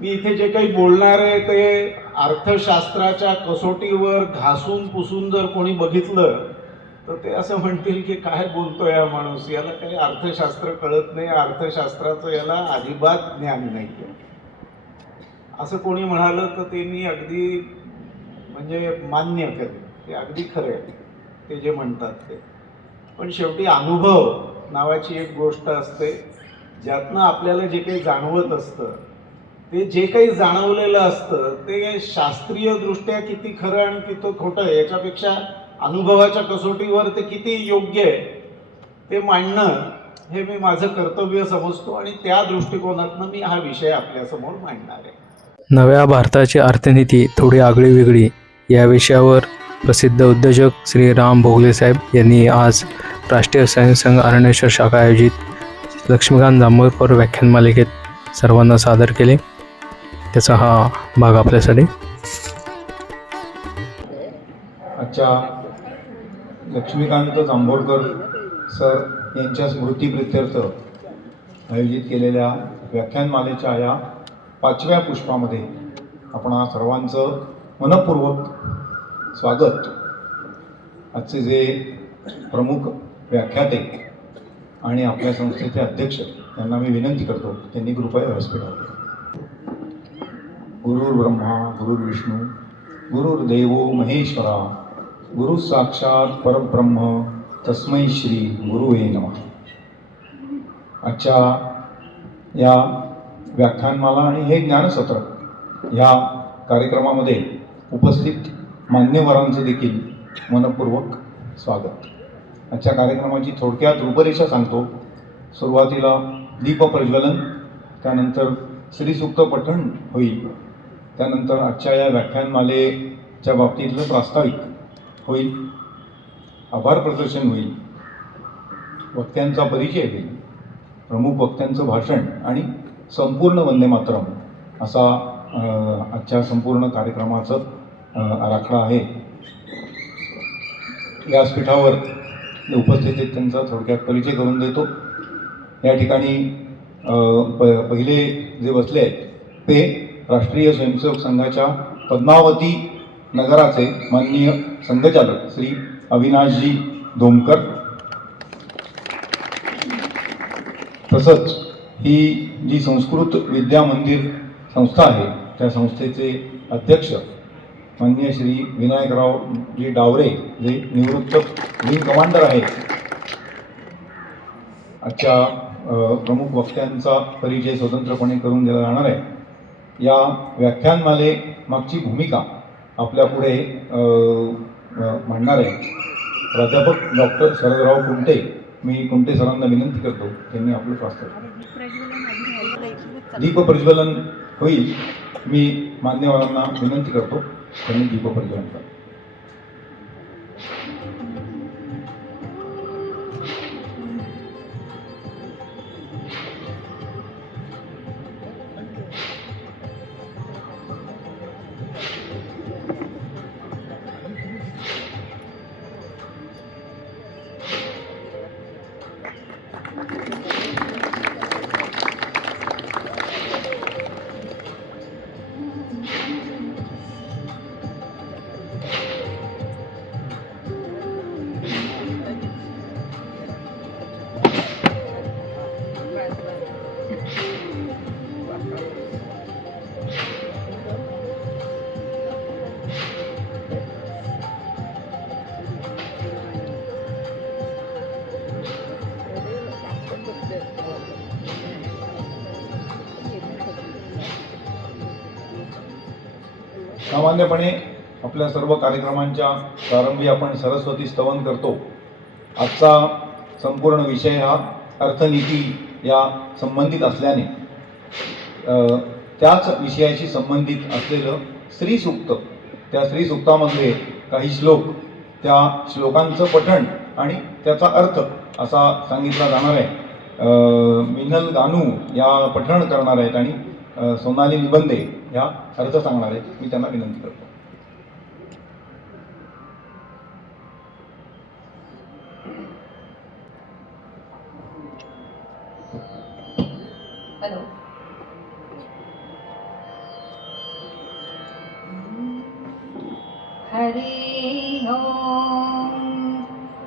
मी इथे जे काही बोलणार आहे ते अर्थशास्त्राच्या कसोटीवर घासून पुसून जर कोणी बघितलं तर ते असं म्हणतील की काय बोलतोय हा माणूस, याला काही अर्थशास्त्र कळत नाही, अर्थशास्त्राचं याला अजिबात ज्ञान नाही. असं कोणी म्हणालं तर ते मी अगदी म्हणजे मान्य करेन, ते अगदी खरं आहे ते जे म्हणतात ते. पण शेवटी अनुभव नावाची एक गोष्ट असते, ज्यातनं आपल्याला जे काही जाणवत असतं, ते जे काही जाणवलेलं असतं ते शास्त्रीय दृष्ट्या किती खरं आणि किती खोटं आहे याच्यापेक्षा अनुभवाच्या कसोटीवर ते किती योग्य आहे ते मांडणं हे मी माझं कर्तव्य समजतो आणि त्या दृष्टिकोनातनं मी हा विषय आपल्यासमोर मांडणार आहे. नव्या भारताची अर्थनीती थोडी आगळी वेगळी या विषयावर प्रसिद्ध उद्योजक श्री राम भोगले साहेब यांनी आज राष्ट्रीय स्वयंसेवक अरण्येश्वर शाखा आयोजित लक्ष्मीकांत जांभूळकर व्याख्यानमालिकेत सर्वांना सादर केले. त्याचा हा भाग आपल्यासाठी. आजच्या लक्ष्मीकांत जांभोळकर सर यांच्या स्मृतीप्रित्यर्थ आयोजित केलेल्या व्याख्यानमालेच्या या 5व्या पुष्पामध्ये आपणा सर्वांचं मनपूर्वक स्वागत. आजचे जे प्रमुख व्याख्याते आणि आपल्या संस्थेचे अध्यक्ष यांना मी विनंती करतो त्यांनी कृपया व्यासपीठावर. गुरुर्ब्रह्मा गुरुर्विष्णू गुरुर्देवो महेश्वरा गुरु साक्षात परब्रह्म तस्मै श्री गुरुवे नमः. आजच्या या व्याख्यानमाला आणि हे ज्ञानसत्र ह्या कार्यक्रमामध्ये उपस्थित मान्यवरांचं देखील मनपूर्वक स्वागत. आजच्या कार्यक्रमाची थोडक्यात रूपरेषा सांगतो. सुरुवातीला दीपप्रज्वलन, त्यानंतर श्रीसूक्त पठण होईल, त्यानंतर आजच्या या व्याख्यानमालेच्या बाबतीतलं प्रास्ताविक होईल, आभार प्रदर्शन होईल, वक्त्यांचा परिचय होईल, प्रमुख वक्त्यांचं भाषण आणि संपूर्ण वंदे मातरम असा आजच्या संपूर्ण कार्यक्रमाचं आराखडा आहे. व्यासपीठावर उपस्थित आहेत त्यांचा थोडक्यात परिचय करून देतो. या ठिकाणी पहिले जे बसले आहेत ते राष्ट्रीय स्वयंसेवक संघाच्या पद्मावती नगराचे माननीय संघचालक श्री अविनाशजी धोमकर. तसंच ही जी संस्कृत विद्या मंदिर संस्था आहे त्या संस्थेचे अध्यक्ष माननीय श्री विनायकरावजी डावरे, जे निवृत्त विंग कमांडर आहेत. आजच्या प्रमुख वक्त्यांचा परिचय स्वतंत्रपणे करून दिला जाणार आहे. या व्याख्यानमाले मागची भूमिका आपल्यापुढे मांडणार आहे प्राध्यापक डॉक्टर शरदराव कुंटे. मी कुंटे सरांना विनंती करतो त्यांनी आपलं प्रास्ताविक. दीपप्रज्वलन होईल. मी मान्यवरांना विनंती करतो त्यांनी दीपप्रज्वलन करा. सामान्यपणे आपल्या सर्व कार्यक्रमांच्या प्रारंभी आपण सरस्वती स्तवन करतो. आजचा संपूर्ण विषय हा अर्थनीती या संबंधित असल्याने त्याच विषयाशी संबंधित असलेलं श्रीसूक्त, त्या श्रीसूक्तामध्ये काही श्लोक, त्या श्लोकांचं पठण आणि त्याचा अर्थ असा सांगितला जाणार आहे. मिनल गानू या पठण करणार आहेत आणि सोनाली निबंधे या अर्थ सांगणार आहेत. मी त्यांना विनंती करतो. हॅलो. हरि ओम।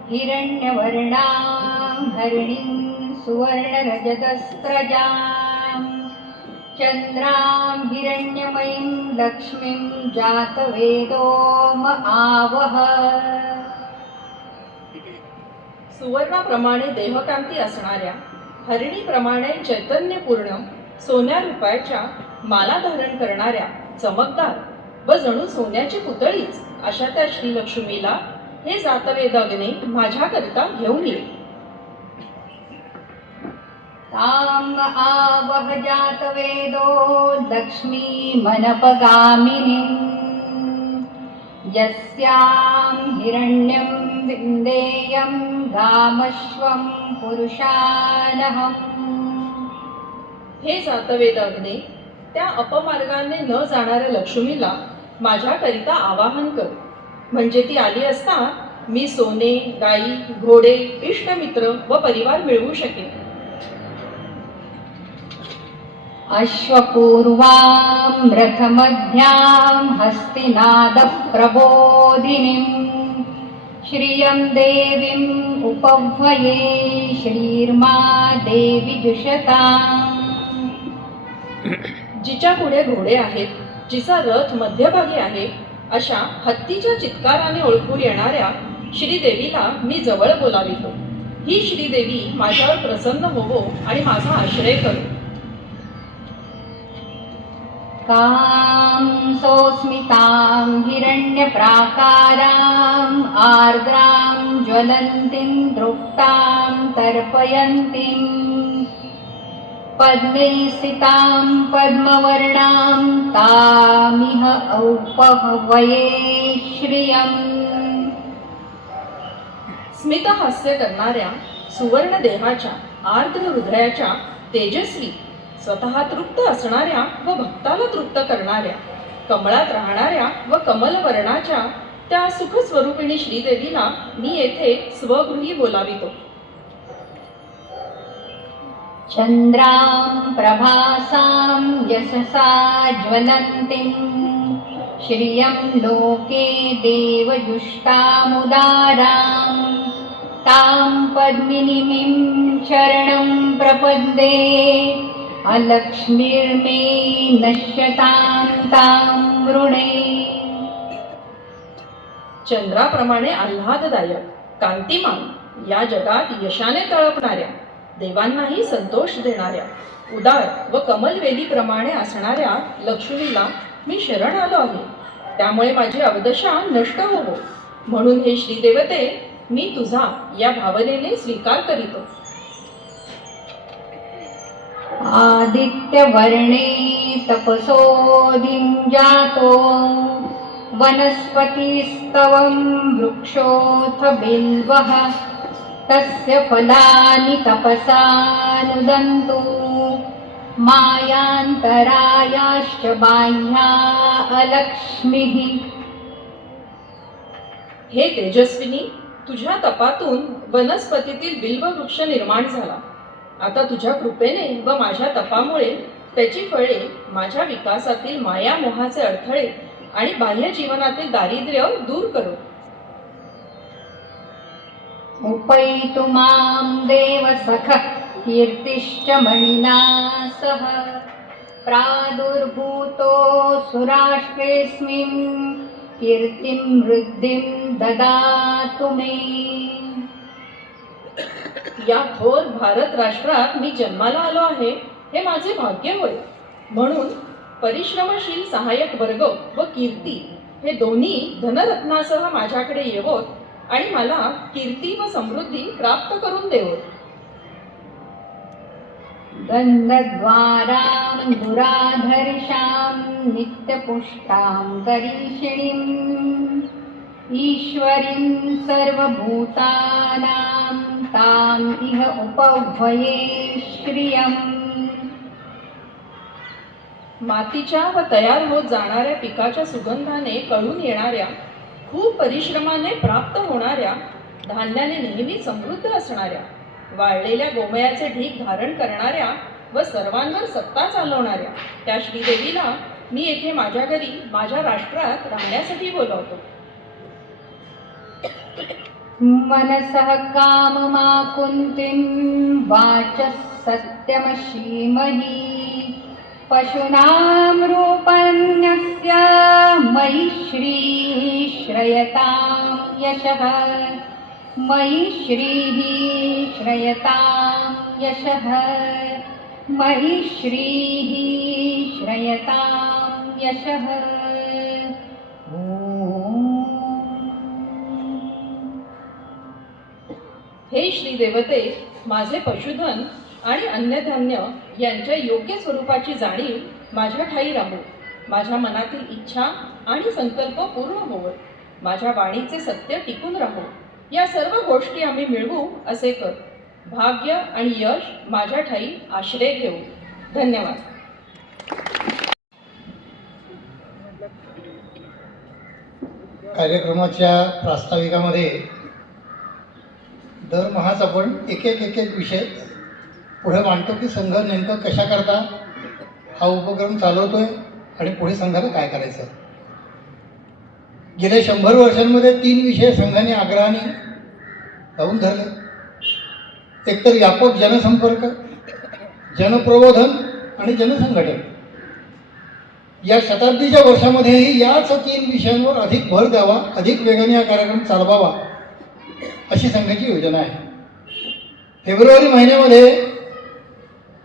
हिरण्यवर्णां हरिणीं सुवर्णरजतस्रजां चन्द्रां हिरण्यमयीं लक्ष्मीं जातवेदो म आवह। सुवर्णाप्रमाणे देहकांती असणाऱ्या, हरिणीप्रमाणे चैतन्यपूर्ण सोन्या रुपयाच्या माला धारण करणाऱ्या, चमकदार व जणू सोन्याची पुतळीच अशा त्या श्रीलक्ष्मीला हे जातवेद अग्नी माझ्याकरिता घेऊन ये. ताम आवह जातवेदो लक्ष्मी मनपगामिनीं यस्यां हिरण्यं विन्देयं गामश्वं पुरुषानहम्. हे जातवेद अग्नी त्या अपमार्गाने न जाणाऱ्या लक्ष्मीला माझ्याकरिता आवाहन कर, म्हणजे ती आली असता मी सोने, गायी, घोडे, इष्टमित्र व परिवार मिळवू शकेन. अश्वपूर्वां रथमध्यां हस्तिनादप्रबोधिनीं श्रियं देवीम् उपह्वये श्रीर्मा देवी जुषताम्. जिच्या पुढे घोडे आहेत, जिचा रथ मध्यभागी आहे, अशा हत्तीच्या चित्काराने ओळखू येणाऱ्या श्रीदेवीला मी जवळ बोलावितो. ही श्रीदेवी माझ्यावर प्रसन्न होवो आणि माझा आश्रय करो. कां सोऽस्मितां हिरण्यप्राकाराम् आर्द्रां ज्वलन्तीं दृप्तां तर्पयन्तीं पद्मे स्थितां पद्मवर्णां तामिह उपह्वये श्रियम्. स्मितहास्य करणाऱ्या, सुवर्ण देहाच्या, आर्द्र हृदयाच्या, तेजस्वी, स्वतः तृप्त असणाऱ्या व भक्ताला तृप्त करणाऱ्या, कमळात राहणाऱ्या व कमलवर्णाच्या त्या सुखस्वरूपिणी श्रीदेवीला मी येथे स्वगृही बोलावितो. चन्द्रां प्रभासां यशसा ज्वलन्तीं श्रियं लोके देवजुष्टामुदारां तां पद्मिनीं शरणं प्रपद्ये अलक्ष्मीर्मे नश्यतां तां वृणे. चंद्राप्रमाणे आल्हाददायक, कांतिमान, या जगात यशाने तळपणाऱ्या, देवांनाही संतोष देणाऱ्या, उदार व कमलवेलीप्रमाणे असणाऱ्या लक्ष्मीला मी शरण आलो आहे. त्यामुळे माझी अवदशा नष्ट होवो म्हणून हे श्रीदेवते मी तुझा या भावनेने स्वीकार करीतो. आदित्यवर्णे तपसोऽधिं जातो वनस्पतिस्तवं वृक्षोऽथ बिल्वः तस्य फलानि तपसानुदन्तु मायान्तरायाश्च बाह्या अलक्ष्मीः. हे तेजस्विनी, तुझ्या तपातून वनस्पतीतील बिल्व वृक्ष निर्माण झाला. आता तुझ्या कृपेने व माझ्या तपामुळे त्याची फळे माझ्या विकासातील माया मोहाचे अडथळे आणि बाह्य जीवनातील दारिद्र्य दूर करो. उपैतु मां देवसखः कीर्तिश्च मणिना सह प्रादुर्भूतोऽसुराष्ट्रेऽस्मिन् कीर्तिं वृद्धिं ददातु मे. या थोर भारत राष्ट्रात मी जन्माला आलो आहे हे माझे भाग्य होय. म्हणून परिश्रमशील सहाय्यक वर्ग व कीर्ती हे दोन्ही धनरत्नासह माझ्याकडे येवोत आणि मला कीर्ती व समृद्धी प्राप्त करून देवोत. गन्धद्वारां दुराधर्षां नित्यपुष्टां करीषिणीम् ईश्वरीं सर्वभूतानां ताम् इह उपह्वये श्रियम्. मातीच्या व तयार होत जाणाऱ्या पिकाच्या सुगंधाने कळून येणाऱ्या, खूप परिश्रमाने प्राप्त होणाऱ्या, धान्याने नेहमी समृद्ध असणाऱ्या, वाळलेल्या गोमयाचे ढीग धारण करणाऱ्या व सर्वांवर सत्ता चालवणाऱ्या त्या श्रीदेवीला मी येथे माझ्या घरी, माझ्या राष्ट्रात राहण्यासाठी बोलावतो. मनसः काममाकुन्तिं वाचः सत्यमशीमहि पशूनां रूपन्यस्य मयि श्रीश्रयतां यशः मयि श्रीः श्रयतां यशः मयि श्रीः श्रयतां यशः। हे श्री देवते, माझे पशुधन आणि अन्नधान्य यांच्या योग्य स्वरूपाची जाणीव माझ्या ठाई राहो, माझ्या मनातील इच्छा आणि संकल्प पूर्ण होवो, माझ्या वाणीचे सत्य टिकून राहो, या सर्व गोष्टी आम्ही मिळवू असे कर। भाग्य आणि यश माझ्या ठाई आश्रय घेऊ। धन्यवाद। कार्यक्रमाच्या प्रास्ताविकामध्ये दरमहाच आपण एक एक विषय पुढे मांडतो की संघ नेमकं कशाकरता हा उपक्रम चालवतोय आणि पुढे संघाला काय करायचं। गेल्या 100 वर्षांमध्ये 3 विषय संघाने आग्रहाने लावून धरले। एकतर व्यापक जनसंपर्क, जनप्रबोधन आणि जनसंघटन। या शताब्दीच्या वर्षामध्येही याच 3 विषयांवर अधिक भर द्यावा, अधिक वेगाने हा कार्यक्रम चालवावा अशी संघाची योजना आहे। फेब्रुवारी महिन्यामध्ये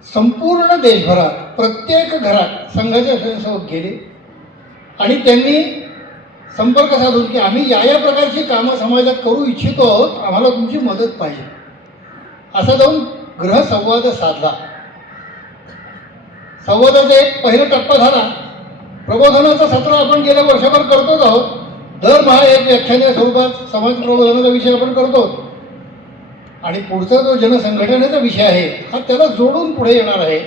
संपूर्ण देशभरात प्रत्येक घरात संघाचे स्वयंसेवक गेले आणि त्यांनी संपर्क साधून की आम्ही या प्रकारची कामं समाजात करू इच्छितो आहोत, आम्हाला तुमची मदत पाहिजे, असा जाऊन गृहसंवाद साधला। संवादाचा एक पहिला टप्पा झाला। प्रबोधनाचं सत्र आपण गेल्या वर्षभर करतोच आहोत। दरमहा एक व्याख्यान स्वरूपात समाज प्रबोधनाचा विषय आपण करतो आणि पुढचा जो जनसंघटनेचा विषय आहे हा त्याला जोडून पुढे येणार आहे।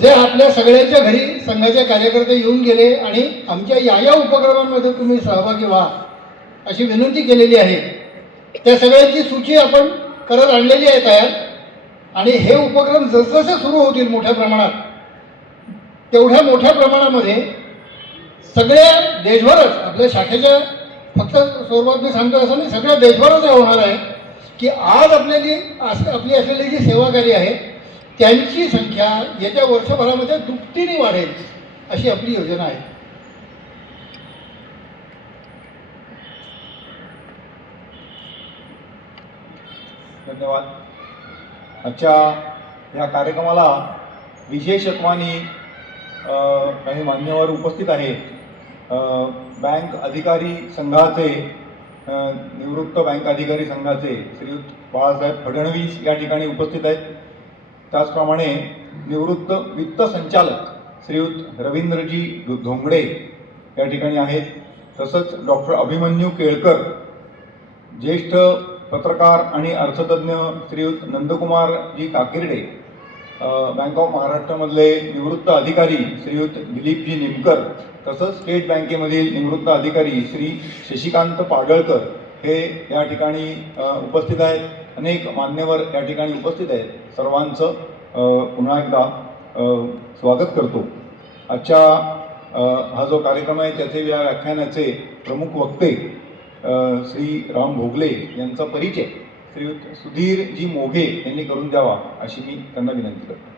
जे आपल्या सगळ्यांच्या घरी संघाचे कार्यकर्ते येऊन गेले आणि आमच्या या उपक्रमांमध्ये तुम्ही सहभागी व्हा अशी विनंती केलेली आहे, त्या सगळ्यांची सूची आपण करत आणलेली आहे तयार। आणि हे उपक्रम जसजसे सुरू होतील मोठ्या प्रमाणात, तेवढ्या मोठ्या प्रमाणामध्ये सगळ्या देशभरच आपल्या शाखेच्या फक्त स्वरूपात मी सांगतो असं नाही, सगळ्या देशभरच हे होणार आहे की आज आपली असलेली जी सेवाकारी आहे त्यांची संख्या येत्या वर्षभरामध्ये दुपटीने वाढेल अशी आपली योजना आहे। धन्यवाद। आजच्या या कार्यक्रमाला विशेषत्वाने काही मान्यवर उपस्थित आहेत। बँक अधिकारी संघाचे निवृत्त बँक अधिकारी संघाचे श्रीयुत बाळासाहेब फडणवीस या ठिकाणी उपस्थित आहेत। त्याचप्रमाणे निवृत्त वित्त संचालक श्रीयुत रवींद्रजी धोंगडे या ठिकाणी आहेत। तसंच डॉक्टर अभिमन्यू केळकर, ज्येष्ठ पत्रकार आणि अर्थतज्ञ श्रीयुत नंदकुमारजी काकिर्डे, बँक ऑफ महाराष्ट्रामधले निवृत्त अधिकारी श्रीयुत दिलीपजी निमकर, तसंच स्टेट बँकेमधील निवृत्त अधिकारी श्री शशिकांत पाडळकर हे या ठिकाणी उपस्थित आहेत। अनेक मान्यवर या ठिकाणी उपस्थित आहेत। सर्वांचं पुन्हा एकदा स्वागत करतो। आजच्या हा जो कार्यक्रम आहे त्याचे या व्याख्यानाचे प्रमुख वक्ते श्री राम भोगले यांचा परिचय श्रीयुत सुधीरजी मोघे यांनी करून द्यावा अशी मी त्यांना विनंती करतो।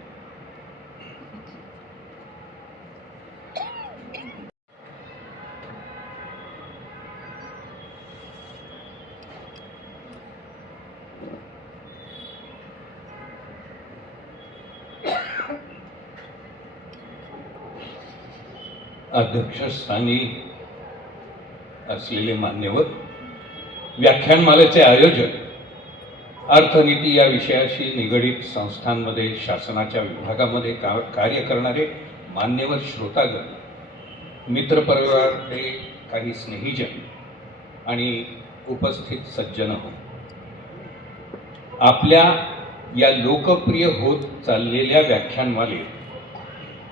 अध्यक्षस्थानी असलेले मान्यवर, व्याख्यानमालेचे आयोजक, अर्थनीती या विषयाशी निगडित संस्थांमध्ये शासनाच्या विभागामध्ये कार्य करणारे मान्यवर श्रोतागण, मित्रपरिवारातले काही स्नेहीजन आणि उपस्थित सज्जन हो, आपल्या या लोकप्रिय होत चाललेल्या व्याख्यानमालेत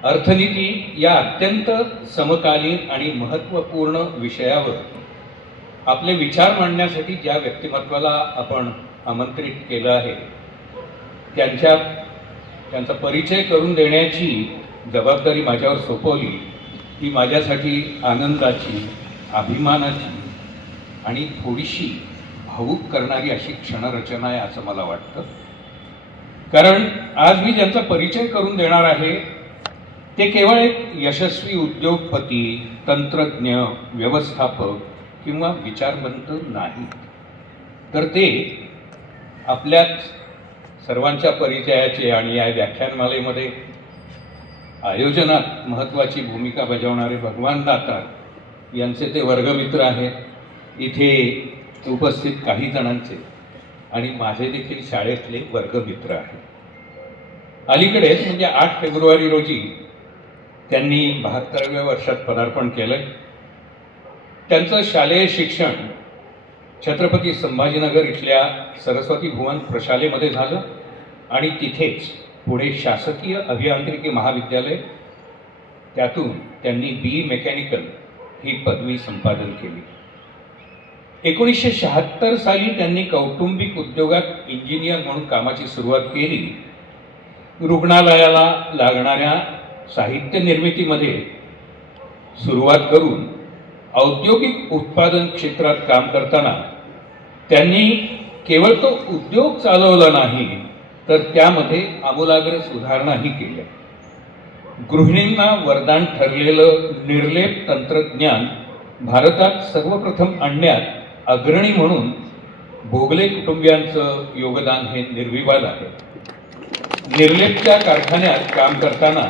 अर्थनीती या अत्यंत समकालीन आणि महत्त्वपूर्ण विषयावर आपले विचार मांडण्यासाठी ज्या व्यक्तिमत्वाला आपण आमंत्रित केलं आहे त्यांचा परिचय करून देण्याची जबाबदारी माझ्यावर सोपवली ही माझ्यासाठी आनंदाची, अभिमानाची आणि थोडीशी भावूक करणारी अशी क्षणरचना आहे असं मला वाटतं. कारण आज मी ज्यांचा परिचय करून देणार आहे ते केवळ एक यशस्वी उद्योगपती, तंत्रज्ञ, व्यवस्थापक किंवा विचारवंत नाही, तर ते आपल्याच सर्वांच्या परिचयाचे आणि या व्याख्यानमालेमध्ये आयोजनात महत्त्वाची भूमिका बजावणारे भगवान दातार यांचे ते वर्गमित्र आहेत. इथे उपस्थित काही जणांचे आणि माझे देखील शाळेतले वर्गमित्र आहेत. अलीकडेच म्हणजे 8 फेब्रुवारी रोजी त्यांनी 72व्या वर्षात पदार्पण केलं. त्यांचं शालेय शिक्षण छत्रपती संभाजीनगर इथल्या सरस्वती भुवन प्रशालेमध्ये झालं आणि तिथेच पुढे शासकीय अभियांत्रिकी महाविद्यालय, त्यातून त्यांनी BE मेकॅनिकल ही पदवी संपादन केली. 1976 साली त्यांनी कौटुंबिक उद्योगात इंजिनियर म्हणून कामाची सुरुवात केली. रुग्णालयाला लागणाऱ्या साहित्य निर्मितीमध्ये सुरुवात करून औद्योगिक उत्पादन क्षेत्रात काम करताना त्यांनी केवळ तो उद्योग चालवला नाही, तर त्यामध्ये आमूलाग्र सुधारणाही केल्या. गृहिणींना वरदान ठरलेलं निर्लेप तंत्रज्ञान भारतात सर्वप्रथम आणण्यात अग्रणी म्हणून भोगले कुटुंबियांचं योगदान हे निर्विवाद आहे. निर्लेपच्या कारखान्यात काम करताना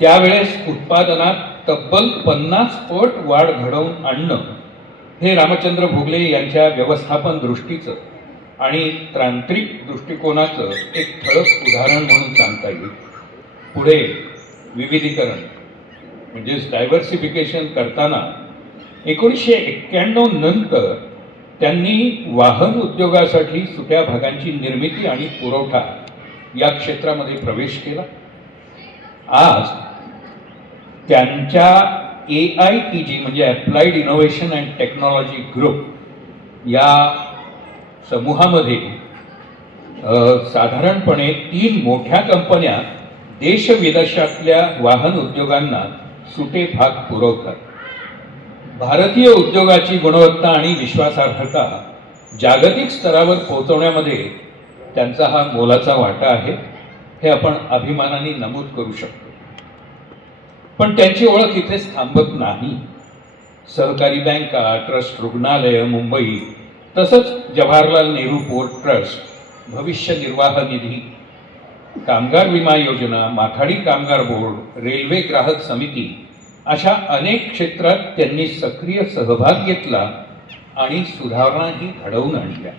त्यावेळेस उत्पादनात तब्बल 50 पट वाढ घडवून आणणं हे रामचंद्र भोगले यांच्या व्यवस्थापन दृष्टीचं आणि तांत्रिक दृष्टिकोनाचं एक ठळक उदाहरण म्हणून सांगता येईल. पुढे विविधीकरण म्हणजेच डायव्हर्सिफिकेशन करताना 1991 नंतर त्यांनी वाहन उद्योगासाठी सुट्या भागांची निर्मिती आणि पुरवठा या क्षेत्रामध्ये प्रवेश केला. आज त्यांच्या AITG म्हणजे applied innovation and technology group या समूहामध्ये साधारणपणे 3 मोठ्या कंपन्या देश विदेशातल्या वाहन उद्योगांना सुटे भाग पुरवतात. भारतीय उद्योगाची गुणवत्ता आणि विश्वासार्हता जागतिक स्तरावर पोहोचवण्यामध्ये त्यांचा हा मोलाचा वाटा आहे, हे आपण अभिमानाने नमूद करू शकतो. पण त्यांची ओळख इथेच थांबत नाही. सहकारी बँका, ट्रस्ट रुग्णालय मुंबई, तसंच जवाहरलाल नेहरू पोर्ट ट्रस्ट, भविष्य निर्वाह निधी, कामगार विमा योजना, माथाडी कामगार बोर्ड, रेल्वे ग्राहक समिती अशा अनेक क्षेत्रात त्यांनी सक्रिय सहभाग घेतला आणि सुधारणाही घडवून आणल्या.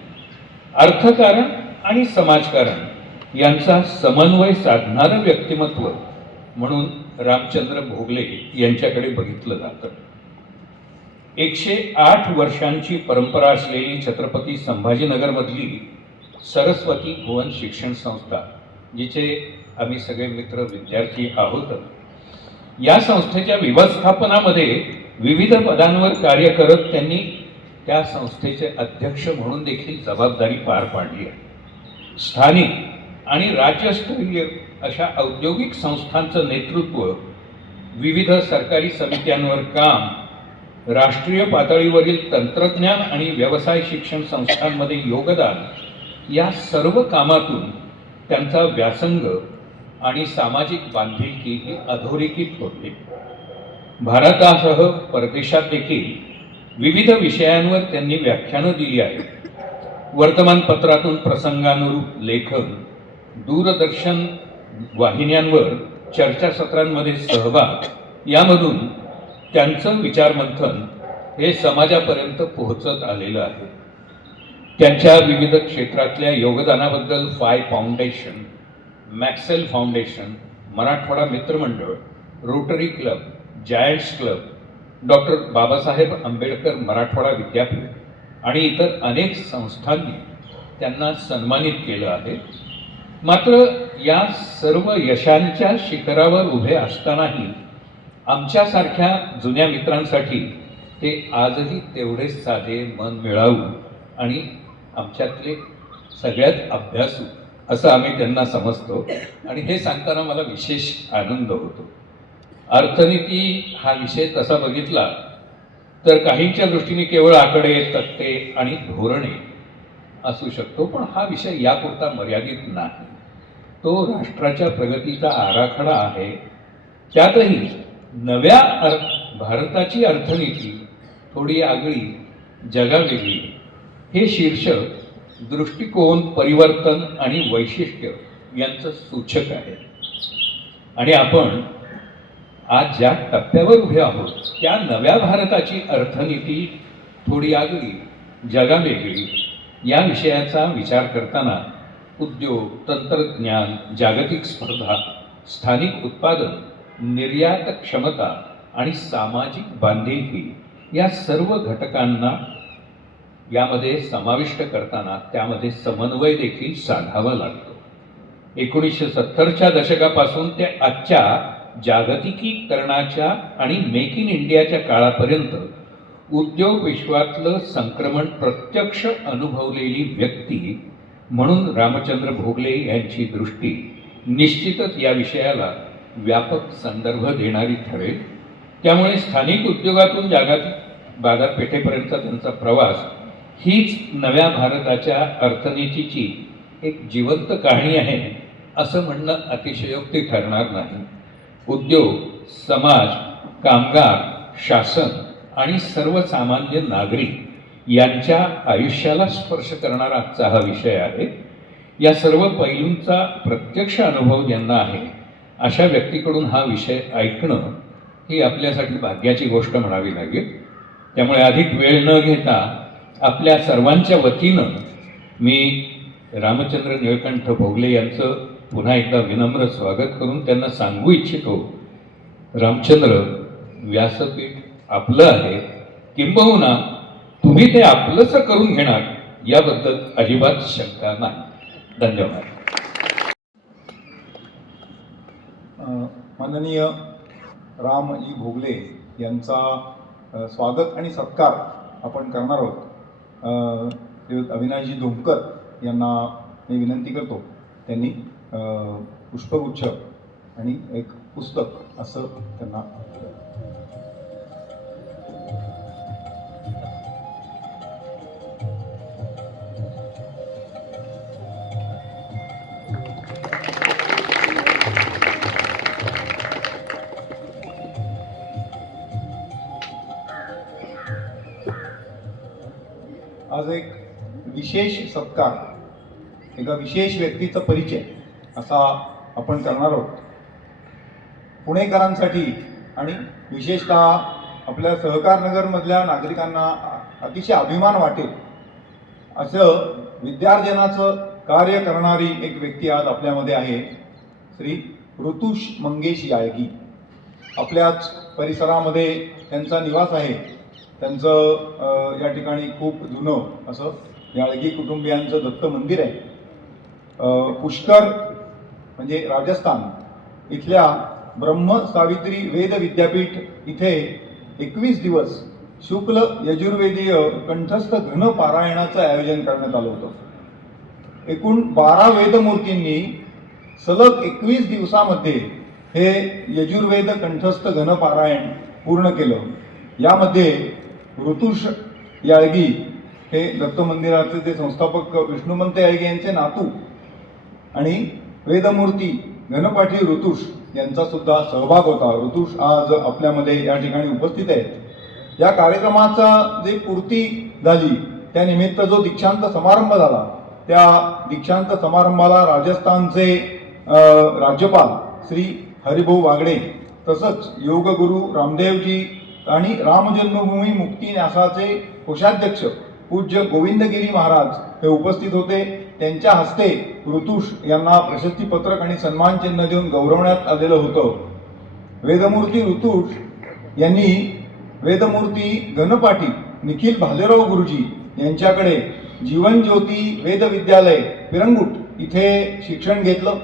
अर्थकारण आणि समाजकारण यांचा समन्वय साधणारं व्यक्तिमत्व म्हणून रामचंद्र भोगले यांच्याकडे बघितलं जातं. 108 वर्षांची परंपरा असलेली छत्रपती संभाजीनगरमधली सरस्वती भुवन शिक्षण संस्था, जिचे आम्ही सगळे मित्र विद्यार्थी आहोत, या संस्थेच्या व्यवस्थापनामध्ये विविध पदांवर कार्य करत त्यांनी त्या संस्थेचे अध्यक्ष म्हणून देखील जबाबदारी पार पाडली आहे. स्थानिक आणि राज्यस्तरीय अशा औद्योगिक संस्थांचं नेतृत्व, विविध सरकारी समित्यांवर काम, राष्ट्रीय पातळीवरील तंत्रज्ञान आणि व्यवसाय शिक्षण संस्थांमध्ये योगदान, या सर्व कामातून त्यांचा व्यासंग आणि सामाजिक बांधिलकी ही अधोरेखित होते. भारतासह परदेशात देखील विविध विषयांवर त्यांनी व्याख्यानं दिली आहेत. वर्तमानपत्रातून प्रसंगानुरूप लेखन, दूरदर्शन वाहिन्यांवर चर्चासत्रांमध्ये सहभाग, यामधून त्यांचं विचारमंथन हे समाजापर्यंत पोहोचत आलेलं आहे. त्यांच्या विविध क्षेत्रातल्या योगदानाबद्दल फाय फाउंडेशन, मॅक्सेल फाउंडेशन, मराठवाडा मित्रमंडळ, rotary club, giants club, doctor Babasaheb Ambedkar Marathwada विद्यापीठ आणि इतर अनेक संस्थांनी त्यांना सन्मानित केलं आहे. मात्र या सर्व यशांच्या शिखरावर उभे असतानाही आमच्यासारख्या जुन्या मित्रांसाठी ते आजही तेवढेच साधे, मन मिळावू आणि आमच्यातले सगळ्यात अभ्यासू असं आम्ही त्यांना समजतो. आणि हे सांगताना मला विशेष आनंद होतो. अर्थनीती हा विषय तसा बघितला तर काहींच्या दृष्टीने केवळ आकडे, तक्ते आणि धोरणे असू शकतो, पण हा विषय यापुरता मर्यादित नाही. तो राष्ट्राच्या प्रगतीचा आराखडा आहे. त्यातही नव्या भारताची अर्थनीती थोडी आगळी, जगावेगळी हे शीर्षक दृष्टिकोन, परिवर्तन आणि वैशिष्ट्य यांचं सूचक आहे. आणि आपण आज ज्या टप्प्यावर उभे आहोत त्या नव्या भारताची अर्थनीती थोडी आगळी, जगावेगळी या विषयाचा विचार करताना उद्योग, तंत्रज्ञान, जागतिक स्पर्धा, स्थानिक उत्पादन, निर्यात क्षमता आणि सामाजिक बांधिलकी या सर्व घटकांना यामध्ये समाविष्ट करताना त्यामध्ये समन्वय देखील साधावा लागतो. 1970च्या दशकापासून ते आजच्या जागतिकीकरणाच्या आणि मेक इन इंडियाच्या काळापर्यंत उद्योग विश्वातलं संक्रमण प्रत्यक्ष अनुभवलेली व्यक्ती म्हणून रामचंद्र भोगले यांची दृष्टी निश्चितच या विषयाला व्यापक संदर्भ देणारी ठरेल. त्यामुळे स्थानिक उद्योगातून जागतिक बाजारपेठेपर्यंतचा त्यांचा प्रवास हीच नव्या भारताच्या अर्थनीतीची एक जिवंत कहाणी आहे असं म्हणणं अतिशयोक्ती ठरणार नाही. उद्योग, समाज, कामगार, शासन आणि सर्वसामान्य नागरिक यांच्या आयुष्याला स्पर्श करणारा आजचा हा विषय आहे. या सर्व पैलूंचा प्रत्यक्ष अनुभव ज्यांना आहे अशा व्यक्तीकडून हा विषय ऐकणं ही आपल्यासाठी भाग्याची गोष्ट म्हणावी लागेल. त्यामुळे अधिक वेळ न घेता आपल्या सर्वांच्या वतीनं मी रामचंद्र निळकंठ भोगले यांचं पुन्हा एकदा विनम्र स्वागत करून त्यांना सांगू इच्छितो, रामचंद्र, व्यासपीठ आपलं आहे, किंबहुना तुम्ही ते आपलंसं करून घेणार याबद्दल अजिबात शंका नाही. धन्यवाद. माननीय रामजी भोगले यांचा स्वागत आणि सत्कार आपण करणार आहोत. श्रीयुत अविनाशजी धोमकर यांना मी विनंती करतो, त्यांनी पुष्पगुच्छ आणि एक पुस्तक असं त्यांना. आज एक विशेष सत्कार, एका विशेष व्यक्तीचा परिचय असा आपण करणार आहोत. पुणेकरांसाठी आणि विशेषतः आपल्या सहकारनगरमधल्या नागरिकांना अतिशय अभिमान वाटेल असं विद्यार्जनाचं कार्य करणारी एक व्यक्ती आज आपल्यामध्ये आहे. श्री ऋतुष मंगेश याळगी. आपल्याच परिसरामध्ये त्यांचा निवास आहे. त्यांचं या ठिकाणी खूप जुनं असं याळगी कुटुंबियांचं दत्त मंदिर आहे. पुष्कर म्हणजे राजस्थान इथल्या ब्रह्म सावित्री वेद विद्यापीठ इथे 21 दिवस शुक्ल यजुर्वेदीय कंठस्थ घन पारायणाचं आयोजन करण्यात आलं होतं. एकूण 12 वेदमूर्तींनी सलग 21 दिवसामध्ये हे यजुर्वेद कंठस्थ घन पारायण पूर्ण केलं. यामध्ये ऋतुष याळगी हे दत्त मंदिराचे ते संस्थापक विष्णुमंत याळगी यांचे नातू आणि वेदमूर्ती घनपाठी ऋतुष यांचा सुद्धा सहभाग होता. ऋतुष आज आपल्यामध्ये या ठिकाणी उपस्थित आहेत. या कार्यक्रमाचा जी पूर्ती झाली त्यानिमित्त जो दीक्षांत समारंभ झाला, त्या दीक्षांत समारंभाला राजस्थानचे राज्यपाल श्री हरिभाऊ वागडे तसंच योगगुरू रामदेवजी आणि राम जन्मभूमी मुक्ती न्यासाचे कोषाध्यक्ष पूज्य गोविंदगिरी महाराज हे उपस्थित होते. त्यांच्या हस्ते ऋतुष यांना प्रशस्तीपत्रक आणि सन्मान चिन्ह देऊन गौरवण्यात आलेलं होतं. वेदमूर्ती ऋतुष यांनी वेदमूर्ती घनपाठी निखिल भालेराव गुरुजी यांच्याकडे जीवन ज्योती वेद विद्यालय पिरंगुट इथे शिक्षण घेतलं.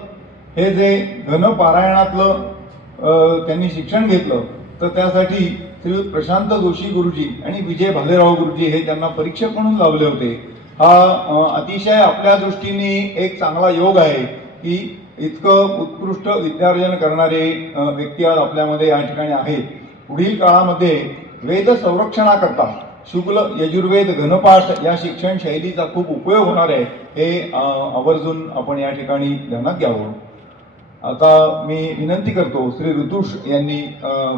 हे जे घन पारायणातलं त्यांनी शिक्षण घेतलं तर त्यासाठी श्री प्रशांत जोशी गुरुजी आणि विजय भालेराव गुरुजी हे त्यांना परीक्षक म्हणून लावले होते. हा अतिशय आपल्या दृष्टीने एक चांगला योग आहे की इतकं उत्कृष्ट विद्यार्जन करणारे व्यक्ती आज आपल्यामध्ये या ठिकाणी आहेत. पुढील काळामध्ये वेद संरक्षणाकरता शुक्ल यजुर्वेद घनपाठ या शिक्षण शैलीचा खूप उपयोग होणार आहे हे आवर्जून आपण या ठिकाणी ध्यानात घ्यावं. आता मी विनंती करतो श्री ऋतुष यांनी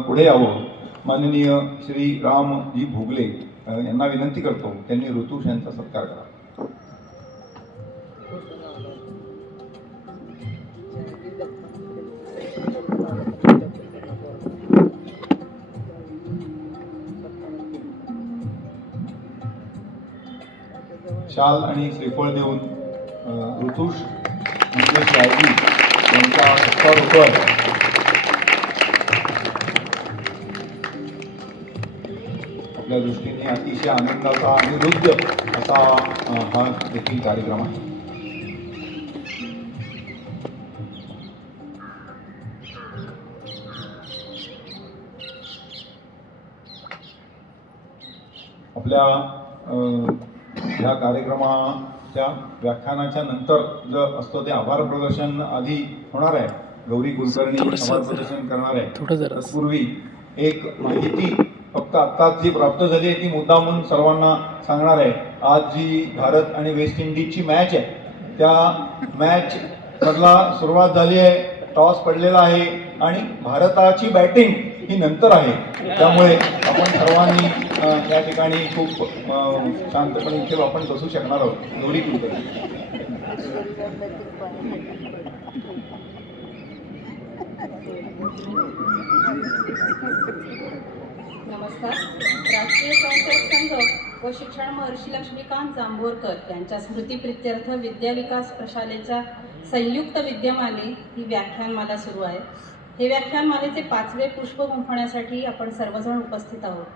पुढे यावं. माननीय श्री रामजी भोगले यांना विनंती करतो त्यांनी ऋतुष यांचा सत्कार करा. शाल आणि श्रीफळ देऊन ऋतुष शाळजी यांच्या हस्तारोहण आपल्या दृष्टीने अतिशय आनंदाचा आणि हृद्य असा हा देखील कार्यक्रम आहे. आपल्या ह्या कार्यक्रमाच्या व्याख्यानाच्या नंतर जे असतं ते आभार प्रदर्शन आधी होणार आहे. गौरी कुलकर्णी आभार प्रदर्शन करणार आहे. तत्पूर्वी एक माहिती फक्त आत्ताच जी प्राप्त झाली आहे ती मुद्दामून सर्वांना सांगणार आहे. आज जी भारत आणि वेस्ट इंडिजची मॅच आहे त्या मॅच मधला सुरुवात झाली आहे. टॉस पडलेला आहे आणि भारताची बॅटिंग ही नंतर आहे. त्यामुळे आपण सर्वांनी या ठिकाणी खूप शांतपणे इथे आपण बसू शकणार आहोत. गौरी कुलकर्णी. नमस्कार. राष्ट्रीय स्वयंसेवक संघ व शिक्षण महर्षी लक्ष्मीकांत जांभोरकर यांच्या स्मृतिप्रित्यर्थ विद्या विकास प्रशालेच्या संयुक्त विद्यमाने ही व्याख्यानमाला सुरू आहे. हे व्याख्यानमालेचे 5वे पुष्प गुंफण्यासाठी आपण सर्वजण उपस्थित आहोत.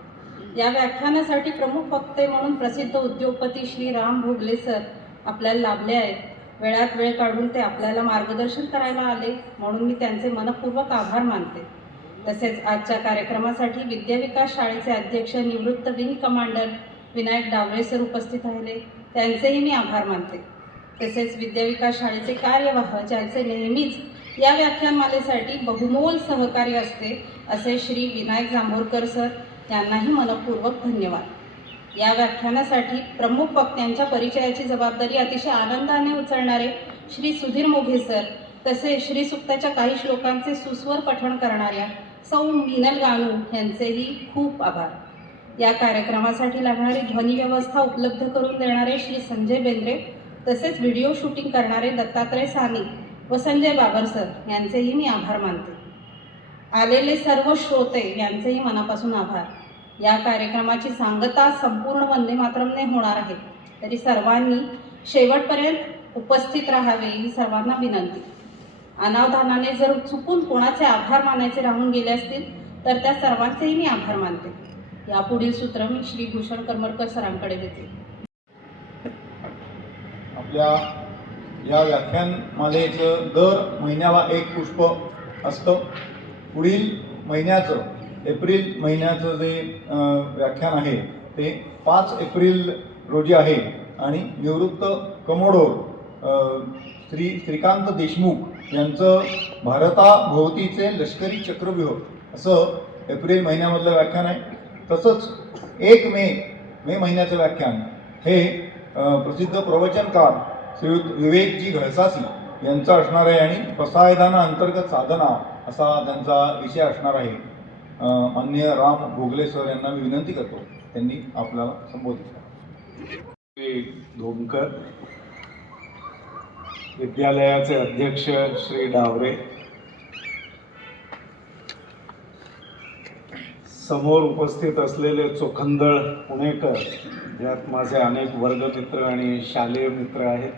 या व्याख्यानासाठी प्रमुख वक्ते म्हणून प्रसिद्ध उद्योगपती श्री राम भोगले सर आपल्याला लाभले आहेत. वेळात वेळ काढून ते आपल्याला मार्गदर्शन करायला आले म्हणून मी त्यांचे मनपूर्वक आभार मानते. तसेच आजच्या कार्यक्रमासाठी विद्या विकास शाळेचे अध्यक्ष निवृत्त विंग कमांडर विनायक डावळे सर उपस्थित राहिले त्यांचेही मी आभार मानते. तसेच विद्या विकास शाळेचे कार्यवाह ज्यांचे नेहमीच या व्याख्यानमालेसाठी बहुमोल सहकार्य असते असे श्री विनायक जांभोरकर सर यांनाही मनपूर्वक धन्यवाद. या व्याख्यानासाठी प्रमुख वक्त्यांच्या परिचयाची जबाबदारी अतिशय आनंदाने उचलणारे श्री सुधीर मोघे सर तसेच श्री सुक्ताच्या काही श्लोकांचे सुस्वर पठण करणाऱ्या सौ मीनल गानू यांचेही खूप आभार. या कार्यक्रमासाठी लागणारी ध्वनी व्यवस्था उपलब्ध करून देणारे श्री संजय बेंद्रे तसेच व्हिडिओ शूटिंग करणारे दत्तात्रय सानी व संजय बाबर सर यांचेही मी आभार मानते. आलेले सर्व श्रोते यांचेही मनापासून आभार. या कार्यक्रमाची सांगता संपूर्ण वंदे मातरमने होणार आहे तरी सर्वांनी शेवटपर्यंत उपस्थित राहावे ही सर्वांना विनंती. अनावधानाने जर चुकून कोणाचे आभार मानायचे राहून गेले असतील तर त्या सर्वांचेही मी आभार मानते. यापुढील सूत्र मी श्री भूषण करमरकर सरांकडे देते. आपल्या या व्याख्यानमालेचं दर महिन्याला एक पुष्प असतं. पुढील महिन्याचं एप्रिल महिन्याचं जे व्याख्यान आहे ते 5 एप्रिल रोजी आहे आणि निवृत्त कमोडोर श्री श्रीकांत देशमुख यांचं भारताभोवतीचे लष्करी चक्रव्यूह असं एप्रिल महिन्यामधलं व्याख्यान आहे. तसंच 1 मे महिन्याचं व्याख्यान हे प्रसिद्ध प्रवचनकार श्रीयुत विवेकजी घळसासी यांचा असणार आहे आणि पसायदाना अंतर्गत साधना असा त्यांचा विषय असणार आहे. माननीय राम भोगले सर यांना मी विनंती करतो त्यांनी आपल्याला संबोधित करा. श्री धोमकर, विद्यालयाचे अध्यक्ष श्री डावरे, समोर उपस्थित असलेले चोखंदळ पुणेकर ज्यात माझे अनेक वर्गमित्र आणि शालेय मित्र आहेत.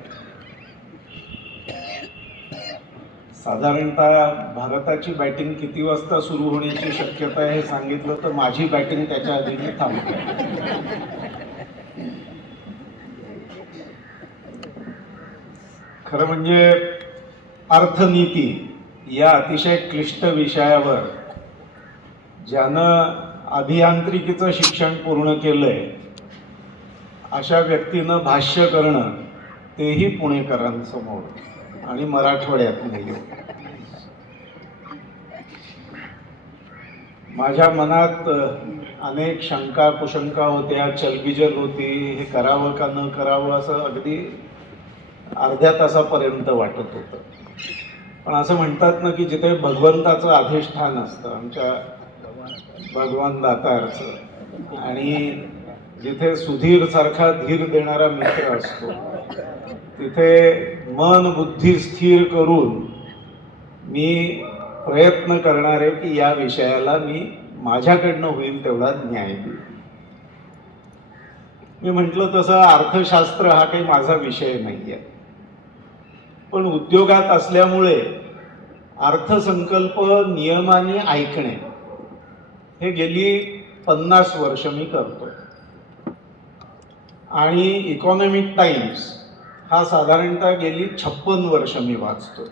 साधारणतः भारताची बॅटिंग किती वाजता सुरू होण्याची शक्यता आहे हे सांगितलं तर माझी बॅटिंग त्याच्या आधी मी थांबते. खरं म्हणजे अर्थनीती या अतिशय क्लिष्ट विषयावर ज्यानं अभियांत्रिकीचं शिक्षण पूर्ण केलंय अशा व्यक्तीनं भाष्य करणं तेही पुणेकरांसमोर आणि मराठवाड्यात नाही. माझ्या मनात अनेक शंका कुशंका होत्या, चलबिचल होती, हे करावं का न करावं असं अगदी अर्ध्या तासापर्यंत वाटत होतं. पण असं म्हणतात ना की जिथे भगवंताचं अधिष्ठान असतं, आमच्या भगवान दातारचं, आणि जिथे सुधीर सारखा धीर देणारा मित्र असतो, तिथे मन बुद्धी स्थिर करून मी प्रयत्न करणार आहे की या विषयाला मी माझ्याकडनं होईल तेवढा न्याय देईल. मी म्हटलं तसं अर्थशास्त्र हा काही माझा विषय नाही आहे, पण उद्योगात असल्यामुळे अर्थसंकल्प नियमाने ऐकणे हे गेली 50 वर्ष मी करतो. आणि इकॉनॉमिक टाइम्स हा साधारणतः गेली 56 वर्ष मी वाचतो.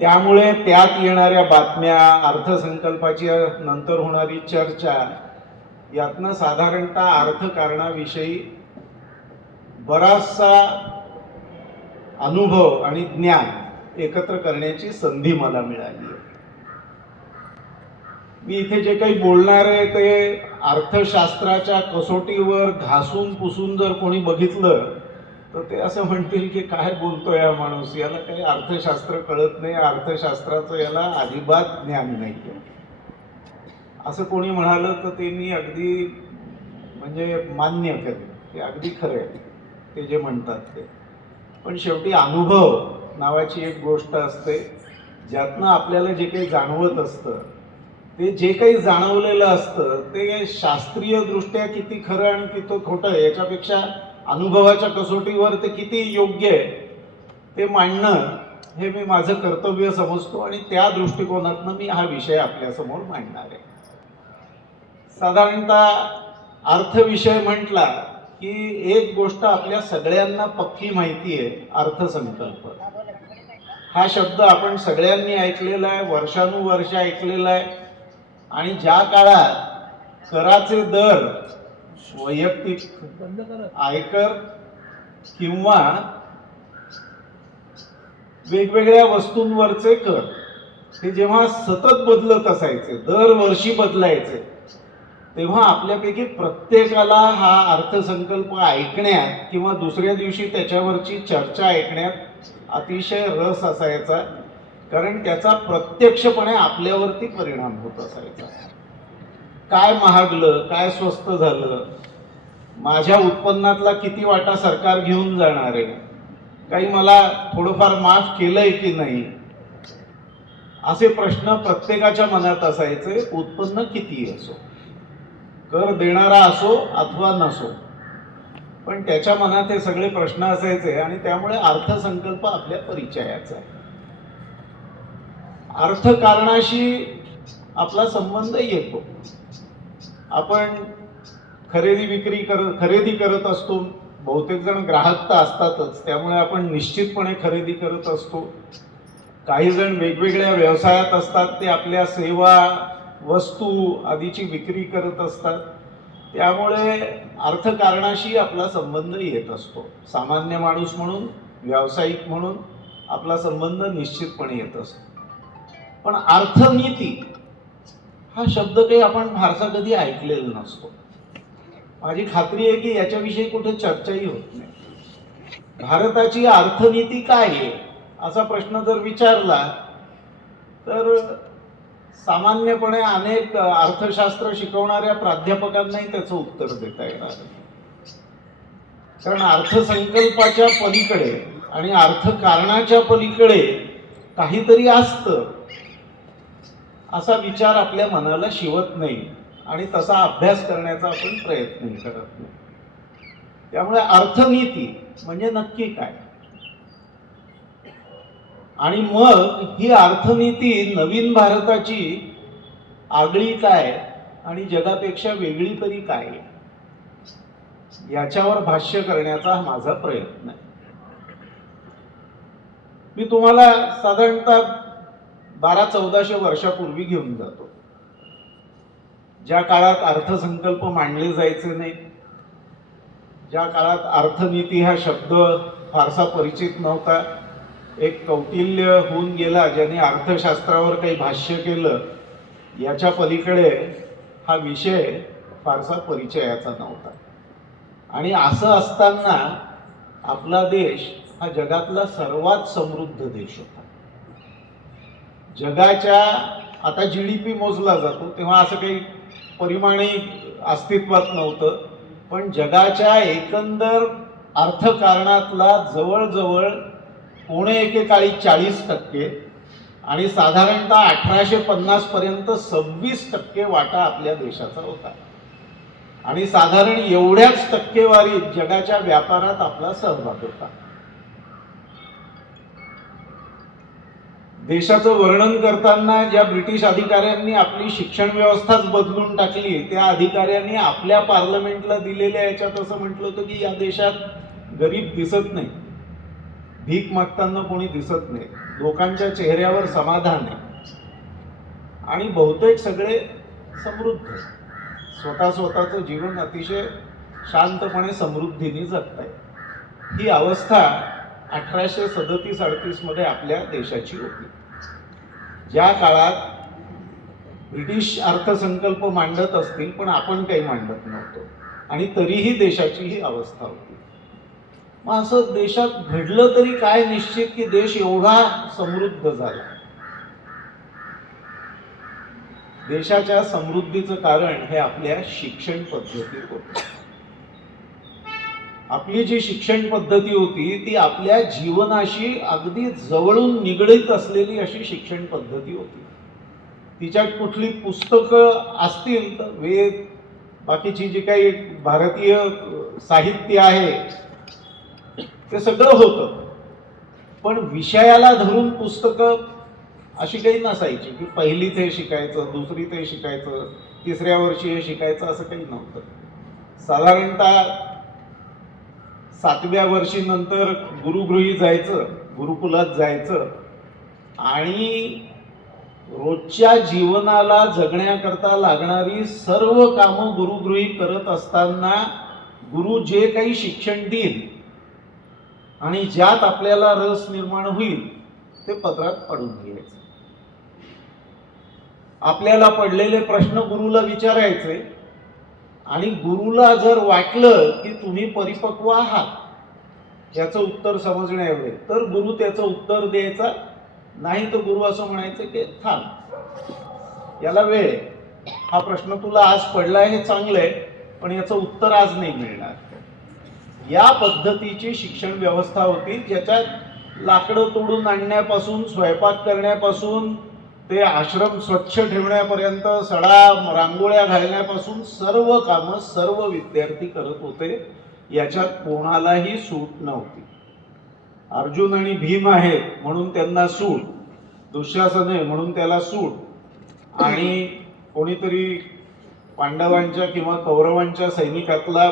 त्यामुळे त्यात येणाऱ्या बातम्या, अर्थसंकल्पाची नंतर होणारी चर्चा, यातनं साधारणतः अर्थकारणाविषयी बराचसा अनुभव आणि ज्ञान एकत्र करण्याची संधी मला मिळाली आहे. मी इथे जे काही बोलणार आहे ते अर्थशास्त्राच्या कसोटीवर घासून पुसून जर कोणी बघितलं तर ते असं म्हणतील की काय बोलतोय हा माणूस, याला काही अर्थशास्त्र कळत नाही, अर्थशास्त्राचं याला अजिबात ज्ञान नाही आहे, असं कोणी म्हणालं तर ते मी अगदी म्हणजे मान्य करेन, ते अगदी खरं आहे ते जे म्हणतात ते. पण शेवटी अनुभव नावाची एक गोष्ट असते, ज्यातनं आपल्याला जे काही जाणवत असतं, ते जे काही जाणवलेलं असतं ते शास्त्रीय दृष्ट्या किती खरं आणि किती खोटं याच्यापेक्षा अनुभवाच्या कसोटीवर ते किती योग्य आहे ते मांडणं हे मी माझं कर्तव्य समजतो, आणि त्या दृष्टिकोनातनं मी हा विषय आपल्यासमोर मांडणार आहे. साधारणतः अर्थविषय म्हटला की एक गोष्ट आपल्या सगळ्यांना पक्की माहिती आहे, अर्थसंकल्प हा शब्द आपण सगळ्यांनी ऐकलेला आहे, वर्षानुवर्ष ऐकलेला आहे. आणि ज्या काळात कराचे दर, वैयक्तिक आयकर किंवा वेगवेगळ्या वस्तूंवरचे कर हे जेव्हा सतत बदलत असायचे, दरवर्षी बदलायचे, तेव्हा आपल्यापैकी प्रत्येकाला हा अर्थसंकल्प ऐकण्यात किंवा दुसऱ्या दिवशी त्याच्यावरची चर्चा ऐकण्यात अतिशय रस असायचा, कारण त्याचा प्रत्यक्षपणे आपल्यावरती परिणाम होत असायचा. काय महागलं, काय स्वस्त झालं, माझ्या उत्पन्नातला किती वाटा सरकार घेऊन जाणार आहे, काही मला थोडंफार माफ केलंय की नाही, असे प्रश्न प्रत्येकाच्या मनात असायचे. उत्पन्न किती असो, कर देणारा असो अथवा नसो, पण त्याच्या मनात हे सगळे प्रश्न असायचे. आणि त्यामुळे अर्थसंकल्प आपल्या परिचयाचा आहे. अर्थकारणाशी आपला संबंध येतो. आपण खरेदी करत असतो, बहुतेक जण ग्राहक तर असतातच, त्यामुळे आपण निश्चितपणे खरेदी करत असतो. काही जण वेगवेगळ्या व्यवसायात असतात, ते आपल्या सेवा, वस्तू आदीची विक्री करत असतात. त्यामुळे अर्थकारणाशी आपला संबंध येत असतो. सामान्य माणूस म्हणून, व्यावसायिक म्हणून आपला संबंध निश्चितपणे येत असतो. पण अर्थनीती हा शब्द काही आपण फारसा कधी ऐकलेला नसतो. माझी खात्री आहे की याच्याविषयी कुठे चर्चाही होत नाही. भारताची अर्थनीती काय आहे असा प्रश्न जर विचारला तर सामान्यपणे अनेक अर्थशास्त्र शिकवणाऱ्या प्राध्यापकांनाही त्याचं उत्तर देता येणार नाही. कारण अर्थसंकल्पाच्या पलीकडे आणि अर्थकारणाच्या पलीकडे काहीतरी असतं असा विचार आपल्या मनाला शिवत नाही, आणि तसा अभ्यास करण्याचा आपण प्रयत्नही करत नाही. त्यामुळे अर्थनीती म्हणजे नक्की काय, आणि मग ही अर्थनीती नवीन भारताची आगळी काय आणि जगापेक्षा वेगळी तरी काय, याच्यावर भाष्य करण्याचा हा माझा प्रयत्न आहे. मी तुम्हाला साधारणतः 1200-1400 वर्षापूर्वी घेऊन जातो, ज्या काळात अर्थसंकल्प मांडले जायचे नाही, ज्या काळात अर्थनीती हा शब्द फारसा परिचित नव्हता. एक कौटिल्य होऊन गेला ज्याने अर्थशास्त्रावर काही भाष्य केलं, याच्या पलीकडे हा विषय फारसा परिचयाचा नव्हता. आणि असं असताना आपला देश हा जगातला सर्वात समृद्ध देश होता. जगाच्या आता GDP मोजला जातो तेव्हा असं काही परिमाणही अस्तित्वात नव्हतं, पण जगाच्या एकंदर अर्थकारणातला जवळजवळ कोणे एकेकाळी 40% आणि साधारणतः 1850 पर्यंत 26% वाटा आपल्या देशाचा होता. आणि साधारण एवढ्याच टक्केवारीत जगाच्या व्यापारात आपला सहभाग होता. देशाचं वर्णन करताना ज्या ब्रिटिश अधिकाऱ्यांनी आपली शिक्षण व्यवस्थाच बदलून टाकली, त्या अधिकाऱ्यांनी आपल्या पार्लमेंटला दिलेल्या याच्यात असं म्हटलं होतं की या देशात गरीब दिसत नाही, भीक मागताना कोणी दिसत नाही, लोकांच्या चेहऱ्यावर समाधान आहे आणि बहुतेक सगळे समृद्ध, स्वतःचं जीवन अतिशय शांतपणे समृद्धीने जगताय. ही अवस्था 1837-38 मध्ये आपल्या देशाची होती. ज्या काळात ब्रिटिश अर्थसंकल्प मांडत असतील पण आपण काही मांडत नव्हतो आणि तरीही देशाची ही अवस्था होती. मग असं देशात घडलं तरी काय निश्चित की देश एवढा समृद्ध झाला. देशाच्या समृद्धीचं कारण हे आपल्या शिक्षण पद्धती होती. आपली जी शिक्षण पद्धती होती ती आपल्या जीवनाशी अगदी जवळून निगडीत असलेली अशी शिक्षण पद्धती होती. तिच्यात कुठली पुस्तकं असतील तर वेद, बाकीची जी काही भारतीय साहित्य आहे ते सगळं होतं, पण विषयाला धरून पुस्तकं अशी काही नसायची की पहिलीत हे शिकायचं, दुसरीत हे शिकायचं, तिसऱ्या वर्षी हे शिकायचं, असं काही नव्हतं. साधारणतः 7व्या वर्षी नंतर गुरुगृही जायचं, गुरुकुलात जायचं आणि रोजच्या जीवनाला जगण्याकरता लागणारी सर्व कामं गुरुगृही करत असताना गुरु जे काही शिक्षण देईल आणि ज्यात आपल्याला रस निर्माण होईल ते पदरात पडून घ्यायचं. आपल्याला पडलेले प्रश्न गुरुला विचारायचे आणि गुरुला जर वाटलं की तुम्ही परिपक्व आहात याचं उत्तर समजण्या एवढे, तर गुरु त्याचं उत्तर द्यायचा. नाही तर गुरु असं म्हणायचं की थांब, याला वेळ आहे, हा प्रश्न तुला आज पडलाय हे चांगलं आहे पण याचं उत्तर आज नाही मिळणार. या पद्धतीची शिक्षण व्यवस्था होती, ज्याच्यात लाकडं तोडून आणण्यापासून, स्वयंपाक करण्यापासून ते आश्रम स्वच्छ ठेवण्यापर्यंत, सडा रांगोळ्या घालण्यापासून सर्व कामं सर्व विद्यार्थी करत होते. याच्यात कोणालाही सूट नव्हती. अर्जुन आणि भीम आहेत म्हणून त्यांना सूट, दुःशासन आहे म्हणून त्याला सूट, आणि कोणीतरी पांडवांच्या किंवा कौरवांच्या सैनिकाचा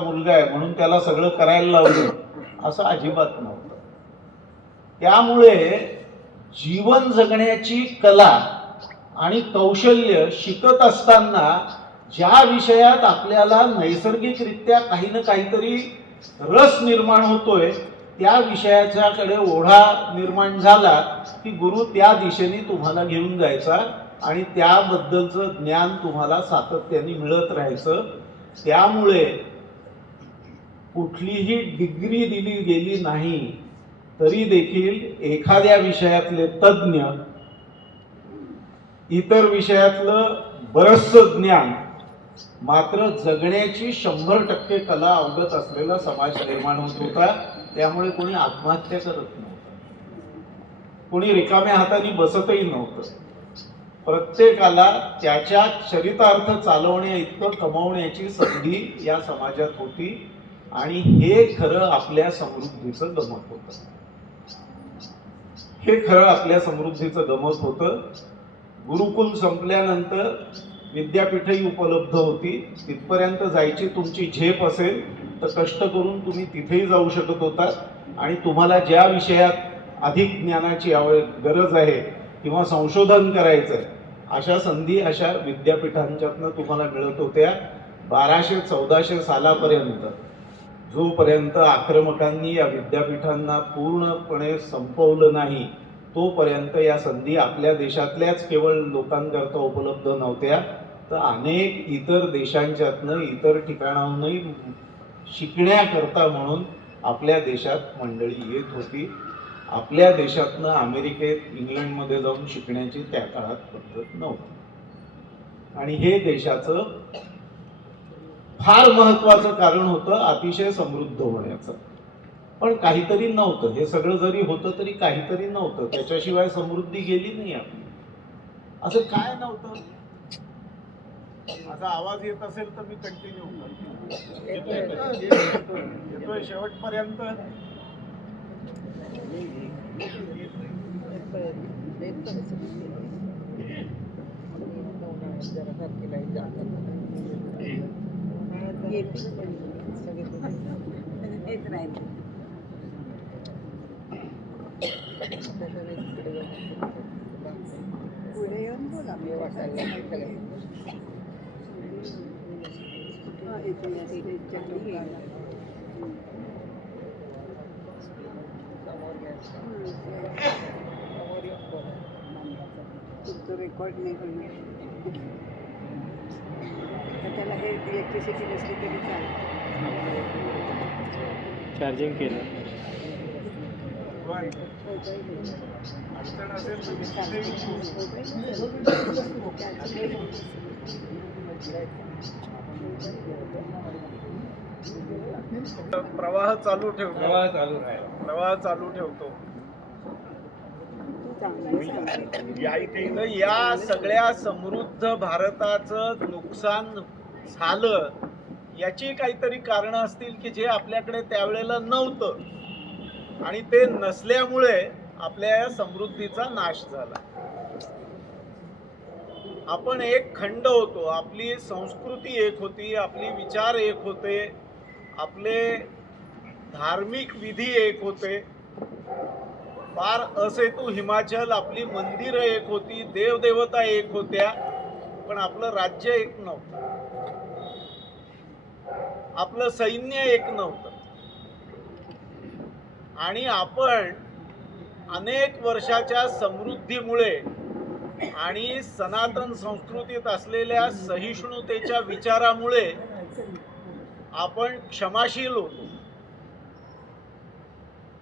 मुलगा आहे म्हणून त्याला सगळं करायला लावलं, असं अजिबात नव्हतं. त्यामुळे जीवन जगण्याची कला आणि कौशल्य शिकत असताना ज्या विषयात आपल्याला नैसर्गिकरित्या काही ना काहीतरी रस निर्माण होतोय त्या विषयाच्याकडे ओढा निर्माण झाला की गुरु त्या दिशेने तुम्हाला घेऊन जायचा आणि त्याबद्दलचं ज्ञान तुम्हाला सातत्याने मिळत राहायचं. त्यामुळे कुठलीही डिग्री दिली गेली नाही तरी देखील एखाद्या विषयातले तज्ज्ञ इतर विषयातलं बरंचसं ज्ञान, मात्र जगण्याची 100% कला अवगत असलेला समाज निर्माण होत होता. त्यामुळे कोणी आत्महत्या करत नव्हतं, कोणी रिकाम्या हाताने बसतही नव्हतं. प्रत्येकाला त्याच्या चरितार्थ चालवण्या इतकं कमवण्याची संधी या समाजात होती आणि हे खरं आपल्या समृद्धीचं गमक होतं. हे खरं आपल्या समृद्धीचं गमक होतं. गुरुकुल संपल्यानंतर विद्यापीठही उपलब्ध होती. तिथपर्यंत जायची तुमची झेप असेल तर कष्ट करून तुम्ही तिथेही जाऊ शकत होता आणि तुम्हाला ज्या विषयात अधिक ज्ञानाची गरज आहे किंवा संशोधन करायचं आहे अशा संधी अशा विद्यापीठांच्यातनं तुम्हाला मिळत होत्या. 1200-1400 सालापर्यंत जोपर्यंत आक्रमकांनी या विद्यापीठांना पूर्णपणे संपवलं नाही तोपर्यंत या संधी आपल्या देशातल्याच केवळ लोकांकरता उपलब्ध नव्हत्या, तर अनेक इतर देशांच्यातनं इतर ठिकाणाहूनही शिकण्याकरता म्हणून आपल्या देशात मंडळी येत होती. आपल्या देशातनं अमेरिकेत, इंग्लंडमध्ये जाऊन शिकण्याची त्या काळात पद्धत नव्हती. आणि हे देशाचं फार महत्वाचं कारण होतं अतिशय समृद्ध होण्याचं. पण काहीतरी नव्हतं. हे सगळं जरी होतं तरी काहीतरी नव्हतं. त्याच्याशिवाय समृद्धी गेली नाही आपली. असं काय नव्हतं? माझा आवाज येत असेल तर मी कंटिन्यू करतो. येतोय शेवटपर्यंत? पुढे येऊन बोला. तुमचं रेकॉर्ड नाही होणार. त्याला हे इलेक्ट्रिसिटी नसली तरी चालेल. चार्जिंग केलं. अडचण असेल तर प्रवाह चालू ठेवतो. प्रवाह चालू ठेवतो. या सगळ्या समृद्ध भारताचं नुकसान झालं याची काहीतरी कारणं असतील की जे आपल्याकडे त्यावेळेला नव्हतं आणि ते नसल्यामुळे आपल्या या समृद्धीचा नाश झाला. आपण एक खंड होतो. आपली संस्कृती एक होती, आपली विचार एक होते, आपले धार्मिक विधी एक होते. फार असेतू हिमाचल, आपली मंदिरं एक होती, देवदेवता एक होत्या, पण आपलं राज्य एक नव्हतं, आपलं सैन्य एक नव्हतं. आणि आपण अनेक वर्षाच्या समृद्धीमुळे आणि सनातन संस्कृतीत असलेल्या सहिष्णुतेच्या विचारामुळे आपण क्षमाशील होतो.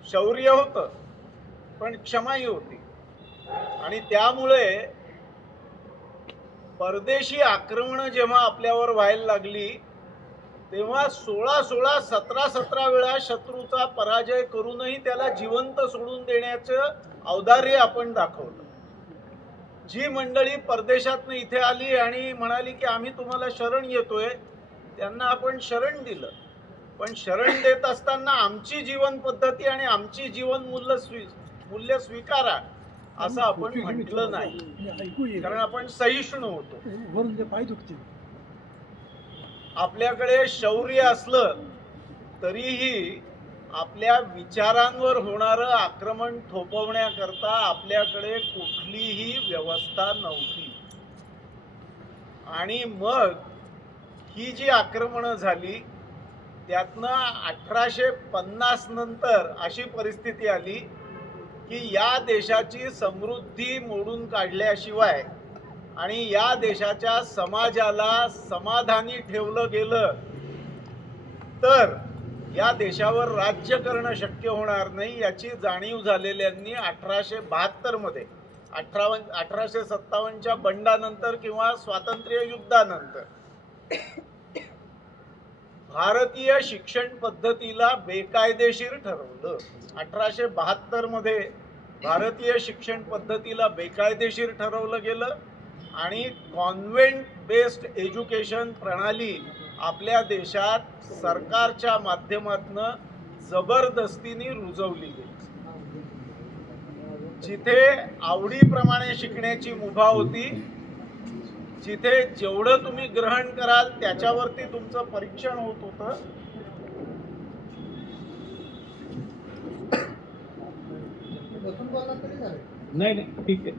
शौर्य होतं पण क्षमाही होती. आणि त्यामुळे परदेशी आक्रमणं जेव्हा आपल्यावर व्हायला लागली तेव्हा 16 17 वेळा शत्रूचा पराजय करूनही त्याला जिवंत सोडून देण्याचं औदार्य आपण दाखवलं. जी मंडळी परदेशातनं इथे आली आणि म्हणाली की आम्ही तुम्हाला शरण येतोय, त्यांना आपण शरण दिलं. पण शरण देत असताना आमची जीवन पद्धती आणि आमची जीवन मूल्य स्वीकारा असं आपण म्हटलं नाही, कारण आपण सहिष्णू होतो. आपल्याकडे शौर्य असलं तरीही आपल्या विचारांवर होणारं आक्रमण थोपवण्याकरता आपल्याकडे कुठलीही व्यवस्था नव्हती. आणि मग ही जी आक्रमणं झाली त्यातनं 1850 नंतर अशी परिस्थिती आली की या देशाची समृद्धी मोडून काढल्याशिवाय आणि या देशाच्या समाजाला समाधानी ठेवलं गेलं तर या देशावर राज्य करणं शक्य होणार नाही याची जाणीव झालेल्यांनी 1872 मध्ये 1857च्या बंडानंतर किंवा स्वातंत्र्य युद्धानंतर भारतीय शिक्षण पद्धतीला बेकायदेशीर ठरवलं. 1872 मध्ये भारतीय शिक्षण पद्धतीला बेकायदेशीर ठरवलं गेलं आणि कॉन्व्हेंट बेस्ड एज्युकेशन प्रणाली आपल्या देशात सरकारच्या माध्यमातून जबरदस्तीने रुजवली गेली. जिथे आवडीप्रमाणे शिकण्याची मुभा होती, जिथे जेवढं तुम्ही ग्रहण कराल त्याच्यावरती तुमचं परीक्षण होत होतं, नाही ठीक आहे,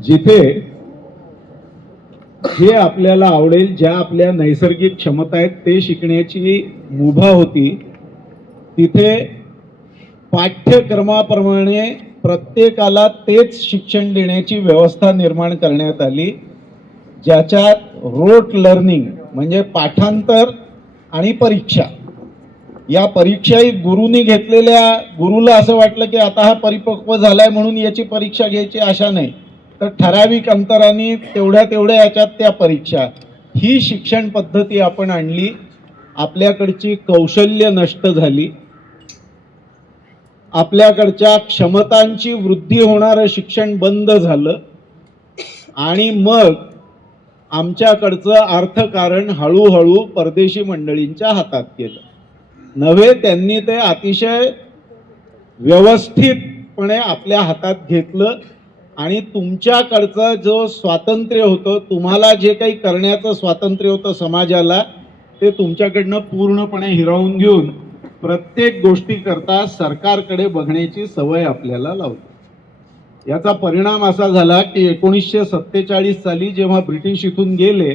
जिथे जे आपल्याला आवडेल, ज्या आपल्या नैसर्गिक क्षमता आहेत ते शिकण्याची मुभा होती, तिथे पाठ्यक्रमाप्रमाणे प्रत्येकाला तेच शिक्षण देण्याची व्यवस्था निर्माण करण्यात आली, ज्याच्यात रोट लर्निंग म्हणजे पाठांतर आणि परीक्षा, या परीक्षाही गुरुनी घेतलेल्या, गुरुला असं वाटलं की आता हा परिपक्व झालाय म्हणून याची परीक्षा घ्यायची अशा नाही, तर ठराविक अंतराने तेवढ्या याच्यात त्या परीक्षा, ही शिक्षण पद्धती आपण आणली. आपल्याकडची कौशल्य नष्ट झाली, आपल्याकडच्या क्षमतांची वृद्धी होणारं शिक्षण बंद झालं आणि मग आमच्याकडचं अर्थकारण हळूहळू परदेशी मंडळींच्या हातात गेलं. नव्हे, त्यांनी ते अतिशय व्यवस्थितपणे आपल्या हातात घेतलं आणि तुमच्याकडचं जो स्वातंत्र्य होतं, तुम्हाला जे काही करण्याचं स्वातंत्र्य होतं समाजाला, ते तुमच्याकडनं पूर्णपणे हिरावून घेऊन प्रत्येक गोष्टीकरता सरकारकडे बघण्याची सवय आपल्याला लावली. याचा परिणाम असा झाला की 1947 साली जेव्हा ब्रिटिश इथून गेले,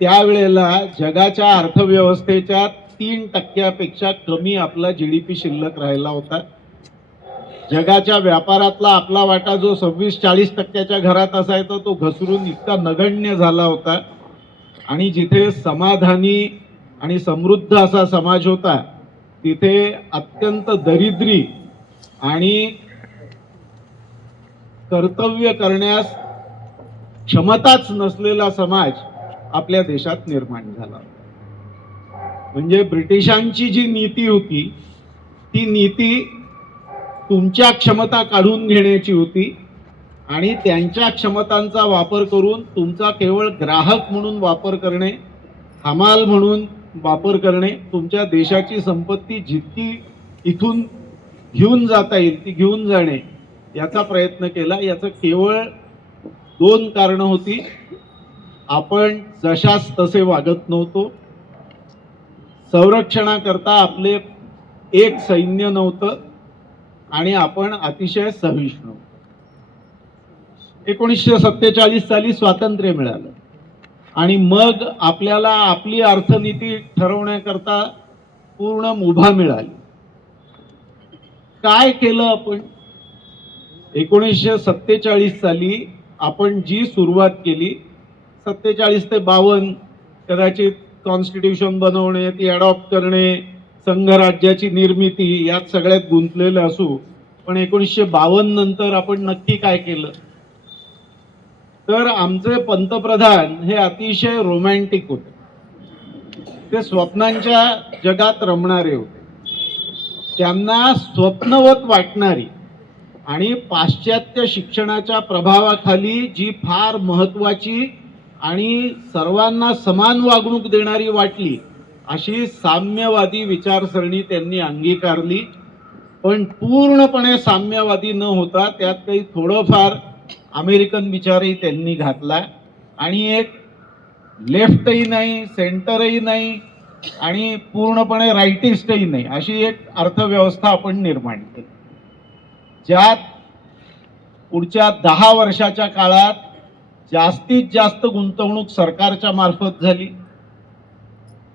त्यावेळेला जगाच्या अर्थव्यवस्थेच्या 3% कमी आपला GDP शिल्लक राहिला होता. जगाच्या व्यापारातला आपला वाटा जो 26-40% घरात असायचा, तो घसरून इतका नगण्य झाला होता. आणि जिथे समाधानी आणि समृद्ध असा समाज होता, तिथे अत्यंत दरिद्री आणि कर्तव्य करण्यास क्षमताच नसलेला समाज आपल्या देशात निर्माण झाला. म्हणजे ब्रिटिशांची जी नीती होती, ती नीती तुमच्या क्षमता काढून घेण्याची होती आणि त्यांच्या क्षमतांचा वापर करून तुमचा केवळ ग्राहक म्हणून वापर करणे, हमाल म्हणून वापर करणे, तुमच्या देशाची संपत्ती जितकी इथून घेऊन जाता येईल ती घेऊन जाणे, याचा प्रयत्न केला. याचं केवळ 2 कारणं होती. आपण जशास तसे वागत नव्हतो, संरक्षणाकरता आपले एक सैन्य नव्हतं आणि आपण अतिशय सहिष्णू. 1947 साली स्वातंत्र्य मिळालं आणि मग आपल्याला आपली अर्थनीती ठरवण्याकरता पूर्ण मुभा मिळाली. काय केलं आपण? 1947 साली आपण जी सुरुवात केली, 47 ते 52 कदाचित कॉन्स्टिट्यूशन बनवणे, ती अडॉप्ट करणे, संघराज्याची निर्मिती, यात सगळ्यात गुंतलेलं असू. पण 1952 नंतर आपण नक्की काय केलं? तर आमचे पंतप्रधान हे अतिशय रोमॅन्टिक होते. ते स्वप्नांच्या जगात रमणारे होते. त्यांना स्वप्नवत वाटणारी आणि पाश्चात्य शिक्षणाच्या प्रभावाखाली जी फार महत्वाची आणि सर्वांना समान वागणूक देणारी वाटली, अशी साम्यवादी विचारसरणी त्यांनी अंगीकारली. पण पूर्णपणे साम्यवादी न होता त्यात काही थोडंफार अमेरिकन विचारही त्यांनी घातला आणि एक लेफ्टही नाही, सेंटरही नाही आणि पूर्णपणे राईटिस्टही नाही, अशी एक अर्थव्यवस्था आपण निर्माण केली, ज्यात पुढच्या 10 वर्षाच्या काळात जास्तीत जास्त गुंतवणूक सरकारच्या मार्फत झाली.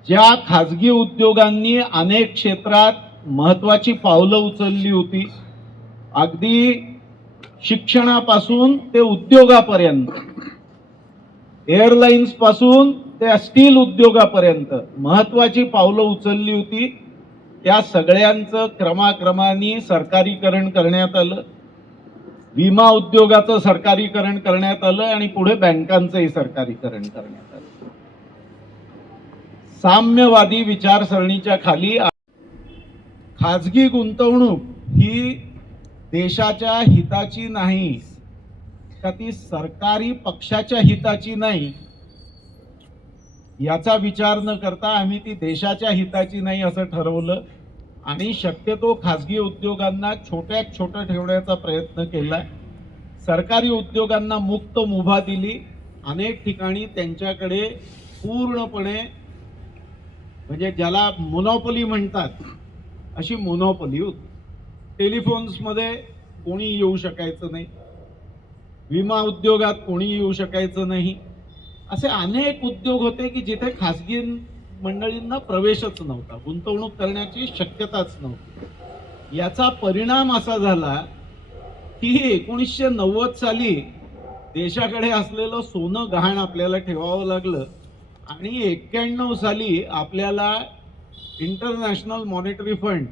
ज्या खाजगी उद्योगांनी अनेक क्षेत्रात महत्वाची पावलं उचलली होती, अगदी शिक्षणापासून ते उद्योगापर्यंत, एअरलाइन्स पासून ते स्टील उद्योगापर्यंत महत्वाची पावलं उचलली होती, त्या सगळ्यांचं क्रमाक्रमाने सरकारीकरण करण्यात आलं. विमा उद्योगाचं सरकारीकरण करण्यात आलं आणि पुढे बँकांचंही सरकारीकरण करण्यात आलं. साम्यवादी विचारसरणीच्या खाली खाजगी गुंतवणूक ही देशाच्या हिताची नाही का, ती सरकारी पक्षाच्या हिताची नाही, याचा विचार न करता आम्ही ती देशाच्या हिताची नाही असं ठरवलं आणि शक्यतो खाजगी उद्योगांना छोट्यात छोटं ठेवण्याचा प्रयत्न केला. सरकारी उद्योगांना मुक्त मुभा दिली. अनेक ठिकाणी त्यांच्याकडे पूर्णपणे, म्हणजे ज्याला मोनोपोली म्हणतात, अशी मोनोपोली होती. टेलिफोन्समध्ये कोणी येऊ शकायचं नाही, विमा उद्योगात कोणी येऊ शकायचं नाही. असे अनेक उद्योग होते की जिथे खाजगी मंडळींना प्रवेशच नव्हता, गुंतवणूक करण्याची शक्यताच नव्हती. याचा परिणाम असा झाला की 1990 साली देशाकडे असलेलं सोनं गहाण आपल्याला ठेवावं लागलं आणि 91 साली आपल्याला इंटरनॅशनल मॉनिटरी फंड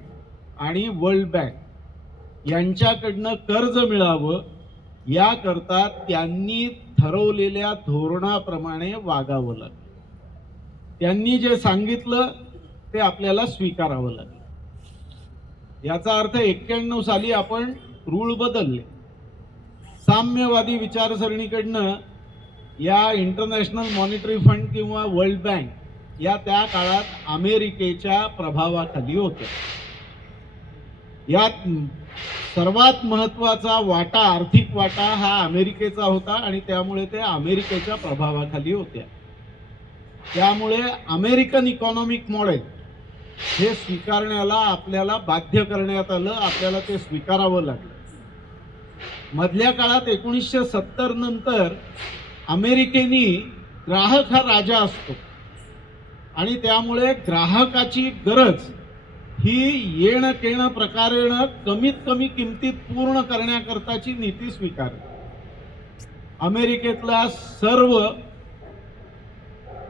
आणि वर्ल्ड बँक यांच्याकडनं कर्ज मिळावं याकरता त्यांनी ठरवलेल्या धोरणाप्रमाणे वागावं लागलं. त्यांनी जे सांगितलं ते आपल्याला स्वीकारावं लागलं. याचा अर्थ 91 साली आपण रूळ बदलले. साम्यवादी विचारसरणीकडनं या इंटरनॅशनल मॉनिटरी फंड किंवा वर्ल्ड बँक या त्या काळात अमेरिकेच्या प्रभावाखाली होत्या. यात सर्वात महत्वाचा वाटा, आर्थिक वाटा हा अमेरिकेचा होता आणि त्यामुळे ते अमेरिकेच्या प्रभावाखाली होत्या. त्यामुळे अमेरिकन इकॉनॉमिक मॉडेल हे स्वीकारण्याला आपल्याला बाध्य करण्यात आलं. आपल्याला ते स्वीकारावं लागलं. मधल्या काळात 1970 नंतर अमेरिकेनी ग्राहक हा राजा असतो आणि त्यामुळे ग्राहकाची गरज ही येणं केणं प्रकारेनं कमीत कमी किमतीत पूर्ण करण्याकरताची नीती स्वीकारली. अमेरिकेतला सर्व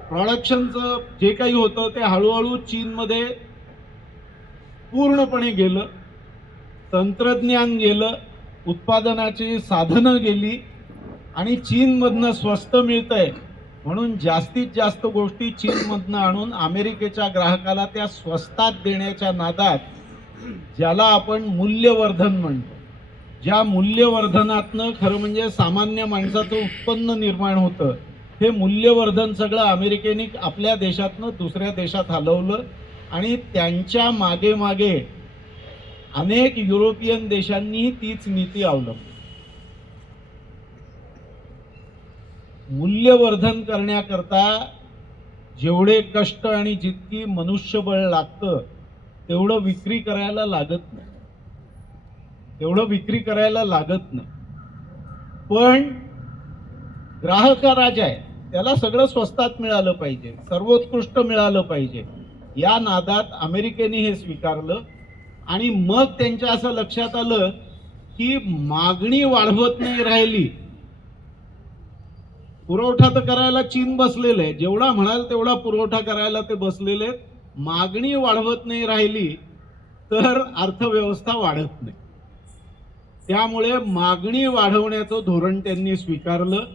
प्रोडक्शनचं जे काही होतं ते हळूहळू चीनमध्ये पूर्णपणे गेलं. तंत्रज्ञान गेलं, उत्पादनाची साधनं गेली आणि चीनमधनं स्वस्त मिळतंय म्हणून जास्तीत जास्त गोष्टी चीनमधनं आणून अमेरिकेच्या ग्राहकाला त्या स्वस्तात देण्याच्या नादात, ज्याला आपण मूल्यवर्धन म्हणतो, ज्या मूल्यवर्धनातनं खरं म्हणजे सामान्य माणसाचं उत्पन्न निर्माण होतं, हे मूल्यवर्धन सगळं अमेरिकेने आपल्या देशातनं दुसऱ्या देशात हलवलं आणि त्यांच्या मागे मागे अनेक युरोपियन देशांनीही तीच नीती अवलंबली. मूल्यवर्धन करण्याकरता जेवढे कष्ट आणि जितकी मनुष्यबळ लागतं तेवढं विक्री करायला लागत नाही. पण ग्राहक हा राजा आहे, त्याला सगळं स्वस्तात मिळालं पाहिजे, सर्वोत्कृष्ट मिळालं पाहिजे. या नादात अमेरिकेने हे स्वीकारलं आणि मग त्यांच्या असं लक्षात आलं की मागणी वाढवत नाही राहिली. पुरवठा तर करायला चीन बसलेलं आहे, जेवढा म्हणाल तेवढा पुरवठा करायला ते बसलेले आहेत. मागणी वाढवत नाही राहिली तर अर्थव्यवस्था वाढत नाही. त्यामुळे मागणी वाढवण्याचं धोरण त्यांनी स्वीकारलं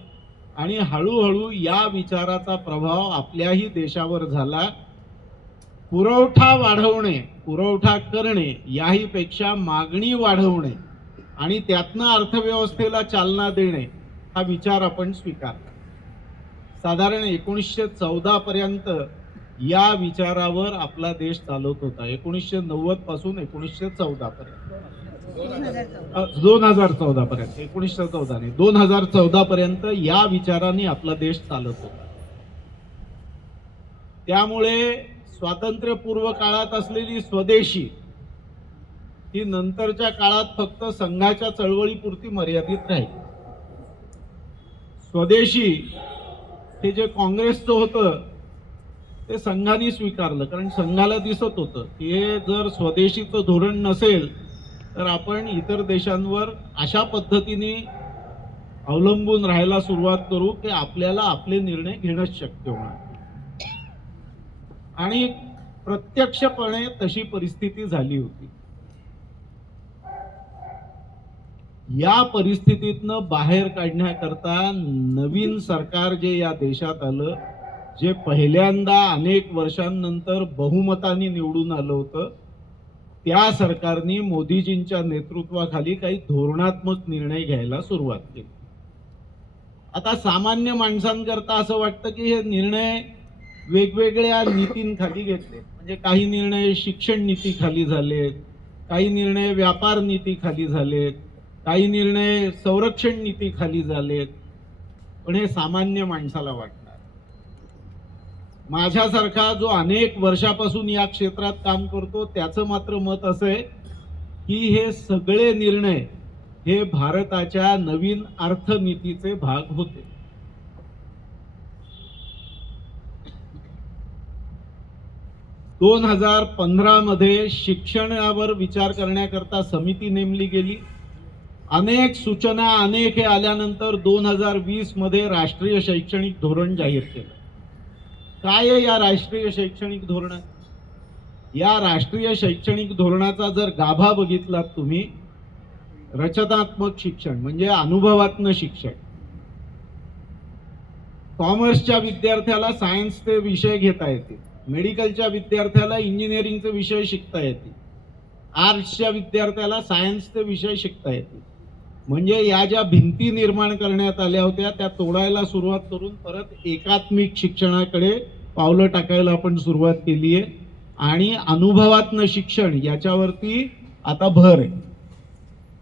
आणि हळूहळू या विचाराचा प्रभाव आपल्याही देशावर झाला. पुरवठा वाढवणे, पुरवठा करणे याही पेक्षा मागणी वाढवणे आणि त्यातनं अर्थव्यवस्थेला चालना देणे हा विचार आपण स्वीकारला. साधारण 1914 पर्यंत या विचारावर आपला देश चालत होता. 1990 पासून 1914 पर्यंत, 2014 पर्यंत, 1914 नाही 2014 पर्यंत या विचाराने आपला देश चालत होता. त्यामुळे स्वातंत्र्यपूर्व काळात असलेली स्वदेशी ही नंतरच्या काळात फक्त संघाच्या चळवळीपुरती मर्यादित राहील. स्वदेशी हे जे काँग्रेसचं होतं ते संघाने स्वीकारलं, कारण संघाला दिसत होतं की हे जर स्वदेशीचं धोरण नसेल तर आपण इतर देशांवर अशा पद्धतीने अवलंबून राहायला सुरुवात करू की आपल्याला आपले निर्णय घेणंच शक्य होणार. आणि प्रत्यक्षपणे तशी परिस्थिती झाली होती. या परिस्थितीतनं बाहेर काढण्याकरता नवीन सरकार जे या देशात आलं, जे पहिल्यांदा अनेक वर्षांनंतर बहुमताने निवडून आलं होतं, त्या सरकारने मोदीजींच्या नेतृत्वाखाली काही धोरणात्मक निर्णय घ्यायला सुरुवात केली. आता सामान्य माणसांकरता असं वाटतं की हे निर्णय वेगवेगळ्या नीतींखाली घेतले. म्हणजे काही निर्णय शिक्षण नीतीखाली झालेत, काही निर्णय व्यापार नीतीखाली झालेत, काही निर्णय संरक्षण नीतीखाली झालेत. पण हे सामान्य माणसाला वाटणार. माझ्यासारखा जो अनेक वर्षापासून या क्षेत्रात काम करतो त्याचं मात्र मत असं आहे की हे सगळे निर्णय हे भारताच्या नवीन अर्थनीतीचे भाग होते. 2015 शिक्षणावर विचार करण्याकरता समिती नेमली गेली. अनेक सूचना अनेक हे आल्यानंतर 2020 राष्ट्रीय शैक्षणिक धोरण जाहीर केलं. काय आहे या राष्ट्रीय शैक्षणिक धोरणात? या राष्ट्रीय शैक्षणिक धोरणाचा जर गाभा बघितलात तुम्ही, रचनात्मक शिक्षण म्हणजे अनुभवात्मक शिक्षण. कॉमर्सच्या विद्यार्थ्याला सायन्सचे विषय घेता येतील, मेडिकलच्या विद्यार्थ्याला इंजिनिअरिंगचे विषय शिकता येतील, आर्ट्सच्या विद्यार्थ्याला सायन्सचे विषय शिकता येतील. म्हणजे या ज्या भिंती निर्माण करण्यात आल्या होत्या त्या तोडायला सुरुवात करून परत एकात्मिक शिक्षणाकडे पावलं टाकायला आपण सुरुवात केली आहे आणि अनुभवात्मक शिक्षण याच्यावरती आता भर आहे.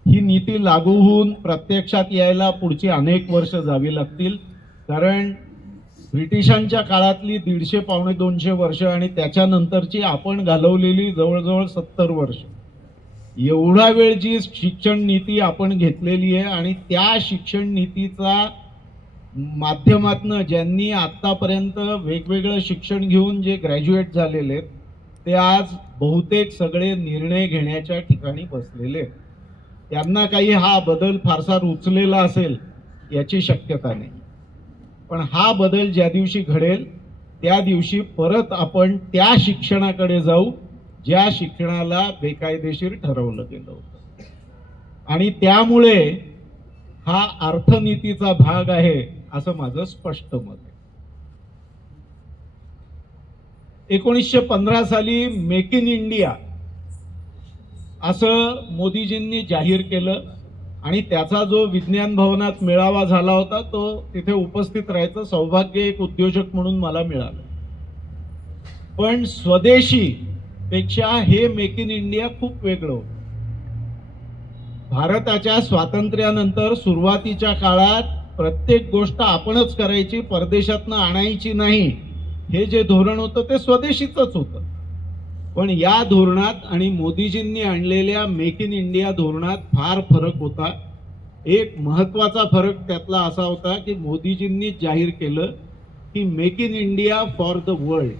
ही नीती लागू होऊन प्रत्यक्षात यायला पुढची अनेक वर्ष जावी लागतील, कारण ब्रिटिशांच्या काळातली 150 पावणे 200 वर्ष आणि त्याच्यानंतरची आपण घालवलेली जवळजवळ 70 वर्ष, एवढा वेळ जी शिक्षण नीती आपण घेतलेली आहे आणि त्या शिक्षण नीतीचा माध्यमातनं ज्यांनी आत्तापर्यंत वेगवेगळं शिक्षण घेऊन जे ग्रॅज्युएट झालेले आहेत ते आज बहुतेक सगळे निर्णय घेण्याच्या ठिकाणी बसलेले आहेत. त्यांना काही हा बदल फारसा रुचलेला असेल याची शक्यता नाही. पण हा बदल ज्या दिवशी घडेल त्या दिवशी परत आपण त्या शिक्षणाकडे जाऊ ज्या शिक्षणाला बेकायदेशीर ठरवलं गेलं होतं. आणि त्यामुळे हा अर्थनीतीचा भाग आहे असं माझं स्पष्ट मत आहे. 1915 साली मेक इन इंडिया असं मोदीजींनी जाहीर केलं आणि त्याचा जो विज्ञान भवनात मेळावा झाला होता तो तिथे उपस्थित राहायचं सौभाग्य एक उद्योजक म्हणून मला मिळालं. पण स्वदेशी पेक्षा हे मेक इन इंडिया खूप वेगळं होतं. भारताच्या स्वातंत्र्यानंतर सुरुवातीच्या काळात प्रत्येक गोष्ट आपणच करायची, परदेशातनं आणायची नाही, हे जे धोरण होतं ते स्वदेशीच होतं. पण या धोरणात आणि मोदीजींनी आणलेल्या मेक इन इंडिया धोरणात फार फरक होता. एक महत्वाचा फरक त्यातला असा होता की मोदीजींनी जाहीर केलं की make in India for the world.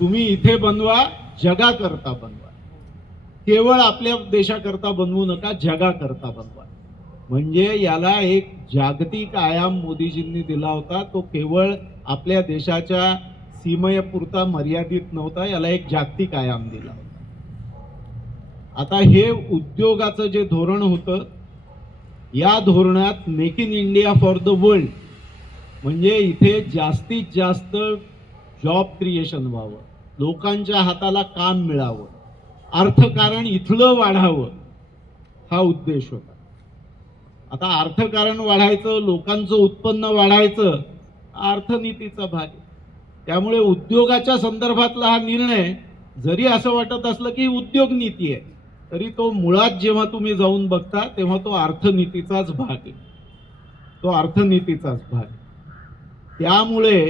तुम्ही इथे बनवा, जगाकरता बनवा, केवळ आपल्या देशाकरता बनवू नका, जगाकरता बनवा. म्हणजे याला एक जागतिक आयाम मोदीजींनी दिला होता. तो केवळ आपल्या देशाच्या सीमेपुरता मर्यादित नव्हता, याला एक जागतिक आयाम दिला होता. आता हे उद्योगाचं जे धोरण होतं या धोरणात make in India for the world म्हणजे इथे जास्तीत जास्त जॉब क्रिएशन व्हावं, लोकांच्या हाताला काम मिळावं, अर्थकारण इथलं वाढावं, हा उद्देश होता. आता अर्थकारण वाढायचं, लोकांचं उत्पन्न वाढायचं, अर्थनीतीचा भाग आहे. त्यामुळे उद्योगाच्या संदर्भातला हा निर्णय जरी असं वाटत असलं की उद्योग नीती आहे तरी तो मुळात जेव्हा तुम्ही जाऊन बघता तेव्हा तो अर्थनीतीचाच भाग आहे, तो अर्थनीतीचाच भाग. त्यामुळे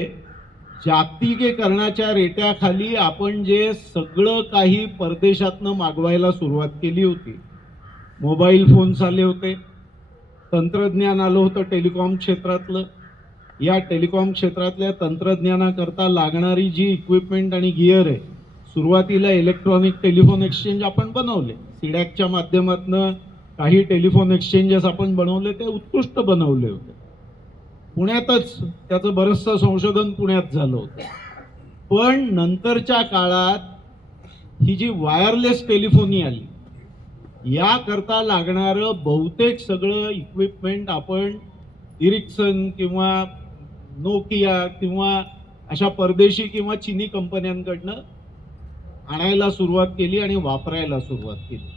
जागतिकीकरणाच्या रेट्याखाली आपण जे सगळं काही परदेशातनं मागवायला सुरुवात केली होती, मोबाईल फोन्स आले होते, तंत्रज्ञान आलं होतं टेलिकॉम क्षेत्रातलं, या टेलिकॉम क्षेत्रातल्या तंत्रज्ञानाकरता लागणारी जी इक्विपमेंट आणि गिअर आहे, सुरुवातीला इलेक्ट्रॉनिक टेलिफोन एक्सचेंज आपण बनवले, सीडॅकच्या माध्यमातून काही टेलिफोन एक्सचेंजेस आपण बनवले, ते उत्कृष्ट बनवले होते. पुण्यातच त्याचं बरंचसं संशोधन पुण्यात झालं होतं. पण नंतरच्या काळात ही जी वायरलेस टेलिफोनी आली, याकरता लागणारं बहुतेक सगळं इक्विपमेंट आपण इरिक्सन किंवा नोकिया किंवा अशा परदेशी किंवा चीनी कंपन्यांकडनं आणायला सुरुवात केली आणि वापरायला सुरुवात केली.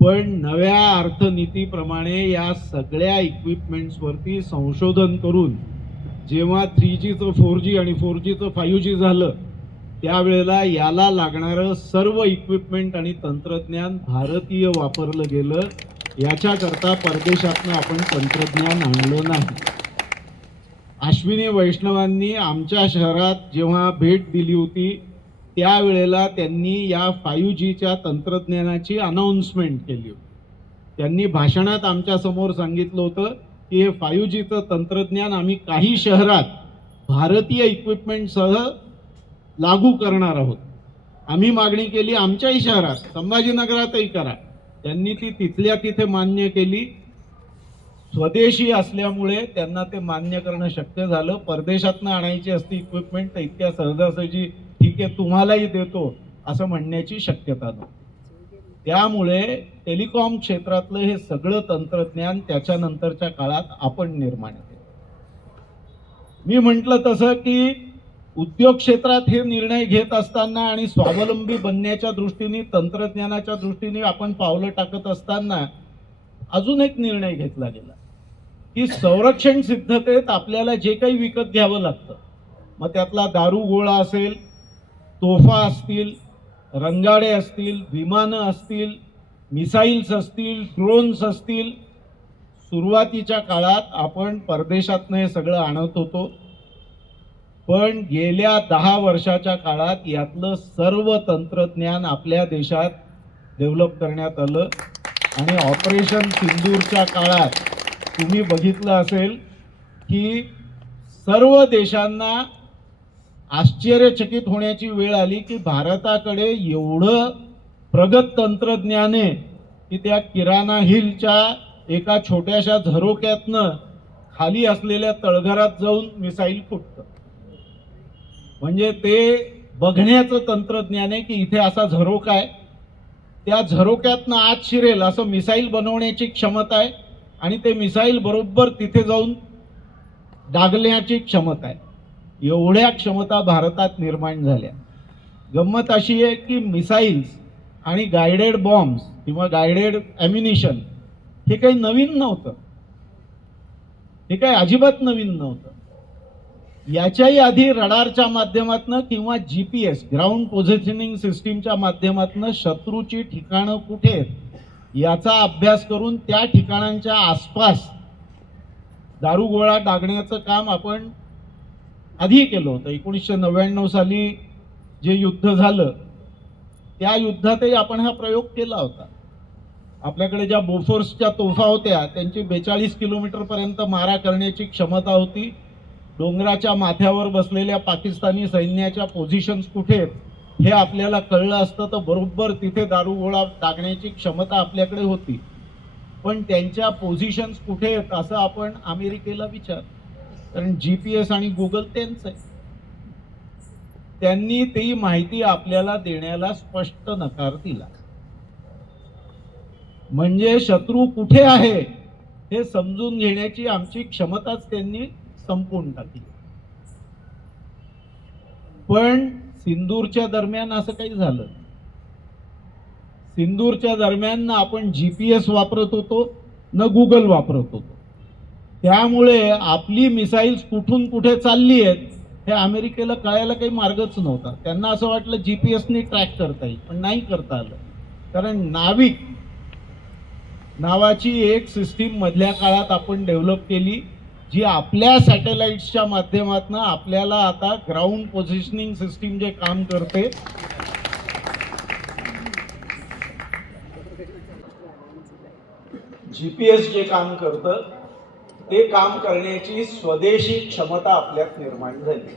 पण नव्या अर्थनीतीप्रमाणे या सगळ्या इक्विपमेंट्सवरती संशोधन करून जेव्हा 3Gचं 4G आणि 4Gचं 5G झालं त्यावेळेला याला लागणारं सर्व इक्विपमेंट आणि तंत्रज्ञान भारतीय वापरलं गेलं. याच्याकरता परदेशातनं आपण तंत्रज्ञान आणलं नाही. अश्विनी वैष्णवांनी आमच्या शहरात जेव्हा भेट दिली होती त्यावेळेला त्यांनी या 5Gच्या तंत्रज्ञानाची अनाउन्समेंट केली होती. त्यांनी भाषणात आमच्यासमोर सांगितलं होतं की हे 5Gचं तंत्रज्ञान आम्ही काही शहरात भारतीय इक्विपमेंटसह लागू करणार आहोत. आम्ही मागणी केली आमच्याही शहरात, संभाजीनगरातही करा. त्यांनी ती तिथल्या तिथे मान्य केली. स्वदेशी असल्यामुळे त्यांना ते मान्य करणं शक्य झालं. परदेशातनं आणायची असती इक्विपमेंट तर इतक्या सहजासहजी ठीक आहे तुम्हालाही देतो असं म्हणण्याची शक्यता नव्हती. त्यामुळे टेलिकॉम क्षेत्रातलं हे सगळं तंत्रज्ञान त्याच्यानंतरच्या काळात आपण निर्माण केलं. मी म्हटलं तसं की उद्योग क्षेत्रात हे निर्णय घेत असताना आणि स्वावलंबी बनण्याच्या दृष्टीने, तंत्रज्ञानाच्या दृष्टीने आपण पावलं टाकत असताना अजून एक निर्णय घेतला गेला की संरक्षण सिद्धतेत आपल्याला जे काही विकत घ्यावं लागतं, मग त्यातला दारू गोळा असेल, तोफा असतील, रंगाडे असतील, विमानं असतील, मिसाईल्स असतील, ड्रोन्स असतील, सुरुवातीच्या काळात आपण परदेशातनं हे सगळं आणत होतो. पण गेल्या 10 वर्षाच्या काळात यातलं सर्व तंत्रज्ञान आपल्या देशात डेव्हलप करण्यात आलं. आणि ऑपरेशन सिंदूरच्या काळात तुम्ही बघितलं असेल की सर्व देशांना आश्चर्यचकित होण्याची वेळ आली की भारताकडे एवढं प्रगत तंत्रज्ञान आहे की त्या किराणा हिलच्या एका छोट्याशा झरोक्यातनं खाली असलेल्या तळघरात जाऊन मिसाईल फुटतं. म्हणजे ते बघण्याचं तंत्रज्ञान आहे की इथे असा झरोका आहे, त्या झरोक्यातनं आत शिरेल असं मिसाईल बनवण्याची क्षमता आहे आणि ते मिसाईल बरोबर तिथे जाऊन डागण्याची क्षमता आहे. एवढ्या क्षमता भारतात निर्माण झाल्या. गंमत अशी आहे की मिसाईल्स आणि गायडेड बॉम्ब्स किंवा गायडेड ॲम्युनिशन हे काही नवीन नव्हतं, हे काही अजिबात नवीन नव्हतं. याच्याही आधी रडारच्या माध्यमातून किंवा GPS ग्राउंड पोझिशनिंग सिस्टीमच्या माध्यमातून शत्रूची ठिकाणं कुठे आहेत याचा अभ्यास करून त्या ठिकाणांच्या आसपास दारुगोळा डागण्याचं काम आपण आधी केलं होतं. 1999 साली जे युद्ध झालं त्या युद्धातही आपण हा प्रयोग केला होता. आपल्याकडे ज्या बोफोर्सच्या तोफा होत्या त्यांची 42 किलोमीटरपर्यंत मारा करण्याची क्षमता होती. डोंगराच्या माथ्यावर बसलेल्या पाकिस्तानी सैन्याच्या पोझिशन्स कुठे आहेत हे आपल्याला कळलं असतं तर बरोबर तिथे दारुगोळा टाकण्याची क्षमता आपल्याकडे होती. पण त्यांच्या पोझिशन्स कुठे आहेत असं आपण अमेरिकेला विचार, कारण GPS आणि गुगल त्यांचं आहे. त्यांनी ती माहिती आपल्याला देण्याला स्पष्ट नकार दिला. म्हणजे शत्रू कुठे आहे हे समजून घेण्याची आमची क्षमताच त्यांनी संपून टाकली. पण सिंदूरच्या दरम्यान असं काही झालं. सिंदूरच्या दरम्यान ना आपण GPS वापरत होतो न गुगल वापरत होतो. त्यामुळे आपली मिसाईल्स कुठून कुठे चालली आहेत हे अमेरिकेला कळायला काही मार्गच नव्हता. त्यांना असं वाटलं GPSने ट्रॅक करता येईल, पण नाही करता आलं. कारण नाविक नावाची एक सिस्टीम मधल्या काळात आपण डेव्हलप केली जी आपल्या सॅटेलाइट्सच्या माध्यमातून आपल्याला आता ग्राउंड पोझिशनिंग सिस्टीम जे काम करते GPS जे काम करतं ते काम करण्याची स्वदेशी क्षमता आपल्यात निर्माण झाली.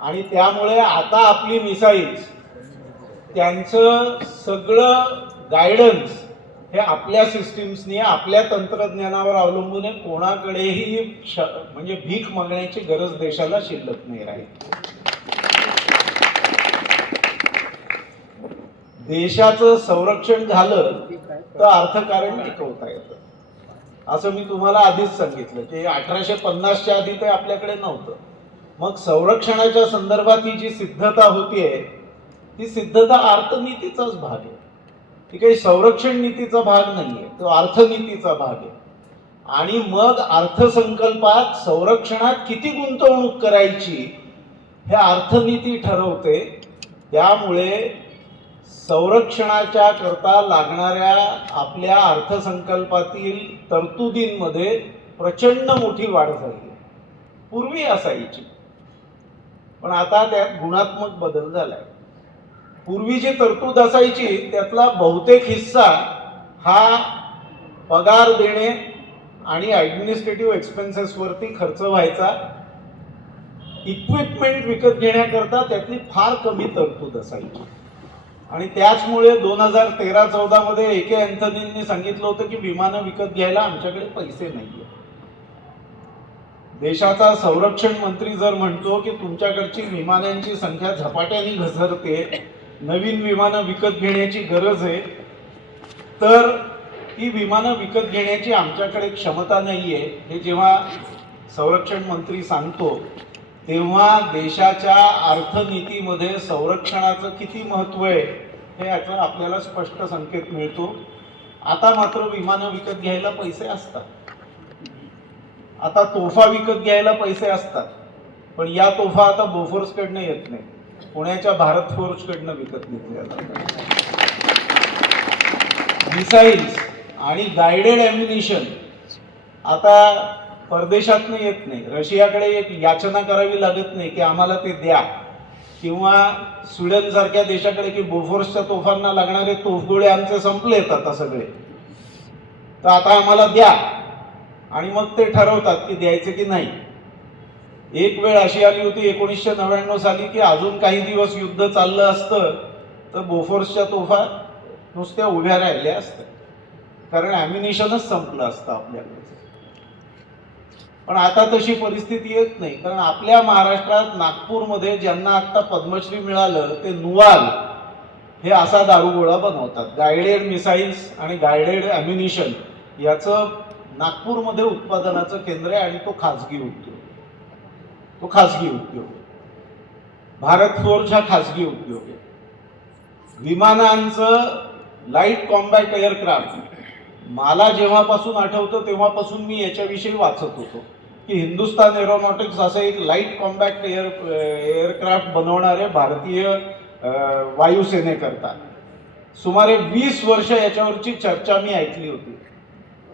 आणि त्यामुळे आता आपली मिसाईल्स त्यांचं सगळं गायडन्स हे आपल्या सिस्टीम्सनी आपल्या तंत्रज्ञानावर अवलंबून आहे. कोणाकडेही म्हणजे भीक मागण्याची गरज देशाला शिल्लक नाही राहील. देशाचं संरक्षण झालं तर अर्थकारण टिकवता येतं. असं मी तुम्हाला आधीच सांगितलं की 1850च्या आधी ते आपल्याकडे नव्हतं. मग संरक्षणाच्या संदर्भात ही जी सिद्धता होतीये ती सिद्धता अर्थनीतीचाच भाग आहे. ती काही संरक्षण नीतीचा भाग नाहीये, तो अर्थनीतीचा भाग आहे. आणि मग अर्थसंकल्पात संरक्षणात किती गुंतवणूक करायची हे अर्थनीती ठरवते. त्यामुळे संरक्षणाच्या करता लागणाऱ्या आपल्या अर्थसंकल्पातील तरतुदींमध्ये प्रचंड मोठी वाढ झाली. पूर्वी असायची पण आता त्यात गुणात्मक बदल झालाय. पूर्वी जी तरतूद असायची त्यातला बहुतेक हिस्सा हा पगार देणे आणि ॲडमिनिस्ट्रेटिव्ह एक्सपेन्सेसवरती खर्च व्हायचा. इक्विपमेंट विकत घेण्याकरता त्यातली फार कमी तरतूद असायची. आणि त्याचमुळे 2013-14 मध्ये ए.के. अँथनींनी सांगितलं होतं की विमानं विकत घ्यायला आमच्याकडे पैसे नाहीये. देशाचा संरक्षण मंत्री जर म्हणतो की तुमच्याकडची विमानांची संख्या झपाट्याने घसरते, नवीन विमानं विकत घेण्याची गरज आहे, तर ही विमानं विकत घेण्याची आमच्याकडे क्षमता नाहीये, हे जेव्हा संरक्षण मंत्री सांगतो तेव्हा देशाच्या अर्थनीतीमध्ये संरक्षणाचं किती महत्त्व आहे हे याचा आपल्याला स्पष्ट संकेत मिळतो. आता मात्र विमानं विकत घ्यायला पैसे असतात, आता तोफा विकत घ्यायला पैसे असतात, पण या तोफा आता बोफोर्सकडनं येत नाही, पुण्याच्या भारत फोर्सकडनं विकत घेतल्या जातात. मिसाईल्स आणि गायडेड ॲम्युनिशन आता परदेशातनं येत नाही. रशियाकडे एक याचना करावी लागत नाही की आम्हाला ते द्या, किंवा स्वीडन सारख्या देशाकडे की बोफोर्सच्या तोफांना लागणारे तोफगोळे आमचे संपलेत आता सगळे, तर आता आम्हाला द्या. आणि मग ते ठरवतात की द्यायचे की नाही. एक वेळ अशी आली होती 1999 साली की अजून काही दिवस युद्ध चाललं असतं तर बोफोर्सच्या तोफा नुसत्या उभ्या राहिल्या असत्या, कारण ॲम्युनिशनच संपलं असतं आपल्याकडे. पण आता तशी परिस्थिती येत नाही, कारण आपल्या महाराष्ट्रात नागपूरमध्ये ज्यांना आता पद्मश्री मिळालं ते नुवाल हे असा दारुगोळा बनवतात. गायडेड मिसाईल्स आणि गायडेड ॲम्युनिशन याचं नागपूरमध्ये उत्पादनाचं केंद्र आहे आणि तो खाजगी उद्योग भारत फोर्ज हा खाजगी उद्योग आहे. विमानांचं लाईट कॉम्बॅट एअरक्राफ्ट, मला जेव्हापासून आठवतं तेव्हापासून मी याच्याविषयी वाचत होतो की हिंदुस्तान एरोनॉटिक्स असं एक लाईट कॉम्बॅट एअरक्राफ्ट बनवणारे भारतीय वायुसेनेकरता सुमारे 20 वर्ष याच्यावरची चर्चा मी ऐकली होती.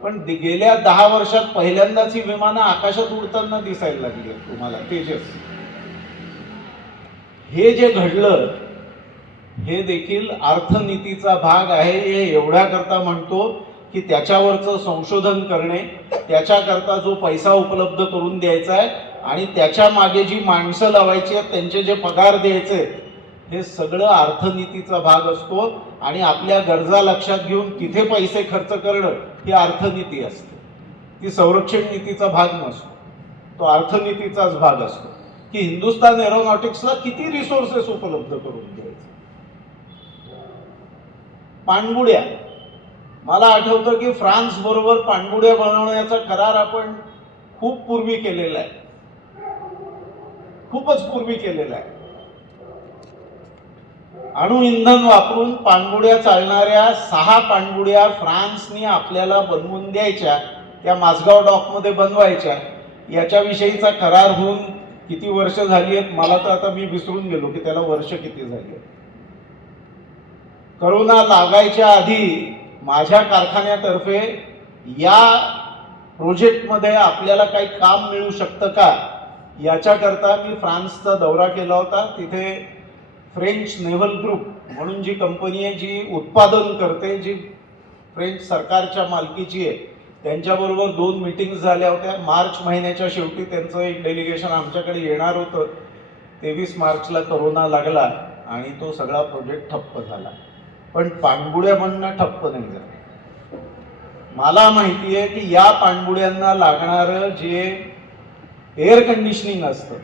पण गेल्या 10 वर्षात पहिल्यांदाच ही विमानं आकाशात उडताना दिसायला लागली तुम्हाला. तेजस, हे जे घडलं हे देखील अर्थनीतीचा भाग आहे. हे एवढ्या करता म्हणतो की त्याच्यावरचं संशोधन करणे, त्याच्याकरता जो पैसा उपलब्ध करून द्यायचा आहे आणि त्याच्या मागे जी माणसं लावायची आहेत त्यांचे जे पगार द्यायचे, हे सगळं अर्थनीतीचा भाग असतो. आणि आपल्या गरजा लक्षात घेऊन तिथे पैसे खर्च करणं ही अर्थनीती असते, ती संरक्षण नीतीचा भाग नसतो, तो अर्थनीतीचाच भाग असतो. की हिंदुस्तान एरोनॉटिक्सला किती रिसोर्सेस उपलब्ध करून द्यायचे. पाणबुड्या, मला आठवतं की फ्रान्स बरोबर पाणबुड्या बनवण्याचा करार आपण खूप पूर्वी केलेला आहे, खूपच पूर्वी केलेला आहे. अणु इंधन वापरून पाणबुड्या चालणाऱ्या 6 पाणबुड्या फ्रान्सने आपल्याला बनवून द्यायच्या, त्या माझगाव डॉकमध्ये बनवायच्या. याच्याविषयीचा करार होऊन किती वर्ष झाली आहेत मला तर आता मी विसरून गेलो की त्याला वर्ष किती झाली आहेत. करोना लागायच्या आधी माझ्या कारखान्यातर्फे या प्रोजेक्टमध्ये आपल्याला काही काम मिळू शकतं का याच्याकरता मी फ्रान्सचा दौरा केला होता. तिथे फ्रेंच नेव्हल ग्रुप म्हणून जी कंपनी आहे जी उत्पादन करते, जी फ्रेंच सरकारच्या मालकीची आहे, त्यांच्याबरोबर 2 मीटिंग्स झाल्या होत्या. मार्च महिन्याच्या शेवटी त्यांचं एक डेलिगेशन आमच्याकडे येणार होतं. 23 मार्चला करोना लागला आणि तो सगळा प्रोजेक्ट ठप्प झाला. पण पाणबुड्या बनणं ठप्प नाही झालं. मला माहिती आहे की या पाणबुड्यांना लागणारं जे एअर कंडिशनिंग असतं,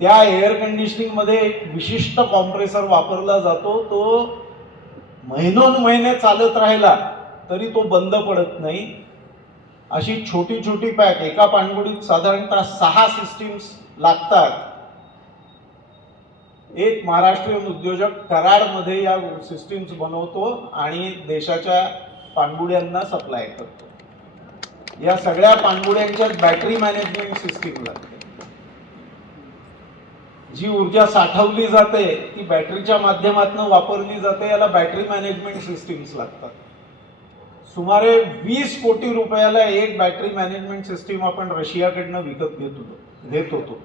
त्या एअर कंडिशनिंगमध्ये एक विशिष्ट कॉम्प्रेसर वापरला जातो. तो महिनोन्महिने चालत राहिला तरी तो बंद पडत नाही. अशी छोटी छोटी पॅक, एका पाणबुडीत साधारणतः 6 सिस्टीम्स लागतात. एक महाराष्ट्रीयन उद्योजक कराडमध्ये या सिस्टीम्स बनवतो आणि देशाच्या पाणबुड्यांना सप्लाय करतो. या सगळ्या पाणबुड्यांच्या बॅटरी मॅनेजमेंट सिस्टीम लागते. जी ऊर्जा साठवली जाते ती बॅटरीच्या माध्यमातून वापरली जाते, याला बॅटरी मॅनेजमेंट सिस्टीम्स लागतात. सुमारे 20 कोटी रुपयाला एक बॅटरी मॅनेजमेंट सिस्टीम आपण रशियाकडनं विकत घेत होतो.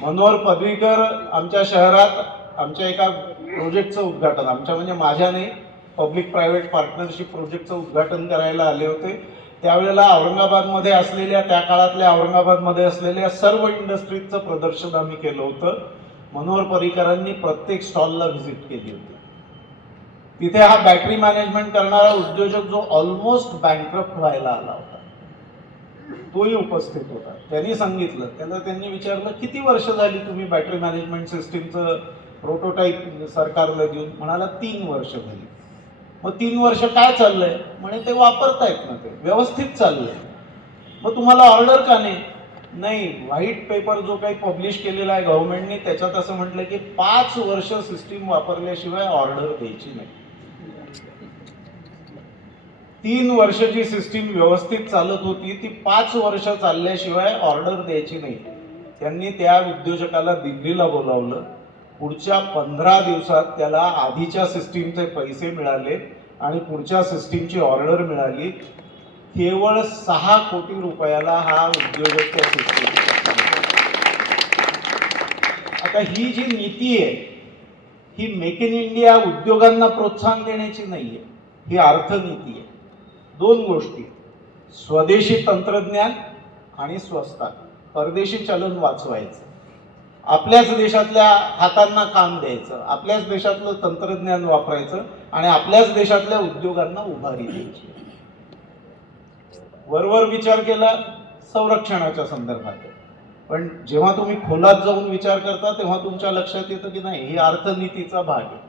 मनोहर पदवीकर आमच्या शहरात आमच्या एका प्रोजेक्टचं उद्घाटन, आमच्या म्हणजे माझ्या नाही, पब्लिक प्रायव्हेट पार्टनरशिप प्रोजेक्टचं उद्घाटन करायला आले होते. त्यावेळेला औरंगाबादमध्ये असलेल्या, त्या काळातल्या औरंगाबादमध्ये असलेल्या सर्व इंडस्ट्रीजचं प्रदर्शन आम्ही केलं होतं. मनोहर पर्रीकरांनी प्रत्येक स्टॉलला व्हिजिट केली होती. तिथे हा बॅटरी मॅनेजमेंट करणारा उद्योजक जो ऑलमोस्ट बँकरप्ट व्हायला आला होता, तोही उपस्थित होता. त्यांनी सांगितलं, त्यांनी विचारलं किती वर्ष झाली तुम्ही बॅटरी मॅनेजमेंट सिस्टीमचं प्रोटोटाईप सरकारला देऊन? म्हणाला 3 वर्ष झाली. मग 3 वर्ष काय चाललंय? म्हणे ते वापरतायत ना, ते व्यवस्थित चाललंय. मग तुम्हाला ऑर्डर का नाही? व्हाईट पेपर जो काही पब्लिश केलेला आहे गव्हर्नमेंटने, त्याच्यात असं म्हटलं की 5 वर्ष सिस्टीम वापरल्याशिवाय ऑर्डर द्यायची नाही. 3 वर्ष जी सिस्टीम व्यवस्थित चालत होती ती 5 वर्ष चालल्याशिवाय ऑर्डर द्यायची नाही. त्यांनी त्या उद्योजकाला दिल्लीला बोलावलं. पुढच्या 15 दिवसात त्याला आधीच्या सिस्टीमचे पैसे मिळाले आणि पुढच्या सिस्टीमची ऑर्डर मिळाली. केवळ 6 कोटी रुपयाला हा उद्योजक त्या सिस्टीम. आता ही जी नीती आहे ही मेक इन इंडिया उद्योगांना प्रोत्साहन देण्याची नाहीये, ही अर्थनीती आहे. 2 गोष्टी, स्वदेशी तंत्रज्ञान आणि स्वस्तात. परदेशी चलन वाचवायचं, आपल्याच देशातल्या हातांना काम द्यायचं, आपल्याच देशातलं तंत्रज्ञान वापरायचं आणि आपल्याच देशातल्या उद्योगांना उभारी द्यायची. वरवर विचार केला संरक्षणाच्या संदर्भात, पण जेव्हा तुम्ही खोलात जाऊन विचार करता तेव्हा तुमच्या लक्षात येतं की नाही, ही अर्थनीतीचा भाग आहे.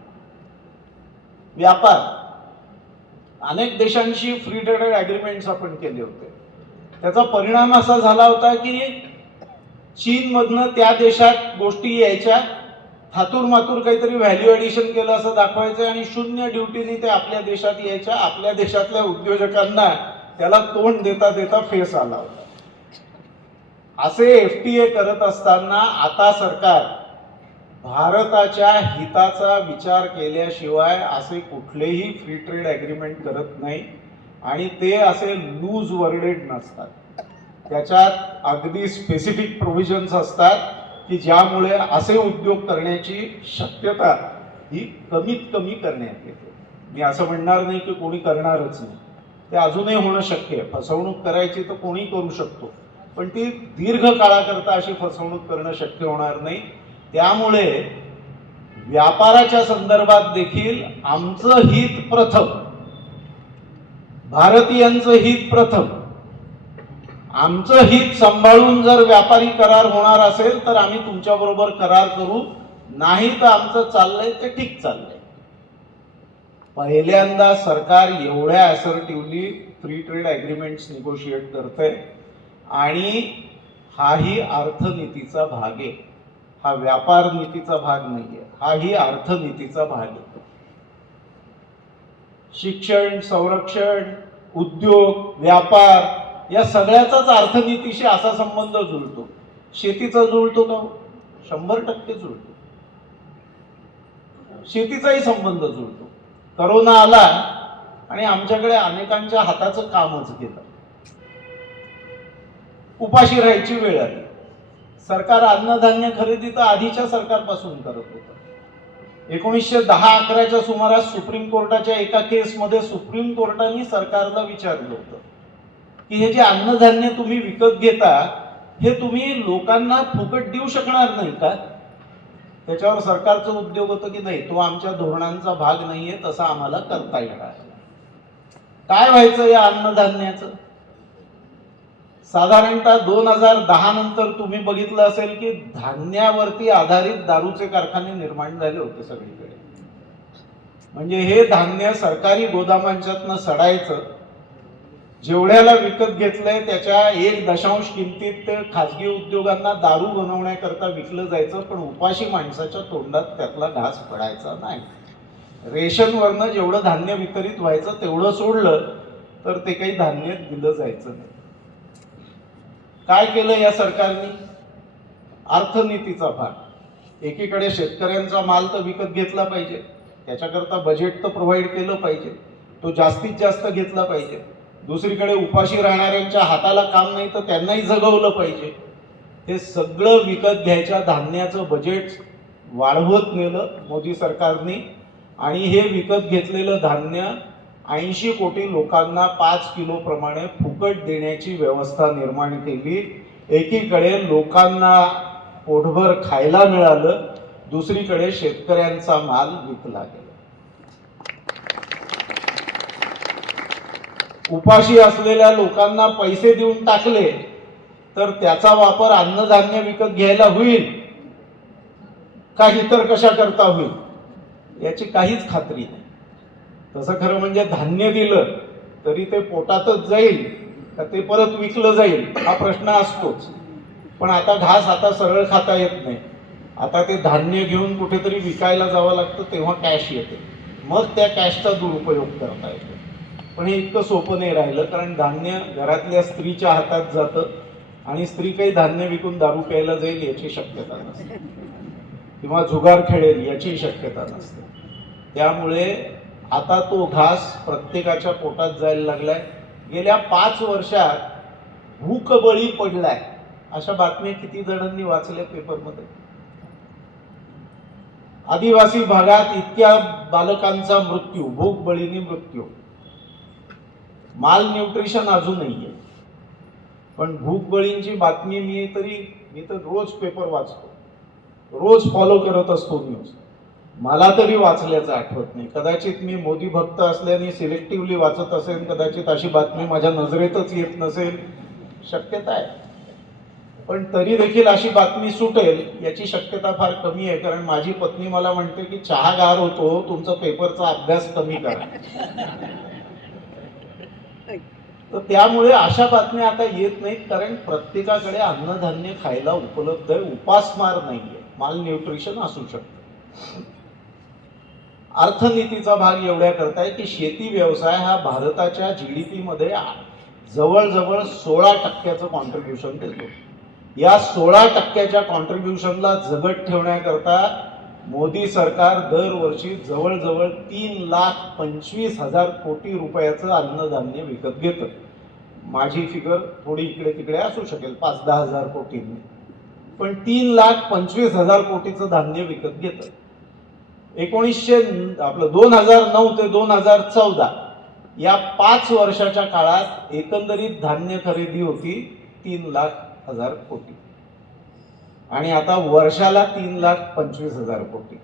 व्यापार, अनेक देशांशी फ्री ट्रेड ॲग्रीमेंट्स आपण केले होते. त्याचा परिणाम असा झाला होता की चीनमधनं त्या देशात गोष्टी यायच्या, थातूर मातूर काहीतरी व्हॅल्यू ॲडिशन केलं असं दाखवायचं आणि 0 ड्युटीने ते आपल्या देशात यायच्या. आपल्या देशातल्या उद्योजकांना त्याला तोंड देता देता फेस आला होता. असे FTA करत असताना आता सरकार भारताच्या हिताचा विचार केल्याशिवाय असे कुठलेही फ्री ट्रेड ॲग्रीमेंट करत नाही आणि ते असे लूज वर्डेड नसतात. त्याच्यात अगदी स्पेसिफिक प्रोव्हिजन्स असतात की ज्यामुळे असे उद्योग करण्याची शक्यता ही कमीत कमी करण्यात येते. मी असं म्हणणार नाही की कोणी करणारच नाही, ते अजूनही होणं शक्य आहे. फसवणूक करायची तर कोणी करू शकतो, पण ती दीर्घ काळाकरता अशी फसवणूक करणं शक्य होणार नाही. त्यामुळे व्यापाराच्या संदर्भात देखील आमचं हित प्रथम, भारतीयांचं हित प्रथम. आमचं हित सांभाळून जर व्यापारी करार होणार असेल तर आम्ही तुमच्याबरोबर करार करू, नाही तर आमचं चाललंय ते ठीक चाललंय. पहिल्यांदा सरकार एवढ्या असर्टिव्हली फ्री ट्रेड ॲग्रीमेंट्स निगोशिएट करतंय आणि हाही अर्थनीतीचा भाग आहे. हा व्यापार नीतीचा भाग नाहीये, हाही अर्थनीतीचा भाग आहे. शिक्षण, संरक्षण, उद्योग, व्यापार या सगळ्याचाच अर्थनीतीशी असा संबंध जुळतो. शेतीचा जुळतो का? 100% जुळतो. शेतीचाही संबंध जुळतो. करोना आला आणि आमच्याकडे अनेकांच्या हाताचं कामच गेलं. उपाशी राहायची वेळ आली. सरकार अन्नधान्य खरेदी तर आधीच्या सरकारपासून करत होतं. 1910-11च्या सुमारास सुप्रीम कोर्टाच्या एका केसमध्ये सुप्रीम कोर्टाने सरकारला विचारलं होतं की हे जे अन्नधान्य तुम्ही विकत घेता हे तुम्ही लोकांना फुकट देऊ शकणार नाही का? त्याच्यावर सरकारचं उद्योग होतं की नाही, तो आमच्या धोरणांचा भाग नाहीये, तसा आम्हाला करता येणार. काय व्हायचं या अन्नधान्याचं? साधारणतः 2010 नंतर तुम्ही बघितलं असेल की धान्यावरती आधारित दारूचे कारखाने निर्माण झाले होते सगळीकडे. म्हणजे हे धान्य सरकारी गोदामांच्यातनं सडायचं, जेवढ्याला विकत घेतलंय त्याच्या 1 किमतीत ते खाजगी उद्योगांना दारू बनवण्याकरता विकलं जायचं, पण उपाशी माणसाच्या तोंडात त्यातला घास पडायचा नाही. रेशनवरनं जेवढं धान्य वितरित व्हायचं तेवढं सोडलं तर ते काही धान्य दिलं जायचं नाही. काय केलं या सरकारने? अर्थनीतीचा भाग. एकीकडे शेतकऱ्यांचा माल तर विकत घेतला पाहिजे, त्याच्याकरता बजेट तर प्रोव्हाइड केलं पाहिजे, तो जास्तीत जास्त घेतला पाहिजे. दुसरीकडे उपाशी राहणाऱ्यांच्या हाताला काम नाही तर त्यांनाही जगवलं पाहिजे. हे सगळं विकत घ्यायच्या धान्याचं बजेट वाढवत नेलं मोदी सरकारने आणि हे विकत घेतलेलं धान्य 80 कोटी लोकांना 5 किलो प्रमाणे फुकट देण्याची व्यवस्था निर्माण केली. एकीकडे लोकांना पोटभर खायला मिळालं, दुसरीकडे शेतकऱ्यांचा माल विकला गेला. उपाशी असलेल्या लोकांना पैसे देऊन टाकले तर त्याचा वापर अन्नधान्य विकत घ्यायला होईल का इतर कशा करता होईल याची काहीच खात्री नाही. तसं खरं म्हणजे धान्य दिलं तरी ते पोटातच जाईल का ते परत विकलं जाईल हा प्रश्न असतोच. पण आता घास आता सरळ खाता येत नाही. आता ते धान्य घेऊन कुठेतरी विकायला जावं लागतं, तेव्हा कॅश येते, मग त्या कॅशचा दुरुपयोग करता येतो. पण हे इतकं सोपं नाही राहिलं, कारण धान्य घरातल्या स्त्रीच्या हातात जातं आणि स्त्री काही धान्य विकून दारू प्यायला जाईल याची शक्यता नसते किंवा जुगार खेळेल याची शक्यता नसते. त्यामुळे आता तो घास प्रत्येकाच्या पोटात जायला लागलाय. गेल्या 5 वर्षात भूकबळी पडलाय अशा बातम्या किती जणांनी वाचल्या पेपरमध्ये? आदिवासी भागात इतक्या बालकांचा मृत्यू, भूकबळीने मृत्यू. माल न्यूट्रिशन अजूनही आहे, पण भूकबळींची बातमी मी तर रोज पेपर वाचतो, रोज फॉलो करत असतो न्यूज. मला तरी वाचल्याचं आठवत नाही. कदाचित मी मोदी भक्त असल्याने सिलेक्टिव्हली वाचत असेल, कदाचित अशी बातमी माझ्या नजरेतच येत नसेल, शक्यता आहे. पण तरी देखील अशी बातमी सुटेल याची शक्यता फार कमी आहे, कारण माझी पत्नी मला म्हणते की चहा गार होतो, तुमचा पेपरचा अभ्यास कमी करा. तर त्यामुळे अशा बातम्या आता येत नाहीत, कारण प्रत्येकाकडे अन्नधान्य खायला उपलब्ध आहे. उपासमार नाहीये, माल न्यूट्रिशन असू शकतं. अर्थनीतीचा भाग एवढ्या करताय की शेती व्यवसाय हा भारताच्या GDP मध्ये जवळजवळ 16% कॉन्ट्रीब्युशन देतो. या 16% कॉन्ट्रीब्युशनला जगत ठेवण्याकरता मोदी सरकार दरवर्षी जवळजवळ 3,25,000 कोटी रुपयाचं अन्नधान्य विकत घेतं. माझी फिगर थोडी इकडे तिकडे असू शकेल, 5-10 हजार कोटींनी, पण 3,25,000 कोटीचं धान्य विकत घेतं. 2009 ते 2014 या 5 वर्षाच्या काळात एकंदरीत धान्य खरेदी होती 3,00,000 कोटी आणि आता वर्षाला 3,25,000 कोटी.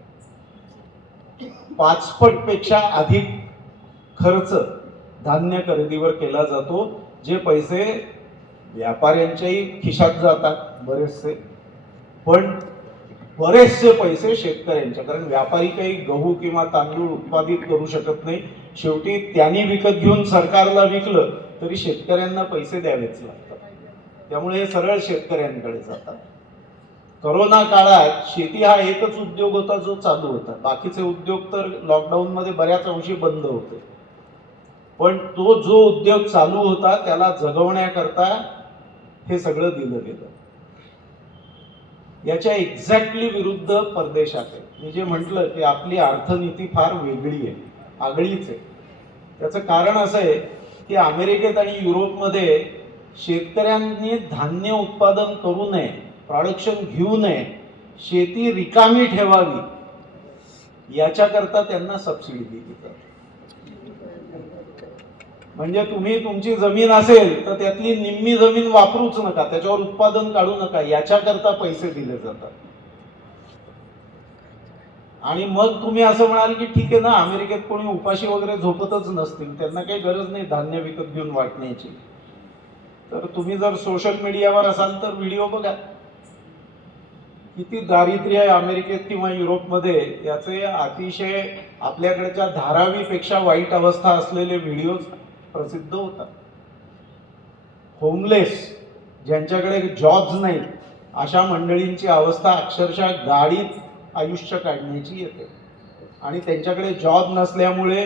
5 पटपेक्षा अधिक खर्च धान्य खरेदीवर केला जातो, जे पैसे व्यापाऱ्यांच्याही खिशात जातात बरेचसे, पण बरेचसे पैसे शेतकऱ्यांच्या, कारण व्यापारी काही गहू किंवा तांदूळ उत्पादित करू शकत नाही. शेवटी त्यांनी विकत घेऊन सरकारला विकलं तरी शेतकऱ्यांना पैसे द्यावेच लागतात. त्यामुळे हे सरळ शेतकऱ्यांकडे जातात. करोना काळात शेती हा एकच उद्योग होता जो चालू होता. बाकीचे उद्योग तर लॉकडाऊनमध्ये बऱ्याच अंशी बंद होते, पण तो जो उद्योग चालू होता त्याला जगवण्याकरता हे सगळं दिलं गेलं. याच्या एक्झॅक्टली विरुद्ध परदेशात आहे. मी जे म्हटलं की आपली अर्थनीती फार वेगळी आहे, आगळीच आहे. त्याचं कारण असं आहे की अमेरिकेत आणि युरोपमध्ये शेतकऱ्यांनी धान्य उत्पादन करू नये, प्रोडक्शन घेऊ नये, शेती रिकामी ठेवावी याच्याकरता त्यांना सबसिडी दिली जाते. म्हणजे तुम्ही तुमची जमीन असेल तर त्यातली निम्मी जमीन वापरूच नका, त्याच्यावर उत्पादन काढू नका, याच्याकरता पैसे दिले जातात. आणि मग तुम्ही असं म्हणाल की ठीक आहे ना, अमेरिकेत कोणी उपाशी वगैरे झोपतच नसतील, त्यांना काही गरज नाही धान्य विकत घेऊन वाटण्याची. तर तुम्ही जर सोशल मीडियावर असाल तर व्हिडिओ बघा, किती दारिद्र्य आहे अमेरिकेत किंवा युरोपमध्ये याचे अतिशय आपल्याकडच्या धारावीपेक्षा वाईट अवस्था असलेले व्हिडिओज प्रसिद्ध होतात. होमलेस, ज्यांच्याकडे जॉब्स नाहीत, अशा मंडळींची अवस्था अक्षरशः गाडीत आयुष्य काढण्याची येते. आणि त्यांच्याकडे जॉब नसल्यामुळे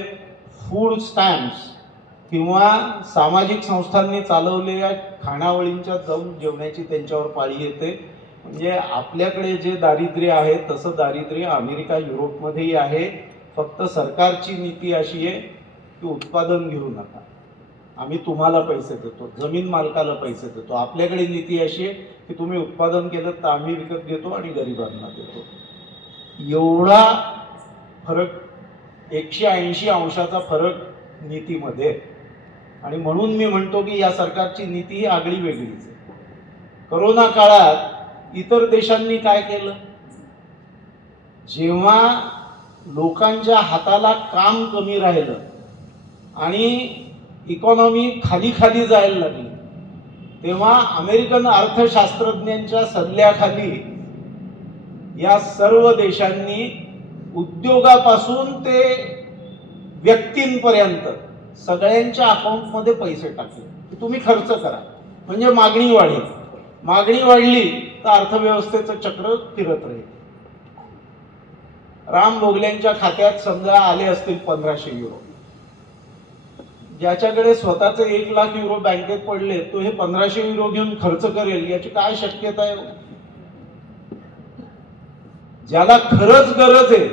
फूड स्टॅम्प्स किंवा सामाजिक संस्थांनी चालवलेल्या खानावळींच्या जाऊन जेवण्याची त्यांच्यावर पाळी येते. म्हणजे आपल्याकडे जे दारिद्र्य आहे तसं दारिद्र्य अमेरिका युरोपमध्येही आहे. फक्त सरकारची नीती अशी आहे की उत्पादन घेऊ नका, आम्ही तुम्हाला पैसे देतो, जमीन मालकाला पैसे देतो. आपल्याकडे नीती अशी आहे की तुम्ही उत्पादन केलं तर आम्ही विकत घेतो आणि गरिबांना देतो. एवढा फरक, 180 अंशाचा फरक नीतीमध्ये. आणि म्हणून मी म्हणतो की या सरकारची नीती ही आगळी वेगळीच आहे. करोना काळात इतर देशांनी काय केलं? जेव्हा लोकांच्या हाताला काम कमी राहिलं आणि इकॉनॉमी खाली खाली जायला लागली, तेव्हा अमेरिकन अर्थशास्त्रज्ञांच्या सल्ल्याखाली या सर्व देशांनी उद्योगापासून ते व्यक्तींपर्यंत सगळ्यांच्या अकाउंटमध्ये पैसे टाकले की तुम्ही खर्च करा, म्हणजे मागणी वाढेल. मागणी वाढली तर अर्थव्यवस्थेचं चक्र फिरत राहील. राम भोगलेंच्या खात्यात समजा आले असतील 1500 युरो, ज्याच्याकडे स्वतःचे 1 लाख युरो बँकेत पडले तो हे 1500 युरो घेऊन खर्च करेल याची काय शक्यता आहे? ज्याला खरंच गरज आहे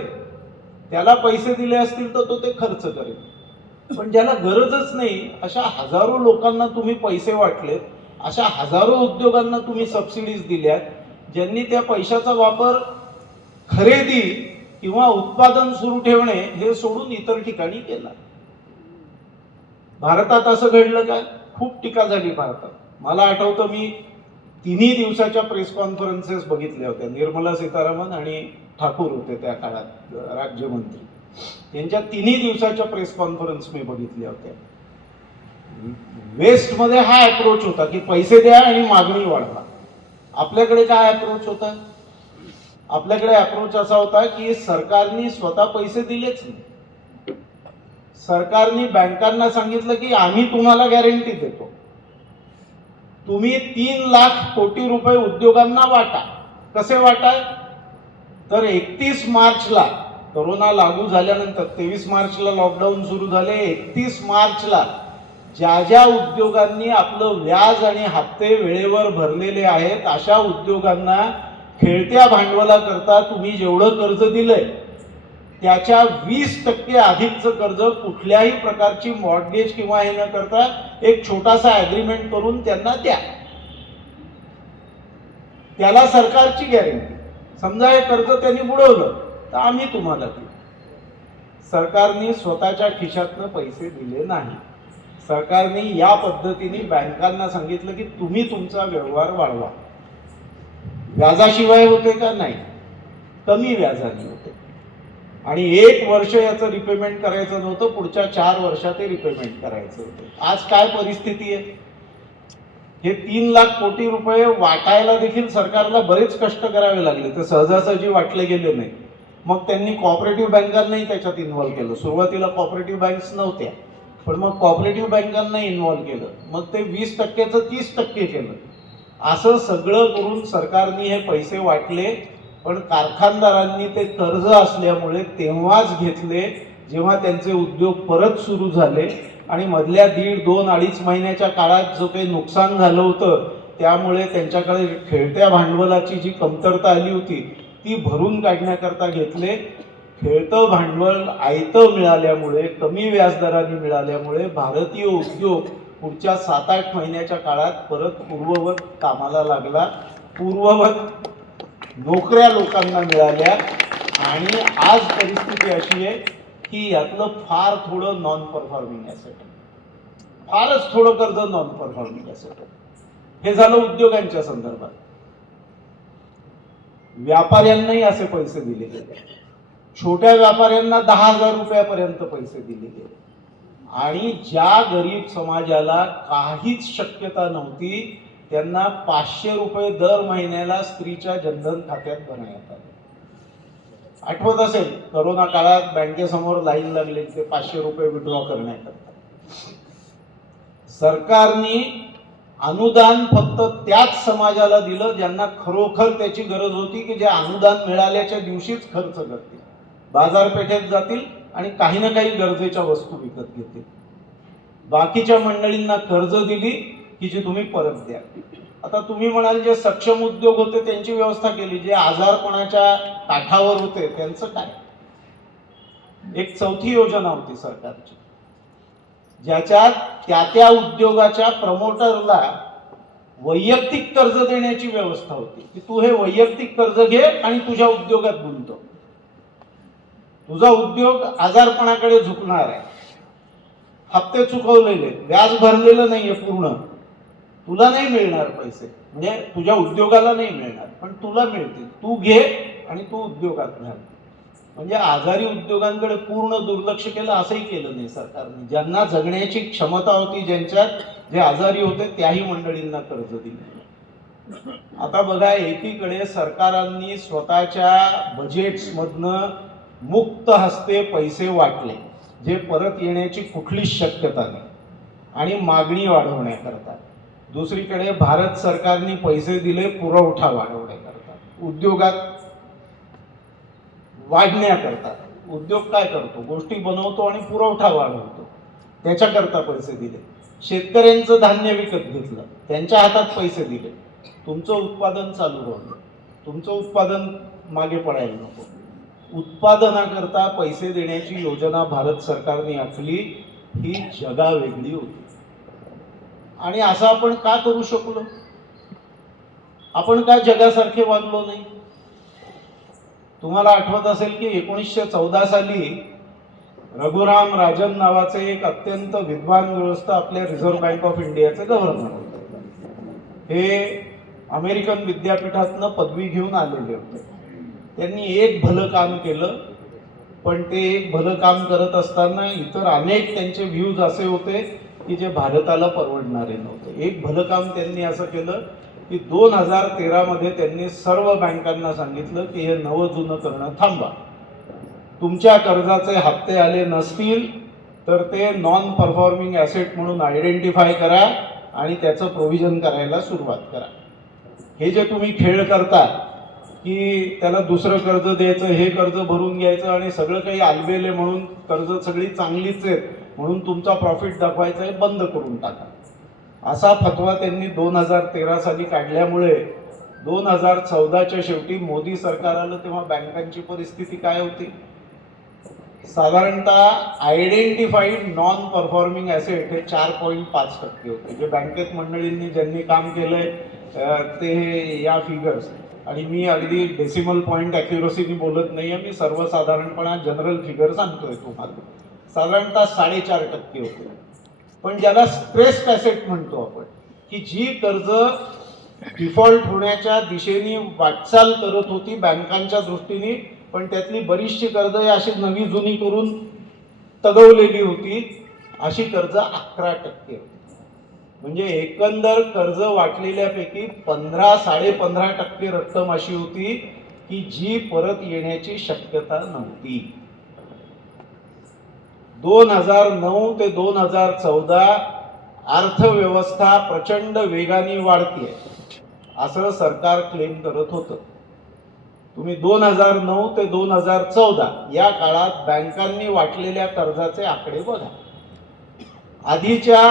त्याला पैसे दिले असतील तर तो ते खर्च करेल, पण ज्याला गरजच नाही अशा हजारो लोकांना तुम्ही पैसे वाटलेत, अशा हजारो उद्योगांना तुम्ही सबसिडीज दिल्यात, ज्यांनी त्या पैशाचा वापर खरेदी किंवा उत्पादन सुरू ठेवणे हे सोडून इतर ठिकाणी केला. भारतात असं घडलं का? खूप टीका झाली भारतात. मला आठवतं मी 3 दिवसाच्या प्रेस कॉन्फरन्सेस बघितल्या होत्या. निर्मला सीतारामन आणि ठाकूर होते त्या काळात राज्यमंत्री. त्यांच्या 3 दिवसाच्या प्रेस कॉन्फरन्स मी बघितल्या होत्या. वेस्टमध्ये हा अप्रोच होता की पैसे द्या आणि मागणी वाढवा. आपल्याकडे काय अप्रोच होता? आपल्याकडे अप्रोच असा होता की सरकारने स्वतः पैसे दिलेच नाही. सरकारने बँकांना सांगितलं की आम्ही तुम्हाला गॅरंटी देतो, तुम्ही 3 लाख कोटी रुपये उद्योगांना वाटा. कसे वाटा? तर 31 मार्चला कोरोना लागू झाल्यानंतर 23 मार्चला लॉकडाऊन सुरू झाले. 31 मार्चला ज्या ज्या उद्योगांनी आपलं व्याज आणि हप्ते वेळेवर भरलेले आहेत अशा उद्योगांना खेळत्या भांडवलाकरता तुम्ही जेवढं कर्ज दिलंय त्याच्या 20% अधिकचं कर्ज कुठल्याही प्रकारची मॉर्टगेज किंवा हे न करता एक छोटासा ॲग्रीमेंट करून त्यांना द्या. त्याला सरकारची गॅरंटी. समजा हे कर्ज त्यांनी बुडवलं तर आम्ही तुम्हाला देऊ. सरकारने स्वतःच्या खिशातनं पैसे दिले नाही. सरकारने या पद्धतीने बँकांना सांगितलं की तुम्ही तुमचा व्यवहार वाढवा. व्याजाशिवाय होते का? नाही, कमी व्याजाने होते. आणि 1 वर्ष याचं रिपेमेंट करायचं नव्हतं, पुढच्या 4 वर्षात ते रिपेमेंट करायचं होतं. आज काय परिस्थिती आहे? हे 3 लाख कोटी रुपये वाटायला देखील सरकारला बरेच कष्ट करावे लागले. ते सहजासहजी वाटले गेले नाही. मग त्यांनी कॉपरेटिव्ह बँकांनाही त्याच्यात इन्व्हॉल्व केलं. सुरुवातीला कॉपरेटिव्ह बँक्स नव्हत्या, पण मग कॉपरेटिव्ह बँकांना इन्व्हॉल्व केलं. मग ते 20%चं 30% केलं. असं सगळं करून सरकारने हे पैसे वाटले. पण कारखानदारांनी ते कर्ज असल्यामुळे तेव्हाच घेतले जेव्हा त्यांचे उद्योग परत सुरू झाले. आणि मधल्या 1.5, 2, 2.5 महिन्याच्या काळात जो काही नुकसान झालं होतं त्यामुळे त्यांच्याकडे खेळत्या भांडवलाची जी कमतरता आली होती ती भरून काढण्याकरता घेतले. खेळतं भांडवल आयतं मिळाल्यामुळे, कमी व्याजदराने मिळाल्यामुळे भारतीय उद्योग पुढच्या 7-8 महिन्याच्या काळात परत पूर्ववत कामाला लागला. पूर्ववत नोकऱ्या लोकांना मिळाल्या. आणि आज परिस्थिती अशी आहे की यातलं फार थोडं नॉन परफॉर्मिंग ॲसेट, फारच थोडं कर्ज नॉन परफॉर्मिंग ॲसेट. हे झालं उद्योगांच्या संदर्भात. व्यापाऱ्यांनाही असे पैसे दिले गेले. छोट्या व्यापाऱ्यांना 10,000 रुपयापर्यंत पैसे दिले गेले. आणि ज्या गरीब समाजाला काहीच शक्यता नव्हती त्यांना 500 रुपये दर महिन्याला स्त्रीच्या जनधन खात्यात बनवण्यात आले. आठवत असेल करोना काळात बँकेसमोर लाईन लागली ते 500 रुपये विड्रॉ करण्याकरता. सरकारने अनुदान फक्त त्याच समाजाला दिलं ज्यांना खरोखर त्याची गरज होती, की जे अनुदान मिळाल्याच्या दिवशीच खर्च करतील, बाजारपेठेत जातील आणि काही ना काही गरजेच्या वस्तू विकत घेतील. बाकीच्या मंडळींना कर्ज दिली की जी तुम्ही परत द्या. आता तुम्ही म्हणाल जे सक्षम उद्योग होते त्यांची व्यवस्था केली, जे आजारपणाच्या काठावर होते त्यांचं काय? एक चौथी योजना होती सरकारची ज्याच्यात त्या उद्योगाच्या प्रमोटरला वैयक्तिक कर्ज देण्याची व्यवस्था होती की तू हे वैयक्तिक कर्ज घे आणि तुझ्या उद्योगात गुंतव. तुझा उद्योग आजारपणाकडे झुकणार आहे. हप्ते चुकवलेले, व्याज भरलेलं नाहीये पूर्ण, तुला नाही मिळणार पैसे, म्हणजे तुझ्या उद्योगाला नाही मिळणार, पण तुला मिळतील, तू घे आणि तू उद्योगात घाल. म्हणजे आजारी उद्योगांकडे पूर्ण दुर्लक्ष केलं, असंही केलं नाही सरकारने. ज्यांना जगण्याची क्षमता होती, ज्यांच्यात जे आजारी होते त्याही मंडळींना कर्ज दिले. आता बघा, एकीकडे सरकारांनी स्वतःच्या बजेट्समधनं मुक्त हस्ते पैसे वाटले, जे परत येण्याची कुठलीच शक्यता नाही, आणि मागणी वाढवण्याकरता. दुसरीकडे भारत सरकारने पैसे दिले पुरवठा वाढवण्याकरता, उद्योगात वाढण्याकरता. उद्योग काय करतो? गोष्टी बनवतो आणि पुरवठा वाढवतो, त्याच्याकरता पैसे दिले. शेतकऱ्यांचं धान्य विकत घेतलं, त्यांच्या हातात पैसे दिले. तुमचं उत्पादन चालू राहलं, तुमचं उत्पादन मागे पडायला नको. उत्पादनाकरता पैसे देण्याची योजना भारत सरकारने आखली, ही जगावेगळी होती. आणि असं आपण का करू शकलो? आपण का जगासारखे वागलो नाही? तुम्हाला आठवत असेल की 1914 साली रघुराम राजन नावाचे एक अत्यंत विद्वान गृहस्थ आपल्या रिझर्व्ह बँक ऑफ इंडियाचे गव्हर्नर होते. हे अमेरिकन विद्यापीठातनं पदवी घेऊन आलेले होते. त्यांनी एक भलं काम केलं, पण ते एक भलं काम करत असताना इतर अनेक त्यांचे व्ह्यूज असे होते की जे भारताला परवडणारे नव्हते. एक भलं काम त्यांनी असं केलं की 2013 मध्ये त्यांनी सर्व बँकांना सांगितलं की हे नवं जुनं करणं थांबा. तुमच्या कर्जाचे हप्ते आले नसतील तर ते नॉन परफॉर्मिंग ॲसेट म्हणून आयडेंटिफाय करा आणि त्याचं प्रोव्हिजन करायला सुरुवात करा. हे जे तुम्ही खेळ करता की त्याला दुसरं कर्ज द्यायचं, हे कर्ज भरून घ्यायचं आणि सगळं काही आलबेले म्हणून कर्ज सगळी चांगलीच आहेत म्हणून तुमचा प्रॉफिट दाखवायचा आहे, बंद करून टाका. असा फतवा त्यांनी 2013 साली काढल्यामुळे 2014च्या शेवटी मोदी सरकार आलं तेव्हा बँकांची परिस्थिती काय होती? साधारणतः आयडेंटिफाईड नॉन परफॉर्मिंग ॲसेट हे 4.5% होते. जे बँकेत मंडळींनी ज्यांनी काम केलंय ते या फिगर्स, आणि मी अगदी डेसिमल पॉईंट ॲक्युरसीनी बोलत नाही आहे, मी सर्वसाधारणपणा जनरल फिगर सांगतोय तुम्हाला. साधारणतः 4.5% होते. पण ज्याला स्ट्रेस्ड ॲसेट म्हणतो आपण, की जी कर्ज डिफॉल्ट होण्याच्या दिशेने वाटचाल करत होती बँकांच्या दृष्टीने, पण त्यातली बरीचशी कर्ज अशी नवी जुनी करून तगवलेली होती, अशी कर्ज 11% होती. म्हणजे एकंदर कर्ज वाटलेल्यापैकी 15-15.5% रक्कम अशी होती की जी परत येण्याची शक्यता नव्हती. 2009 ते 2014 अर्थव्यवस्था प्रचंड वेगाने वाढते असं सरकार क्लेम करत होतं. तुम्ही 2009 ते 2014 या काळात बँकांनी वाटलेल्या कर्जाचे आकडे बघा. आधीच्या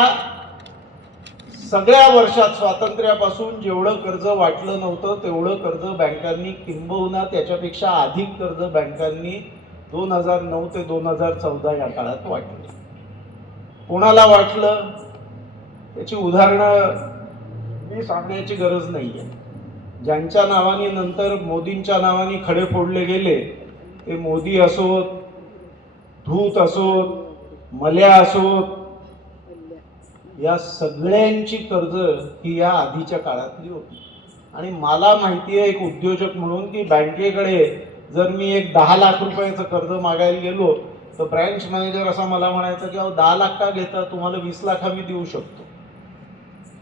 सगळ्या वर्षात स्वातंत्र्यापासून जेवढं कर्ज वाटलं नव्हतं तेवढं कर्ज बँकांनी, किंबहुना त्याच्यापेक्षा अधिक कर्ज बँकांनी 2009 ते 2014 या काळात वाटले. कोणाला वाटलं त्याची उदाहरणं मी सांगण्याची गरज नाहीये. ज्यांच्या नावाने नंतर मोदींच्या नावाने खडे फोडले गेले, ते मोदी असोत, धूत असोत, मल्या असोत, या सगळ्यांची कर्ज ही या आधीच्या काळातली होती. आणि मला माहिती आहे एक उद्योजक म्हणून की बँकेकडे जर मी एक 10 लाख रुपयाचं कर्ज मागायला गेलो तर ब्रँच मॅनेजर असा मला म्हणायचा की अहो 10 लाख का घेता, तुम्हाला 20 लाख आम्ही देऊ शकतो.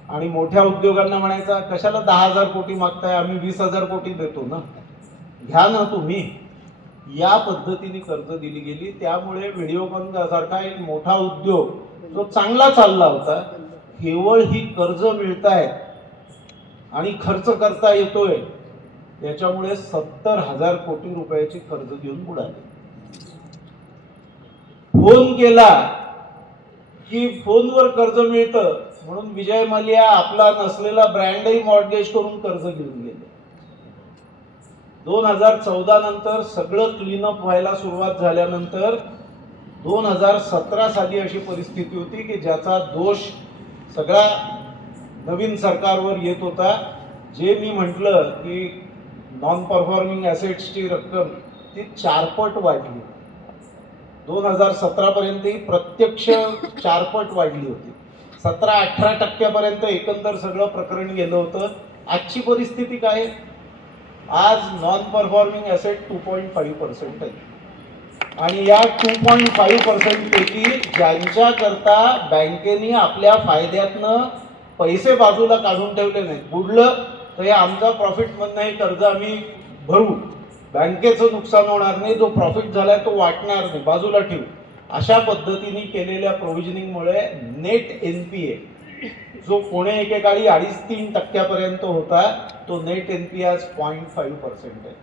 आणि मोठ्या उद्योगांना म्हणायचा कशाला 10,000 कोटी मागताय, आम्ही 20,000 कोटी देतो ना, घ्या ना तुम्ही. या पद्धतीने कर्ज दिली गेली. त्यामुळे व्हिडिओकॉन सारखा एक मोठा उद्योग जो चांगला चालला होता, केवळ ही कर्ज मिळतायत आणि खर्च करता येतोय याच्यामुळे 70,000 कोटी रुपयाची कर्ज घेऊन बुडाले. फोन केला की फोनवर कर्ज मिळतं म्हणून विजय मल्ल्या आपला नसलेला ब्रँडही मॉर्गेज करून कर्ज घेऊन गेले. 2014 नंतर सगळं क्लीनअप व्हायला सुरुवात झाल्यानंतर 2017 साली अशी परिस्थिती होती की ज्याचा दोष सगळा नवीन सरकारवर येत होता. जे मी म्हटलं की नॉन परफॉर्मिंग ॲसेट्सची रक्कम ती 4 पट वाढली. 2017 पर्यंत ही प्रत्यक्ष 4 पट वाढली होती. 17-18% एकंदर सगळं प्रकरण गेलं होतं. आजची परिस्थिती काय आहे? आज नॉन परफॉर्मिंग ॲसेट 2.5% आहे. आणि या 2.5% पैकी ज्यांच्याकरता बँकेने आपल्या फायद्यातनं पैसे बाजूला काढून ठेवले नाहीत, बुडलं तर हे आमचा प्रॉफिटमधनं हे कर्ज आम्ही भरू, बँकेचं नुकसान होणार नाही, जो प्रॉफिट झालाय तो वाटणार नाही, बाजूला ठेवू, अशा पद्धतीने केलेल्या प्रोव्हिजनिंगमुळे नेट NPA जो कोणे एकेकाळी 2.5-3% होता, तो नेट NPA आज 0.5% आहे.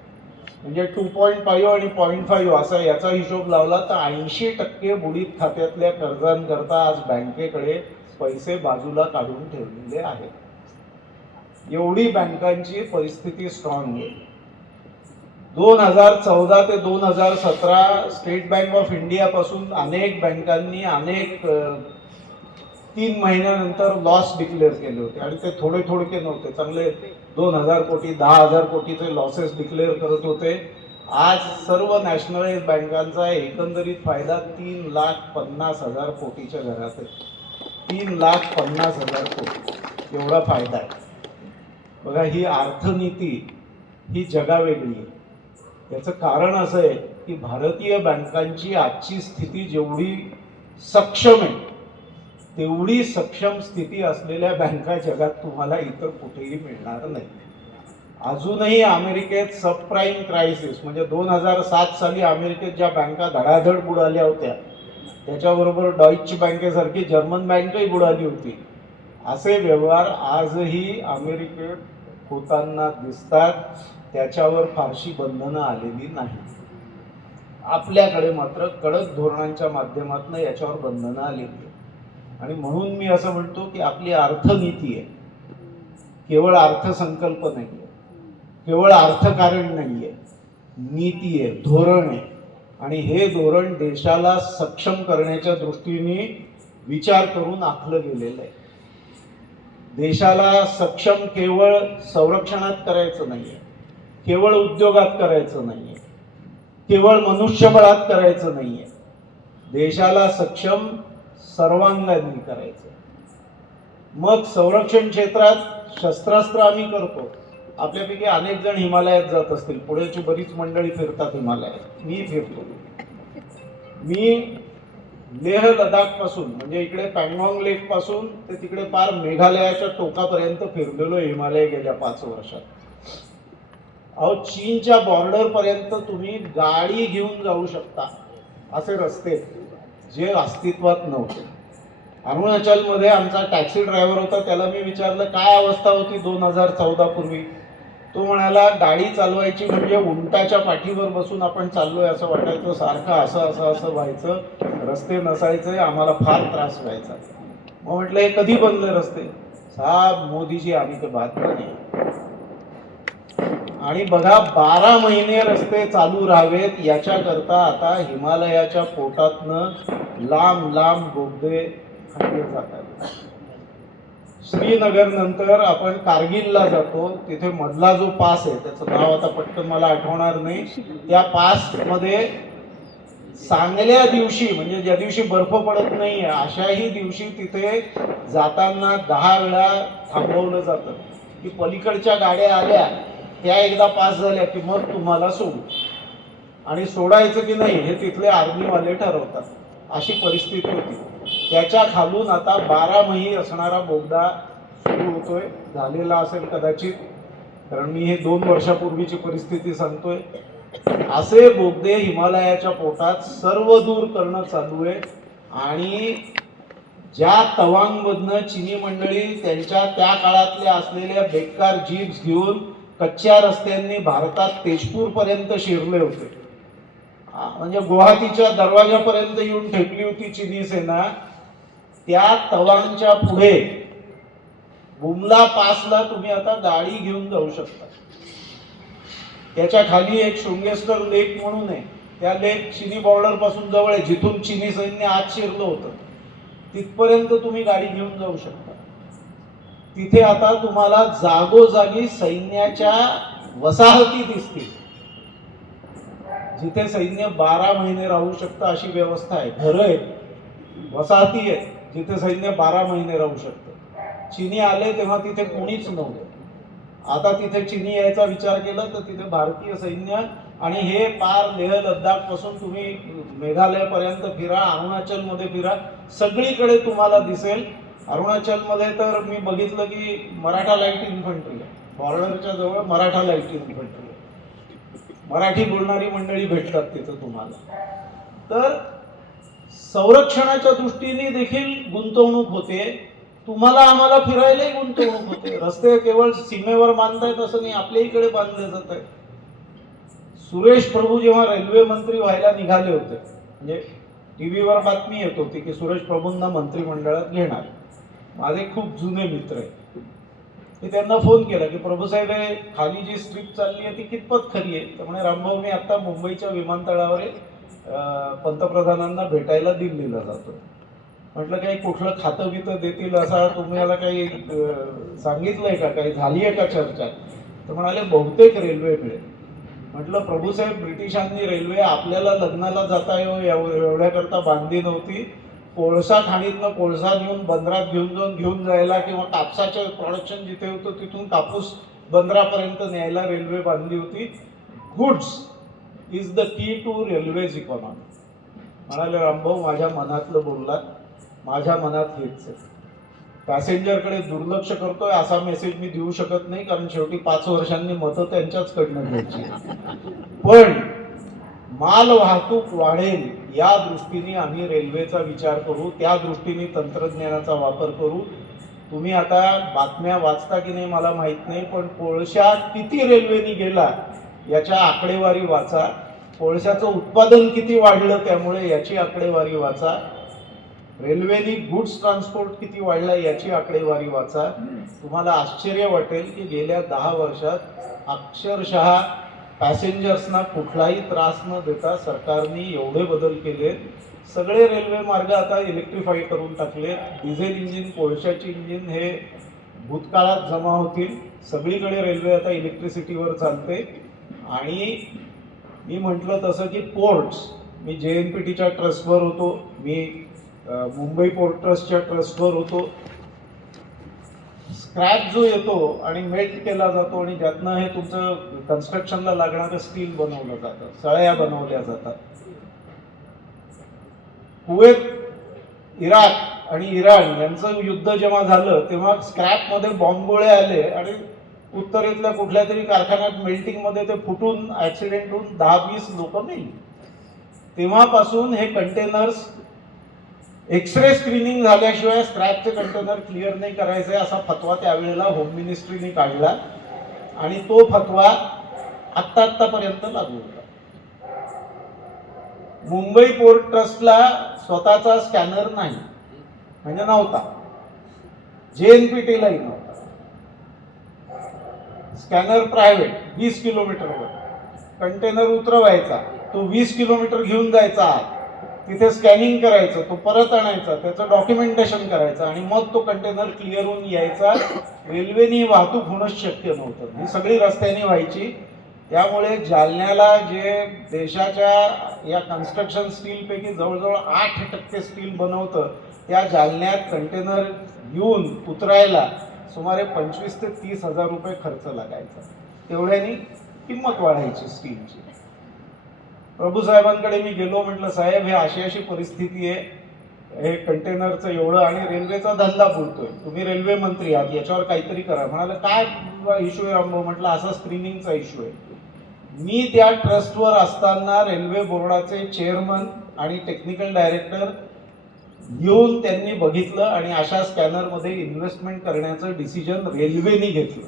म्हणजे 2.5 आणि 0.5 असा याचा हिशोब लावला तर 80% बुडीत खात्यातल्या कर्जांकरता आज बँकेकडे पैसे बाजूला काढून ठेवलेले आहेत. एवढी बँकांची परिस्थिती स्ट्रॉंग आहे. 2014 ते 2017 स्टेट बँक ऑफ इंडिया पासून अनेक बँकांनी 3 महिन्यानंतर लॉस डिक्लेअर केले होते आणि ते थोडे नव्हते, चांगले 2,000 कोटी 10,000 कोटीचे लॉसेस डिक्लेअर करत होते. आज सर्व नॅशनलाइज बँकांचा एकंदरीत फायदा 3,50,000 कोटीच्या घरात आहे. 3,50,000 कोटी एवढा फायदा आहे. बघा, ही अर्थनीती ही जगावेगळी आहे. याचं कारण असं आहे की भारतीय बँकांची आजची स्थिती जेवढी सक्षम आहे तेवढी सक्षम स्थिती असलेल्या बँका जगात तुम्हाला इतर कुठेही मिळणार नाही. अजूनही अमेरिकेत सबप्राईम क्रायसिस म्हणजे 2007 साली अमेरिकेत ज्या बँका धडाधड बुडाल्या होत्या त्याच्याबरोबर डॉइच बँकेसारखी जर्मन बँकही बुडाली होती. असे व्यवहार आजही अमेरिकेत होताना दिसतात. त्याच्यावर फारशी बंधनं आलेली नाही. आपल्याकडे मात्र कडक धोरणांच्या माध्यमातून याच्यावर बंधनं आलेली आहे. आणि म्हणून मी असं म्हणतो की आपली अर्थनीती आहे, केवळ अर्थसंकल्प नाही आहे, केवळ अर्थकारण नाही आहे, नीती आहे, धोरण आहे. आणि हे धोरण देशाला सक्षम करण्याच्या दृष्टीने विचार करून आखलं गेलेलं आहे. देशाला सक्षम केवळ संरक्षणात करायचं नाही आहे, केवळ उद्योगात करायचं नाही आहे, केवळ मनुष्यबळात करायचं नाही आहे. देशाला सक्षम सर्वांगाने करायचं. मग संरक्षण क्षेत्रात शस्त्रास्त्र आम्ही करतो. आपल्यापैकी अनेक जण हिमालयात जात असतील, पुण्याची बरीच मंडळी फिरतात हिमालयात, मी फिरतो. मी लेह लडाख पासून म्हणजे इकडे पँगॉंग लेक पासून ते तिकडे पार मेघालयाच्या टोकापर्यंत फिरलेलो हिमालय गेल्या 5 वर्षात. अहो, चीनच्या बॉर्डर पर्यंत तुम्ही गाडी घेऊन जाऊ शकता असे रस्ते जे अस्तित्वात नव्हते. अरुणाचलमध्ये आमचा टॅक्सी ड्रायव्हर होता, त्याला मी विचारलं काय अवस्था होती 2014 पूर्वी. तो म्हणाला गाडी चालवायची म्हणजे उंटाच्या पाठीवर बसून आपण चाललोय असं वाटायचं, सारखं असं व्हायचं, रस्ते नसायचे, आम्हाला फार त्रास व्हायचा. मग म्हटलं हे कधी बनले रस्ते? साहेब मोदीजी आम्ही ते बात नाही. आणि बघा 12 महिने रस्ते चालू राहावेत याच्याकरता आता हिमालयाच्या पोटातनं लांब बोगदे खणले जातात. श्रीनगर नंतर आपण कारगिलला जातो, तिथे मधला जो पास आहे त्याचं नाव आता पटकन मला आठवणार नाही, त्या पासमध्ये चांगल्या दिवशी म्हणजे ज्या दिवशी बर्फ पडत नाहीये अशाही दिवशी तिथे जाताना 10 वेळा थांबवलं जातं की पलीकडच्या गाड्या आल्या त्या एकदा पास झाल्या की मग तुम्हाला सोडू, आणि सोडायचं की नाही हे तिथले आर्मीवाले ठरवतात. अशी परिस्थिती होती. त्याच्या खालून आता 12 महिने असणारा बोगदा सुरू होतोय, झालेला असेल कदाचित, कारण मी हे 2 वर्षापूर्वीची परिस्थिती सांगतोय. असे बोगदे हिमालयाच्या पोटात सर्व दूर करणं चालू आहे. आणि ज्या तवांगमधनं चिनी मंडळी त्यांच्या त्या काळातल्या असलेल्या बेकार जीप्स घेऊन कच्च्या रस्त्यांनी भारतात तेजपूर पर्यंत शिरले होते, म्हणजे गुवाहाटीच्या दरवाजापर्यंत येऊन ठेकली होती चिनी सेना, त्या तवांच्या पुढे बुमला पासला तुम्ही आता गाडी घेऊन जाऊ शकता. त्याच्या खाली एक शृंगेश्वर लेक म्हणून आहे, त्या लेक चिनी बॉर्डर पासून जवळ आहे, जिथून चिनी सैन्य आत शिरलं होतं तिथपर्यंत तुम्ही गाडी घेऊन जाऊ शकता. तिथे आता तुम्हाला जागोजागी सैन्याच्या वसाहती दिसतील. जिथे सैन्य 12 महिने राहू शकतं अशी व्यवस्था आहे. घरं आहेत, वसाहती आहेत जिथे सैन्य 12 महिने राहू शकतं. चिनी आले तेव्हा तिथे कोणीच नव्हतं. आता तिथे चिनी यायचा विचार केला तर तिथे भारतीय सैन्य आणि हे पार लेह लद्दाख पासून तुम्ही मेघालयपर्यंत फिरा, अरुणाचलमध्ये फिरा, सगळीकडे तुम्हाला दिसेल. अरुणाचलमध्ये तर मी बघितलं की मराठा लाईट इन्फंट्री आहे, बॉर्डरच्या जवळ मराठा लाईट इन्फंट्री आहे, मराठी बोलणारी मंडळी भेटतात तिथं तुम्हाला. तर संरक्षणाच्या दृष्टीने देखील गुंतवणूक होते, तुम्हाला आम्हाला फिरायलाही गुंतवणूक होते. रस्ते केवळ सीमेवर बांधतायत असं नाही, आपल्या इकडे बांधले जात आहे. सुरेश प्रभू जेव्हा रेल्वे मंत्री व्हायला निघाले होते, म्हणजे टीव्हीवर बातमी येत होती की सुरेश प्रभूंना मंत्रिमंडळात घेणार. माझे खूप जुने मित्र आहेत, मी त्यांना फोन केला की प्रभूसाहेब हे खाली जी स्ट्रीप चालली आहे ती कितपत खरी आहे. त्यामुळे रामभाऊ मी आता मुंबईच्या विमानतळावर पंतप्रधानांना भेटायला दिल्लीला जातो. म्हटलं काही कुठलं खातं बितं देतील असा तुम्हाला काही सांगितलंय का, काही झाली आहे का चर्चा. तर म्हणाले बहुतेक रेल्वे मिळेल. म्हटलं प्रभूसाहेब ब्रिटिशांनी रेल्वे आपल्याला लग्नाला जाता एवढ्याकरता बांधली नव्हती. कोळसा खाणीतनं कोळसा नेऊन बंदरात घेऊन जायला किंवा कापसाचं प्रोडक्शन जिथे होतं तिथून कापूस बंदरापर्यंत न्यायला रेल्वे बांधली होती. Goods is the key to railways economy. म्हणाले रामभाऊ माझ्या मनातलं बोललात, माझ्या मनात हेच आहे. पॅसेंजरकडे दुर्लक्ष करतोय असा मेसेज मी देऊ शकत नाही, कारण शेवटी 5 वर्षांनी मतं त्यांच्याचकडनं घ्यायची. पण माल वाहतूक वाढेल या दृष्टीने आम्ही रेल्वेचा विचार करू, त्या दृष्टीने तंत्रज्ञानाचा वापर करू. तुम्ही आता बातम्या वाचता की नाही मला माहित नाही, पण कोळशा किती रेल्वेने गेला याच्या आकडेवारी वाचा. कोळशाचं उत्पादन किती वाढलं त्यामुळे याची आकडेवारी वाचा. रेल्वेनी गुड्स ट्रान्सपोर्ट किती वाढला याची आकडेवारी वाचा. तुम्हाला आश्चर्य वाटेल की गेल्या 10 वर्षात अक्षरशः पॅसेंजर्सना कुठलाही त्रास न देता सरकारने एवढे बदल केले. सगळे रेल्वे मार्ग आता इलेक्ट्रिफाय करून टाकले. डिझेल इंजिन, कोळशाची इंजिन हे भूतकाळात जमा होतील. सगळीकडे रेल्वे आता इलेक्ट्रिसिटीवर चालते. आणि मी म्हटलं तसं की पोर्ट्स, मी JNPTच्या ट्रस्टवर होतो, मी मुंबई पोर्ट ट्रस्टच्या ट्रस्टवर होतो. स्क्रॅप जो येतो आणि मेल्ट केला जातो आणि त्यातनं हे तुमचं कन्स्ट्रक्शनला लागणारं स्टील बनवलं जातं, सळ्या बनवल्या जातात. कुवेत, इराक आणि इराण यांचं युद्ध जेव्हा झालं तेव्हा स्क्रॅपमध्ये बॉम्बगोळे आले आणि उत्तरेतल्या कुठल्या तरी कारखान्यात मेल्टिंगमध्ये ते फुटून ॲक्सिडेंट होऊन 10-20 लोक मेली. तेव्हापासून हे कंटेनर्स एक्सरे स्क्रीनिंग झाल्याशिवाय स्क्रॅपचे कंटेनर क्लिअर नाही करायचे असा फतवा त्यावेळेला होम मिनिस्ट्रीने काढला आणि तो फतवा आत्तापर्यंत लागू होता. मुंबई पोर्ट ट्रस्टला स्वतःचा स्कॅनर नाही, म्हणजे नव्हता. JNPTलाही नव्हता. स्कॅनर प्रायव्हेट 20 किलोमीटरवर कंटेनर उतरवायचा, तो 20 किलोमीटर घेऊन जायचा आत, तिथे स्कॅनिंग करायचं, तो परत आणायचा, त्याचं डॉक्युमेंटेशन करायचं आणि मग तो कंटेनर क्लिअर होऊन यायचा. रेल्वेनी वाहतूक होणंच शक्य नव्हतं, ही सगळी रस्त्याने व्हायची. त्यामुळे जालन्याला जे देशाच्या या कन्स्ट्रक्शन स्टीलपैकी जवळजवळ 8% स्टील बनवतं, त्या जालन्यात कंटेनर येऊन उतरायला सुमारे 25,000 ते 30,000 रुपये खर्च लागायचा. तेवढ्यानी किंमत वाढायची स्टीलची. प्रभूसाहेबांकडे मी गेलो, म्हटलं साहेब हे अशी परिस्थिती आहे, हे कंटेनरचं एवढं आणि रेल्वेचा धंदा बुडतोय, तुम्ही रेल्वे मंत्री आहात, याच्यावर काहीतरी करा. म्हणाले काय इश्यू आहे रामभाऊ. म्हटलं असा स्क्रीनिंगचा इश्यू आहे. मी त्या ट्रस्टवर असताना रेल्वे बोर्डाचे चेअरमन आणि टेक्निकल डायरेक्टर येऊन त्यांनी बघितलं आणि अशा स्कॅनरमध्ये इन्व्हेस्टमेंट करण्याचं डिसिजन रेल्वेनी घेतलं.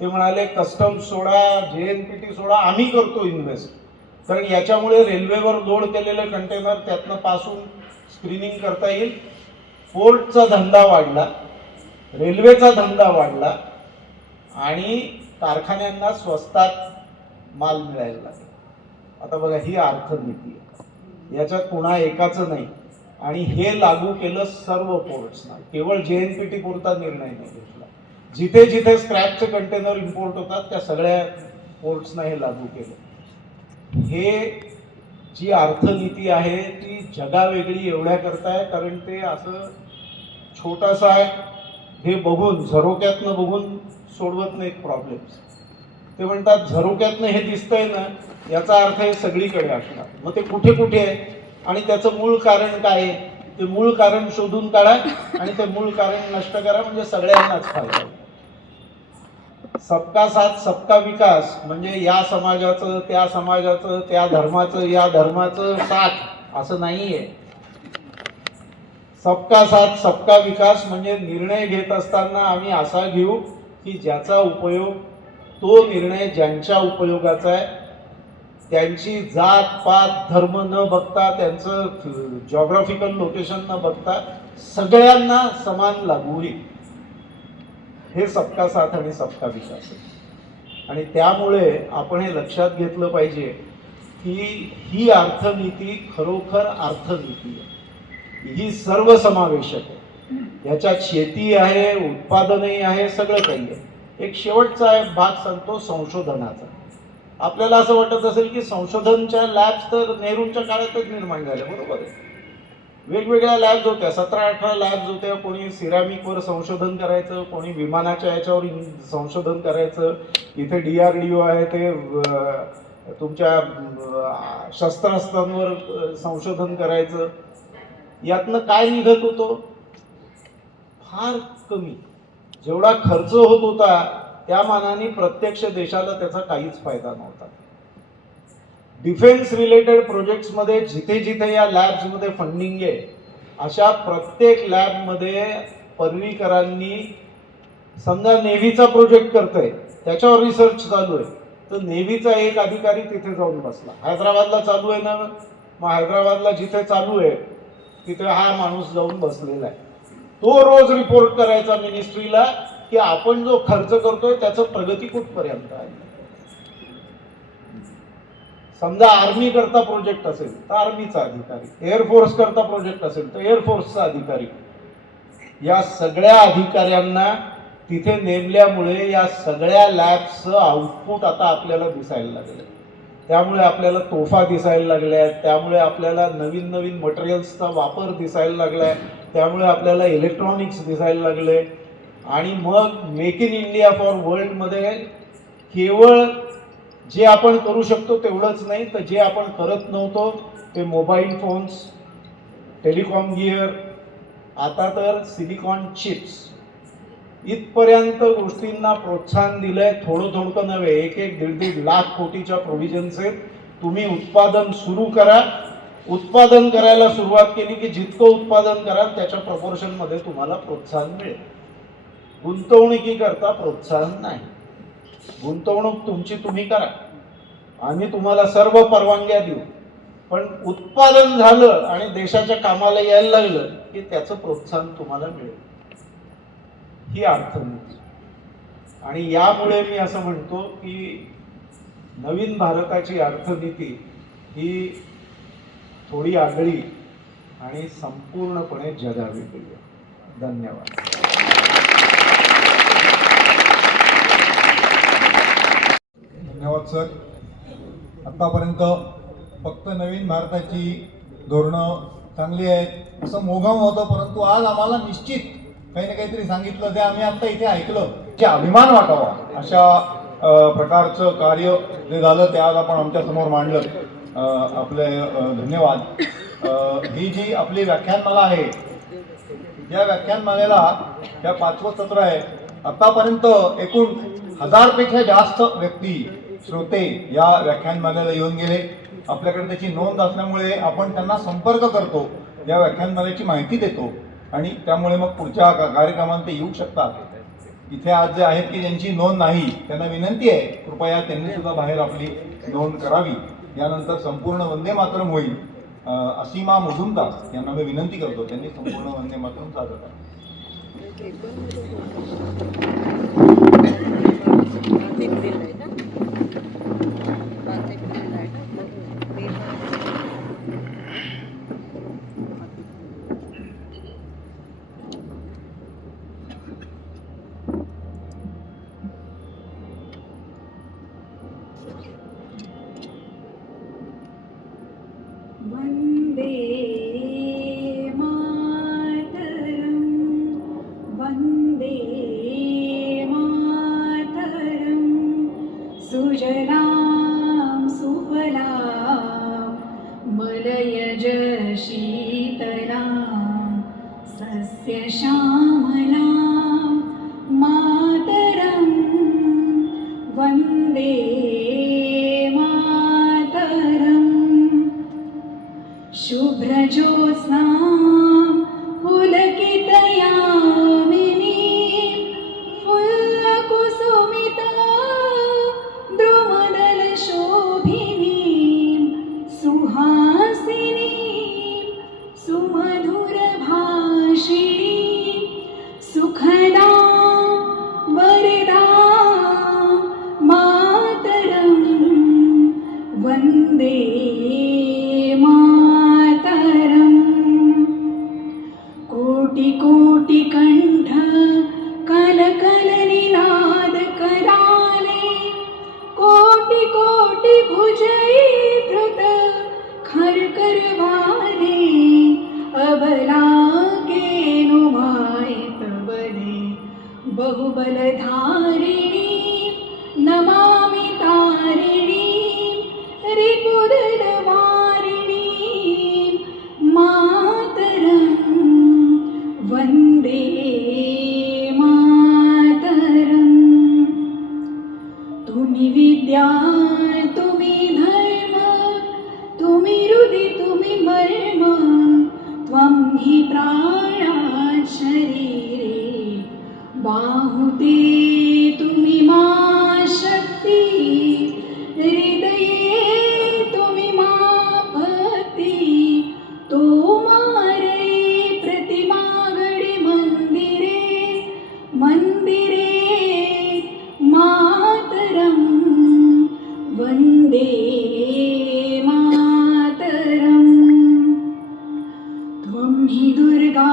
ते म्हणाले कस्टम्स सोडा, JNPT सोडा, आम्ही करतो इन्व्हेस्ट, कारण याच्यामुळे रेल्वेवर लोड केलेले कंटेनर त्यातनं पासून स्क्रीनिंग करता येईल. पोर्टचा धंदा वाढला, रेल्वेचा धंदा वाढला आणि कारखान्यांना स्वस्तात माल मिळायला लागला. आता बघा ही अर्थनीती आहे, याच्यात पुन्हा एकाचं नाही. आणि हे लागू केलं सर्व पोर्ट्सना, केवळ JNPT पुरता निर्णय नाही घेतला. जिथे जिथे स्क्रॅपचे कंटेनर इम्पोर्ट होतात त्या सगळ्या पोर्ट्सना हे लागू केलं. हे जी अर्थनीती आहे ती जगावेगळी एवढ्या करताय कारण ते असं छोटासा आहे हे बघून झरोक्यातनं बघून सोडवत नाहीत प्रॉब्लेम्स. ते म्हणतात झरोक्यातनं हे दिसतंय ना याचा अर्थ हे सगळीकडे असणार. मग ते कुठे कुठे आहे आणि त्याचं मूळ कारण काय आहे ते मूळ कारण शोधून काढा आणि ते मूळ कारण नष्ट करा म्हणजे सगळ्यांनाच फायदा. सबका साथ सबका विकास म्हणजे या समाजाचं त्या समाजाचं त्या धर्माचं या धर्माचं साथ असं नाहीये. सबका साथ सबका विकास म्हणजे निर्णय घेत असताना आम्ही असा घेऊ की ज्याचा उपयोग तो निर्णय ज्यांच्या उपयोगाचा आहे त्यांची जात पात धर्म न बघता त्यांचं जॉग्राफिकल लोकेशन न बघता सगळ्यांना समान लागू होईल. हे सबका साथ आणि सबका विकास आहे. आणि त्यामुळे आपण हे लक्षात घेतलं पाहिजे की ही अर्थनीती खरोखर अर्थनीती आहे. ही सर्वसमावेशक आहे. याच्यात शेती आहे उत्पादनही आहे सगळं काही आहे. एक शेवटचा एक भाग सांगतो संशोधनाचा. आपल्याला असं वाटत असेल की संशोधनच्या लॅब्स तर नेहरूंच्या काळातच निर्माण झाल्या. बरोबर आहे. वेगवेगळ्या लॅब्स होत्या 17-18 लॅब्स होत्या. कोणी सिरामिकवर संशोधन करायचं कोणी विमानाच्या याच्यावर संशोधन करायचं. इथे DRDO आहे ते तुमच्या शस्त्रास्त्रांवर संशोधन करायचं. यातनं काय निघत होतो फार कमी. जेवढा खर्च होत होता त्या मानाने प्रत्यक्ष देशाला त्याचा काहीच फायदा नव्हता. डिफेन्स रिलेटेड प्रोजेक्ट्समध्ये जिथे जिथे या लॅब्समध्ये फंडिंग आहे अशा प्रत्येक लॅबमध्ये पदवीकरांनी समजा नेव्हीचा प्रोजेक्ट करतोय त्याच्यावर रिसर्च चालू आहे तर नेव्हीचा एक अधिकारी तिथे जाऊन बसला. हैदराबादला चालू आहे ना मग हैदराबादला जिथे चालू आहे तिथे हा माणूस जाऊन बसलेला आहे. तो रोज रिपोर्ट करायचा मिनिस्ट्रीला की आपण जो खर्च करतोय त्याचं प्रगती कुठपर्यंत आहे. समजा आर्मी करता प्रोजेक्ट असेल तर आर्मीचा अधिकारी, एअरफोर्स करता प्रोजेक्ट असेल तर एअरफोर्सचा अधिकारी. या सगळ्या अधिकाऱ्यांना तिथे नेमल्यामुळे या सगळ्या लॅब्सचं आउटपुट आता आपल्याला दिसायला लागलं. त्यामुळे आपल्याला तोफा दिसायला लागल्या, त्यामुळे आपल्याला नवीन नवीन मटेरियल्सचा वापर दिसायला लागलाय, त्यामुळे आपल्याला इलेक्ट्रॉनिक्स दिसायला लागले. आणि मग मेक इन इंडिया फॉर वर्ल्डमध्ये केवळ जे आपण करू शकतो तेवढंच नाही तर जे आपण करत नव्हतो ते मोबाईल फोन्स, टेलिकॉम गिअर, आता तर सिलिकॉन चिप्स इथपर्यंत गोष्टींना प्रोत्साहन दिलंय. थोडं थोडकं नव्हे 1-1, 1.5 लाख कोटीच्या प्रोव्हिजन्स आहेत. तुम्ही उत्पादन सुरू करा. उत्पादन करायला सुरुवात केली की जितकं उत्पादन कराल त्याच्या प्रपोर्शनमध्ये तुम्हाला प्रोत्साहन मिळेल. गुंतवणुकीकरता प्रोत्साहन नाही. गुंतवणूक तुमची तुम्ही करा. आम्ही तुम्हाला सर्व परवानग्या देऊ पण उत्पादन झालं आणि देशाच्या कामाला यायला लागलं की त्याचं प्रोत्साहन तुम्हाला मिळेल. ही अर्थनीती. आणि यामुळे मी असं म्हणतो की नवीन भारताची अर्थनीती ही थोडी आगळी आणि संपूर्णपणे जगावेगळी आहे. धन्यवाद. धन्यवाद सर. आत्तापर्यंत फक्त नवीन भारताची धोरणं चांगली आहेत असं मोघम होतं परंतु आज आम्हाला निश्चित काही ना काहीतरी सांगितलं ते आम्ही आत्ता इथे ऐकलं की अभिमान वाटावा अशा प्रकारचं कार्य जे झालं ते आज आपण आमच्यासमोर मांडलं. आपले धन्यवाद. ही जी आपली व्याख्यानमाला आहे या व्याख्यानमालेला या 5वं सत्र आहे. आत्तापर्यंत एकूण 1000पेक्षा जास्त व्यक्ती श्रोते या व्याख्यानमालेला येऊन गेले. आपल्याकडे त्याची नोंद असल्यामुळे आपण त्यांना संपर्क करतो, या व्याख्यानमालेची माहिती देतो आणि त्यामुळे मग पुढच्या कार्यक्रमांत ते येऊ शकतात. इथे आज जे आहेत की ज्यांची नोंद नाही त्यांना विनंती आहे कृपया त्यांनी सुद्धा बाहेर आपली नोंद करावी. यानंतर संपूर्ण वंदे मातरम होईल. असीमा मुजुमदार यांना मी विनंती करतो त्यांनी संपूर्ण वंदे मातरम सादर करावं. विद्या तुम्ही धर्म तुम्ही हृदि तुम्ही मर्म त्वं हि प्राणात् शरीरे बाहुते तुम्ही मा शक्ती हृदये तुम्ही मा भक्ती तोमारे प्रतिमा गडी मंदिरे मातरं वंदे मातरं त्वं हि दुर्गा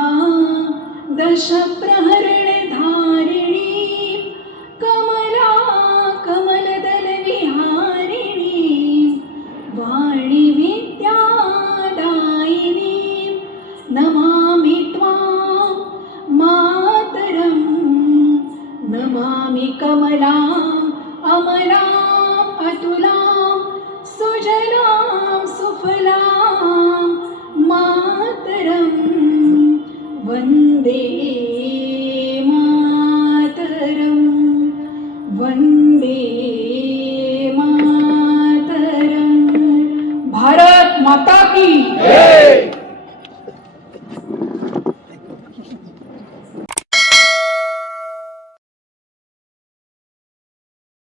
दश प्रहरण धारिणी कमला कमलदल विहारिणी वाणी विद्यादायिनी नमामि त्वां मातरं नमामि कमला